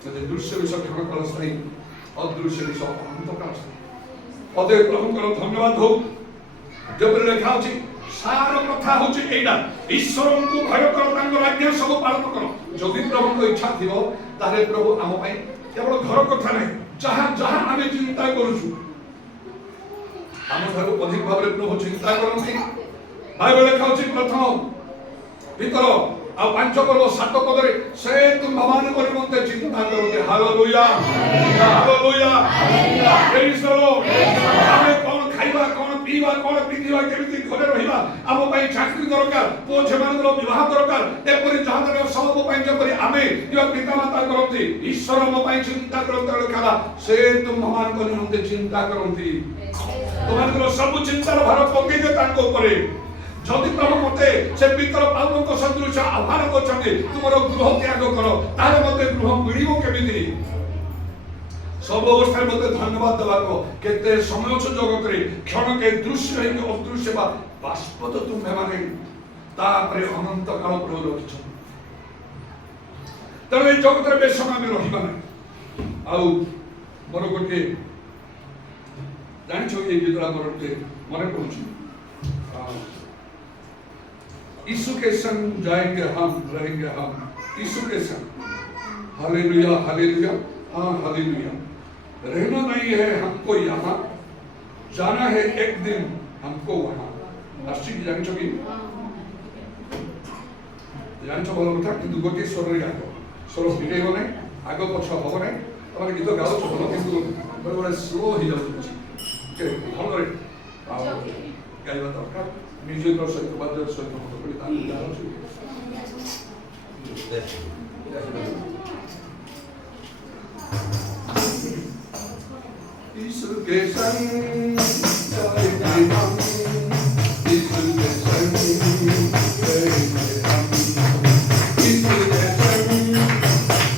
যদি দৃশ্য বিষয় ক্ষণ কল স্থায়ী অদৃশ্য বিষয় অন্তকাল পদে প্রভুଙ୍କର ধন্যবাদ হোক যেপରି লেখা ଅଛି ସାର କଥା ହଉଛି ଏଇଟା ଈଶ୍ୱରଙ୍କୁ ଭୟ କର ତାଙ୍କର ଆଜ୍ଞା ସବୁ ପାଳନ କର ଯଦି ପ୍ରଭୁଙ୍କ ଇଚ୍ଛା ଥିବ ତାହେଲେ ପ୍ରଭୁ ଆମ ପାଇଁ କେବଳ ଘର କଥା ନାହିଁ ଯାହା ଯାହା ଆମେ ଚିନ୍ତା କରୁଛୁ ଆମ ଠାରୁ ଅଧିକ ଭାବରେ ପ୍ରଭୁ ଚିନ୍ତା କରନ୍ତି ବାଇବେଲ ଲେଖା ଅଛି ପ୍ରଥମ ପିତର ଆଉ 5 ପର୍ବ 7 ପଦରେ ସେ ତୁମମାନଙ୍କ ନିମନ୍ତେ ଚିନ୍ତା କରନ୍ତି ହାଲେଲୁୟା ହାଲେଲୁୟା ପ୍ରେଜ ଦ ଲର୍ଡ ଆମେ କଣ ଖାଇବା କଣ ପିଇବା କଣ ପିନ୍ଧିବା କେମିତି ଘରେ ରହିବା ଆମ ପାଇଁ ଚାକିରି ଦରକାର ପୁଅ ଝିଅମାନଙ୍କର ବିବାହ ଦରକାର ଏପରି ଯାହା ଦରକାର ସବୁ ପାଇଁ ଯେପରି ଆମେ ପିତା ମାତା କରନ୍ତି ଈଶ୍ୱର ଆମ ପାଇଁ ଚିନ୍ତା କରନ୍ତି ଲେଖା ସେ ତୁମମାନଙ୍କ ନିମନ୍ତେ ଚିନ୍ତା କରନ୍ତି ତୁମମାନଙ୍କର ସବୁ ଚିନ୍ତାର ଭାର ପକେଇଦେ ତାଙ୍କ ଉପରେ ଯଦି ପ୍ରଭୁ ମତେ ସେ ପିତର ପାଉଲଙ୍କ ସଦୃଶ ଆହ୍ୱାନ କରୁଛନ୍ତି ତୁମର ଗୃହ ତ୍ୟାଗ କର ତାହେଲେ ମତେ ଗୃହ ମିଳିବ କେମିତି सब अवस्था मते धन्यवाद देबाको केते समय छ जगत रे क्षण के दृश्य है के अदृश्य बा बाष्प तो तुम्हे माने ता परे अनंत काल प्रभु रखिछ तबे जगत रे बेसमा में रहिबा नै आउ मोर गोटे जानि छ ए गीतरा मोरते मने पहुंची यीशु के संग जाएंगे हम रहेंगे हम यीशु के संग हालेलुया हालेलुया हां हालेलुया रहना नहीं है हमको यहाँ जाना है एक दिन हमको वहाँ आश्चर्य जानी छो कि जानी छो बोलो था किंतु गोटे स्वर रे गाओ स्वर बिले हो नहीं आगो पछ हो नहीं तमारे गीत गाओ छ बोलो किंतु बड़े बड़े स्लो ही जाउ छी के भलो रे गाइबा दरकार म्यूजिक रो सहित बाद्य सहित हम बोली ता गाओ छी यीशु के संग जाएंगे हम यीशु के संग रहेंगे हम यीशु के संग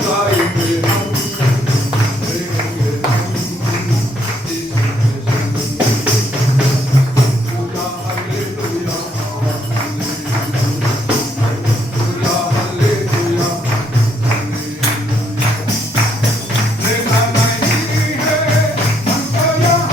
जाएंगे हम रहेंगे हम यीशु के संग पूजा हालेलुया पूजा हालेलुया रहना नहीं है हमको यहाँ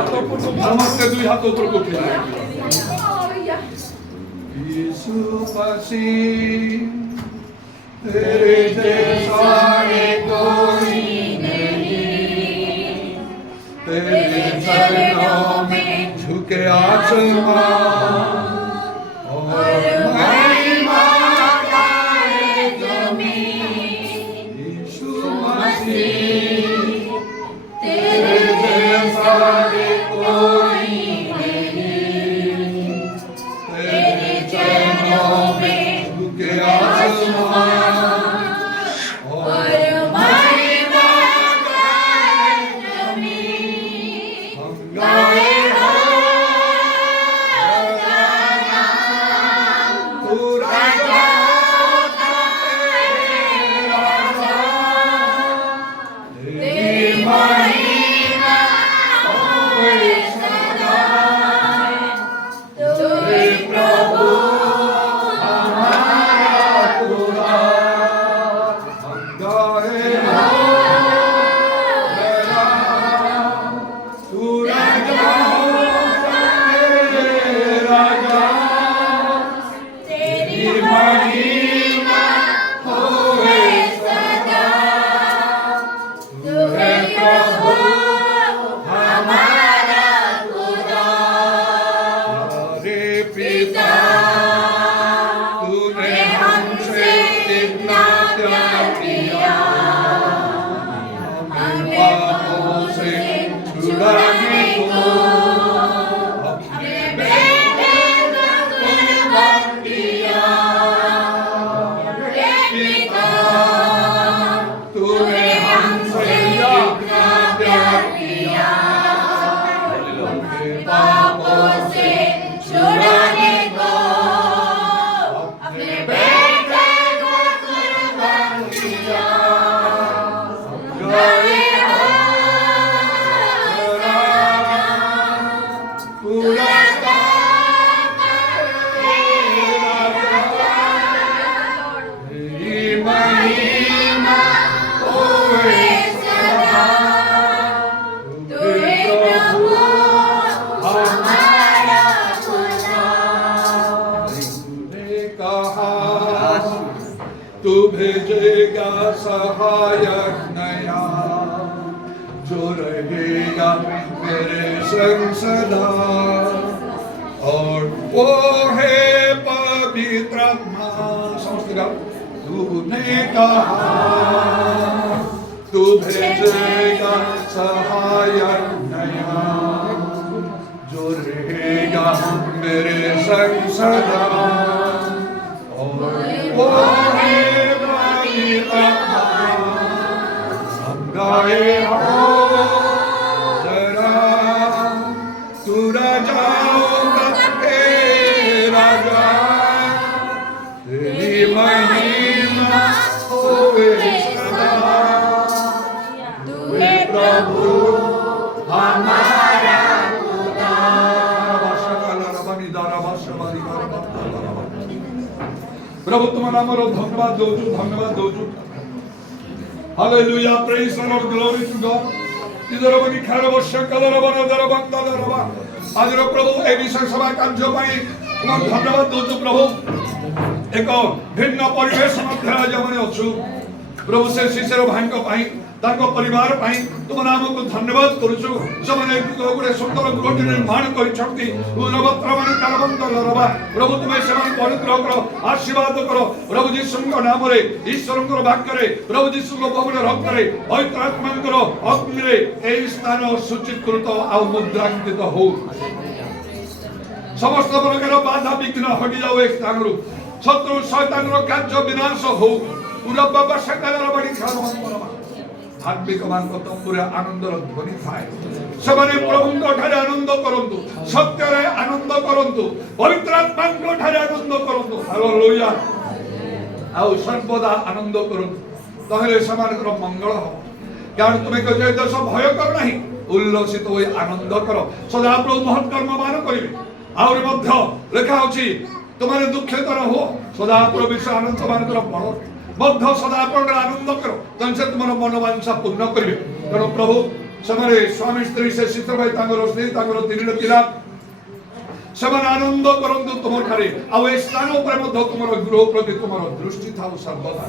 ସମସ୍ତେ ଦୁଇ ହାତ ଉପରକୁ ଉଠିଲା Aleluia. यीशु मसीह तेरे जैसा कोई नहीं, तेरे चरणों में झुके आसमां और महिमा गाए जमीन। यीशु मसीह तेरे जैसा कोई नहीं, तेरे चरणों में झुके आसमां और महिमा गाए जमीन। हम गाए तू राजा का तेरा राजा, तेरी महिमा होए सदा। तू हे प्रभु हमारा खुदा, हम गाए तू राजा तेरे राजा, तेरी महिमा होए सदा। तू हे प्रभु हमारा खुदा। अरे पिता तूने हमसे कितना प्यार किया, हमें पापों से छुड़ाने को अपने बेटे का कुर्बान किया। अरे पिता तूने हमसे कितना प्यार किया, हमें पापों से छुड़ाने को अपने बेटे को कुर्बान किया। गाए पूरा तेरी महिमा होए सदा। तू हे प्रभु हमारा खुदा। तूने कहा तू भेजेगा सहायक नया, जो रहेगा मेरे संग सदा, और वो है पवित्र आत्मा। समझते तूने कहा तू भेजेगा सहायक नया, जो रहेगा मेरे संग सदा, और वो है पवित्र आत्मा। हम गाए हो जरा तू राजाओं का राजा, तेरी महिमा होए सदा। तू हे प्रभु हमारा खुदा। प्रभु तुम नामर धन्यवाद दौचु, धन्यवाद दौचु। Hallelujah, praise the Lord, glory to God. इधर बनी खार वर्ष कलर बन दर बंद दरबा। आज रो प्रभु ए विषय सभा कार्य पाई तुम धन्यवाद दौचु प्रभु। एक भिन्न परिवेश मध्य आज माने अछु प्रभु से शिष्यर भाईक पाई ताको परिवार पाई तुम नाम को धन्यवाद करूछु। समान गोटे सुंदर गृहटी निर्माण करिछंती नवत्र माने कालबंद लरबा। प्रभु तुम समान अनुग्रह करो, आशीर्वाद करो प्रभु यीशु नाम रे, ईश्वर वाक्य रे, प्रभु यीशु पवित्र रक्त रे, पवित्र आत्मा अग्नि रे ए स्थान सूचीकृत आ मुद्रांकित हो। समस्त प्रकार बाधा विघ्न हटि जाओ एक स्थान रु। शत्रु शैतान रो कार्य विनाश हो। पूरा बाबा सकाल बड़ी खानो धार्मिक मान तंबुरे आनंदर ध्वनि थाए। सेमाने प्रभुଙ୍କ ठारे आनंद करंतु, सत्य रे आनंद करंतु, पवित्र आत्माଙ୍କ ठारे आनंद करंतु। हालेलुया। आउ सर्वदा आनंद करंतु, तहेले सेमानकर मंगल हो। कारण तुमे कहै देश भय कर नाही, उल्लसित होई आनंद करो। सदा प्रभु महत् कर्म मान करिवे। आउर मध्य लेखा अछि तुम्हारे दुखित न हो, सदा प्रभु विश्व आनंद मान कर बड़ मध्य सदा प्रभु आनंद करो, तन से तुम मनोवांछा पूर्ण करेंगे। तेणु प्रभु ସେମାନେ ସ୍ୱାମୀ ସ୍ତ୍ରୀ ସେ ଶୀତ ଭାଇ ତାଙ୍କର ସ୍ତ୍ରୀ ତାଙ୍କର ତିନିଟା ପିଲା ସେମାନେ ଆନନ୍ଦ କରନ୍ତୁ ତୁମର ଠାରେ ଆଉ ଏ ସ୍ଥାନ ଉପରେ ମଧ୍ୟ ତୁମର ଗୃହ ପ୍ରତି ତୁମର ଦୃଷ୍ଟି ଥାଉ ସର୍ବଦା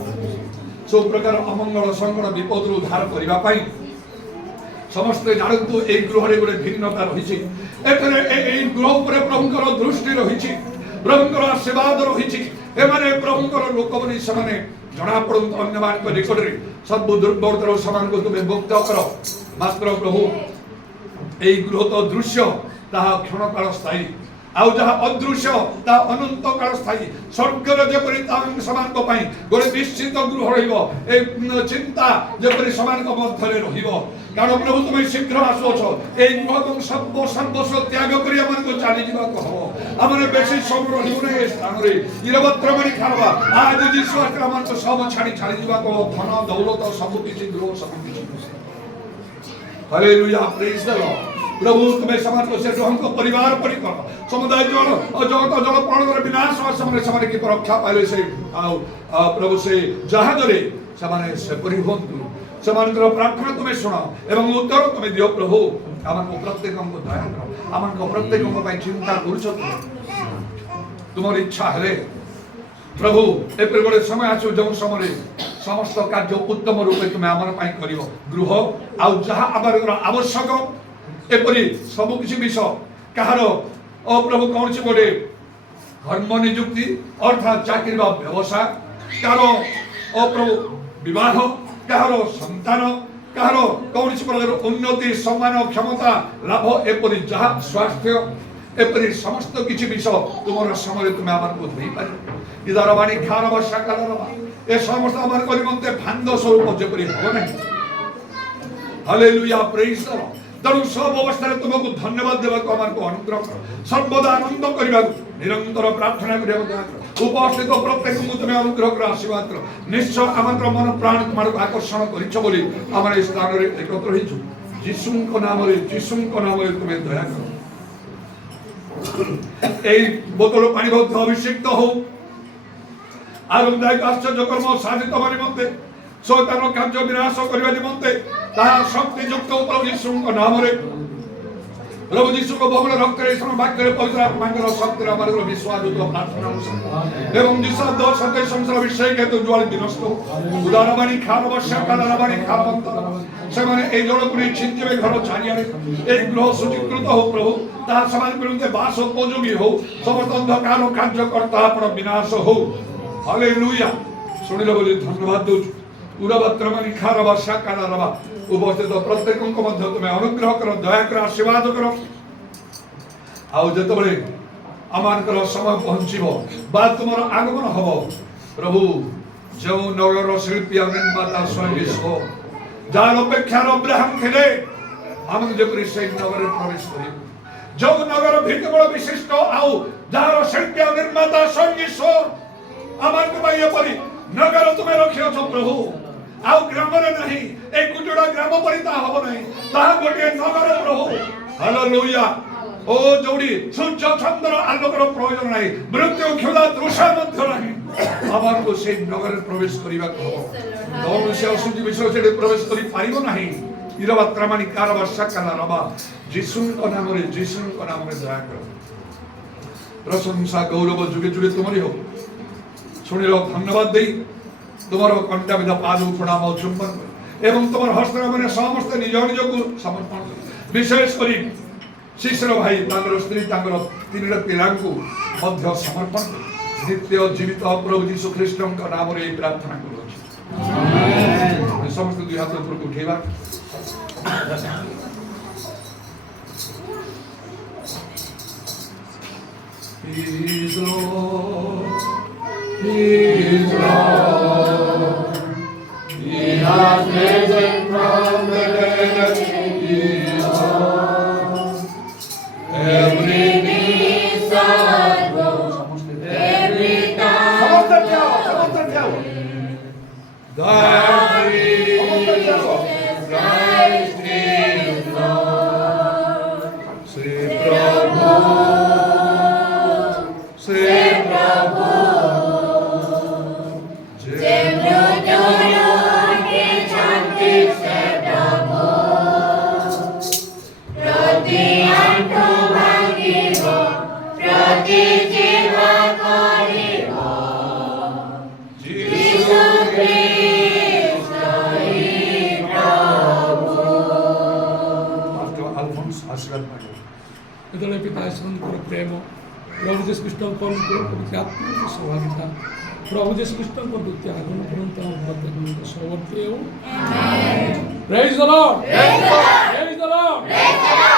ସବୁ ପ୍ରକାର ଅମଙ୍ଗଳ ସଂକଟ ବିପଦରୁ ଉଦ୍ଧାର କରିବା ପାଇଁ ସମସ୍ତେ ଜାଣନ୍ତୁ এই ଗୃହରେ ଗୋଟେ ଭିନ୍ନତା ରହିଛି ଏଠାରେ এই ଗୃହ ଉପରେ ପ୍ରଭୁଙ୍କର ଦୃଷ୍ଟି ରହିଛି ପ୍ରଭୁଙ୍କର ଆଶୀର୍ବାଦ ରହିଛି ଏମାନେ ପ୍ରଭୁଙ୍କର ଲୋକ ବୋଲି ସେମାନେ ଜଣାପଡ଼ନ୍ତୁ ଅନ୍ୟମାନଙ୍କ ନିକଟରେ ସବୁ ଦୁର୍ବଳତାରୁ ସେମାନଙ୍କୁ ତୁମେ ମୁକ୍ତ କର ମାତ୍ର ପ୍ରଭୁ এই ଗୃହ ତ ଦୃଶ୍ୟ ତାହା କ୍ଷଣକାଳ ସ୍ଥାୟୀ ଆଉ ଯାହା ଅଦୃଶ୍ୟ ତାହା ଅନନ୍ତ କାଳ ସ୍ଥାୟୀ ସ୍ୱର୍ଗରେ ଯେପରି ସେମାନଙ୍କ ପାଇଁ ଗୋଟେ ନିଶ୍ଚିତ ଗୃହ ରହିବ ଏ ଚିନ୍ତା ଯେପରି ସେମାନଙ୍କ ମଧ୍ୟରେ ରହିବ କାରଣ ପ୍ରଭୁ ତୁମେ ଶୀଘ୍ର ଆସୁଅଛ এই ଗୃହ ଏବଂ ସର୍ବସ୍ୱ ତ୍ୟାଗ କରି ଆମମାନଙ୍କୁ ଚାଲିଯିବାକୁ ହବ ଆମର ବେଶୀ ସମୟ ରହିବ ନାହିଁ ଏ ସ୍ଥାନରେ ନିରବତ୍ରମଣି ଖାରବା ଆଜି ଯୀଶୁ ଆସିଲେ ଆମମାନଙ୍କୁ ସବୁ ଛାଡ଼ି ଚାଲିଯିବାକୁ ଧନ ଦୌଲତ ସବୁ କିଛି ଗୃହ ସବୁ କିଛି ହାଲେଲୁୟା ପ୍ରେଜ୍ ଦ ଲର୍ଡ प्रभु तुम्हें समाज से हमको परिवार परि कर समुदाय जल जगत जल प्रणर विनाश समय की रक्षा पाइले से प्रभु से जहाज रे से परिहंतु सेमानकर प्रार्थना तुम्हें शुण एवं उत्तर तुम्हें दियो प्रभु आमको प्रत्येक को दया कर आमको प्रत्येक को चिंता करुछ तुम इच्छा है प्रभु एपरि गोटे समय आसो जो समय समस्त कार्य उत्तम रूपे तुम्हें आम कर गृह आउ जहाँ आम आवश्यक एपरी सब किसी विषय कहार प्रभु कौन सी गोटे धर्म नियुक्ति अर्थात चाकरी व्यवसाय कहार प्रभु विवाह कहार संतान कहार कौन सी प्रकार उन्नति सम्मान क्षमता लाभ एपरी जहाँ स्वास्थ्य एपरी समस्त किसी विषय तुम समय तुम्हें आमको दे पार इधर बाणी खार वर्षा काल ए समस्त आम निमंते फांद स्वरूप जेपरी हम ना हालेलुया प्रेज द लॉर्ड तेणु सब अवस्था तुमको धन्यवाद देवाक आमको अनुग्रह कर सर्वदा आनंद करने निरंतर प्रार्थना उपस्थित प्रत्येक को तुम्हें अनुग्रह कर आशीर्वाद कर निश्चय आम मन प्राण तुम आकर्षण कर स्थान में एकत्र हो जीशु नाम तुम्हें दया कर बोतल पानी अभिषिक्त हो आरामदायक आश्चर्यकर्म साधित निमंते शैतान कार्य विनाश करने निमंते शक्ति युक्त प्रभु यीशु नाम प्रभु यीशु को बहुल रक्त वाक्य पवित्र आत्मा शक्ति विश्वास प्रार्थना एवं निषाद सत्य संसार विषय हेतु ज्वाल विनष्ट उदारवाणी खार वर्षा कालावाणी खारवंत से जल को छिंचे घर चारिड़े एक गृह सुचिकृत हो प्रभु ताहा समान विरुद्ध बास उपयोगी हो समस्त अंधकार कार्यकर्ता आपण विनाश हो हालेलुया शुणिल बोली धन्यवाद दूचु उड़ावत्रमणि खार वर्षा काला उपस्थित प्रत्येक को तुम्हें अनुग्रह कर दया कर आशीर्वाद कर आते आमर समय पहुंचो बा तुम आगमन हम प्रभु जो नगर शिल्पी निर्माता स्वयं जार अपेक्षार अब्राहम थे आम जपरी से नगर प्रवेश कर जो नगर भिन्न विशिष्ट आउ जार शिल्पी निर्माता स्वयं आमरी नगर तुम्हें रखी प्रभु आउ ग्राम नहीं एक गुजड़ा ग्राम परिता हम नहीं ताहा गोटे नगर प्रभु हालेलुया ओ जोड़ी सूर्य चंद्र आलोकर प्रयोजन नहीं मृत्यु क्षुधा तृषा मध्य नहीं आमर को से नगर प्रवेश करबा को कौन से असुजी विषय से प्रवेश करि पारिबो नहीं इरवत्रमणि कार वर्षा काला रबा यीशु को नाम रे दया कर प्रशंसा गौरव जुगे जुगे तुमरी हो सुनिलो धन्यवाद देई तुमर कंटा विधा पाद प्रणाम और चुंबन एवं तुम हस्त मैंने समस्त निज निज को समर्पण विशेष कर शिष्य भाई स्त्री तीन पिला समर्पण नित्य जीवित प्रभु यीशु ख्रीष्ट नाम रे प्रार्थना करूँ समस्त दुई हाथ ऊपर उठेगा He's Lord. He's Lord. He has risen from the dead. He is Lord. Every knee shall bow, every tongue that Jesus Christ is Lord. Say Prabhu. ଯେତେବେଳେ ପିତା ଈଶ୍ୱରଙ୍କର ପ୍ରେମ ପ୍ରଭୁ ଯୀଶୁ ଖ୍ରୀଷ୍ଟଙ୍କ ପବିତ୍ର ପବିତ୍ର ଆତ୍ମାର ସହଭାଗିତା ପ୍ରଭୁ ଯୀଶୁ ଖ୍ରୀଷ୍ଟଙ୍କ ଦ୍ୱିତୀୟ ଆଗମନ ପର୍ଯ୍ୟନ୍ତ ଆମ ପ୍ରତ୍ୟେକଙ୍କ ସହବର୍ତ୍ତୀ ହେଉ। ପ୍ରେଜ୍ ଦ ଲର୍ଡ। ପ୍ରେଜ୍ ଦ ଲର୍ଡ।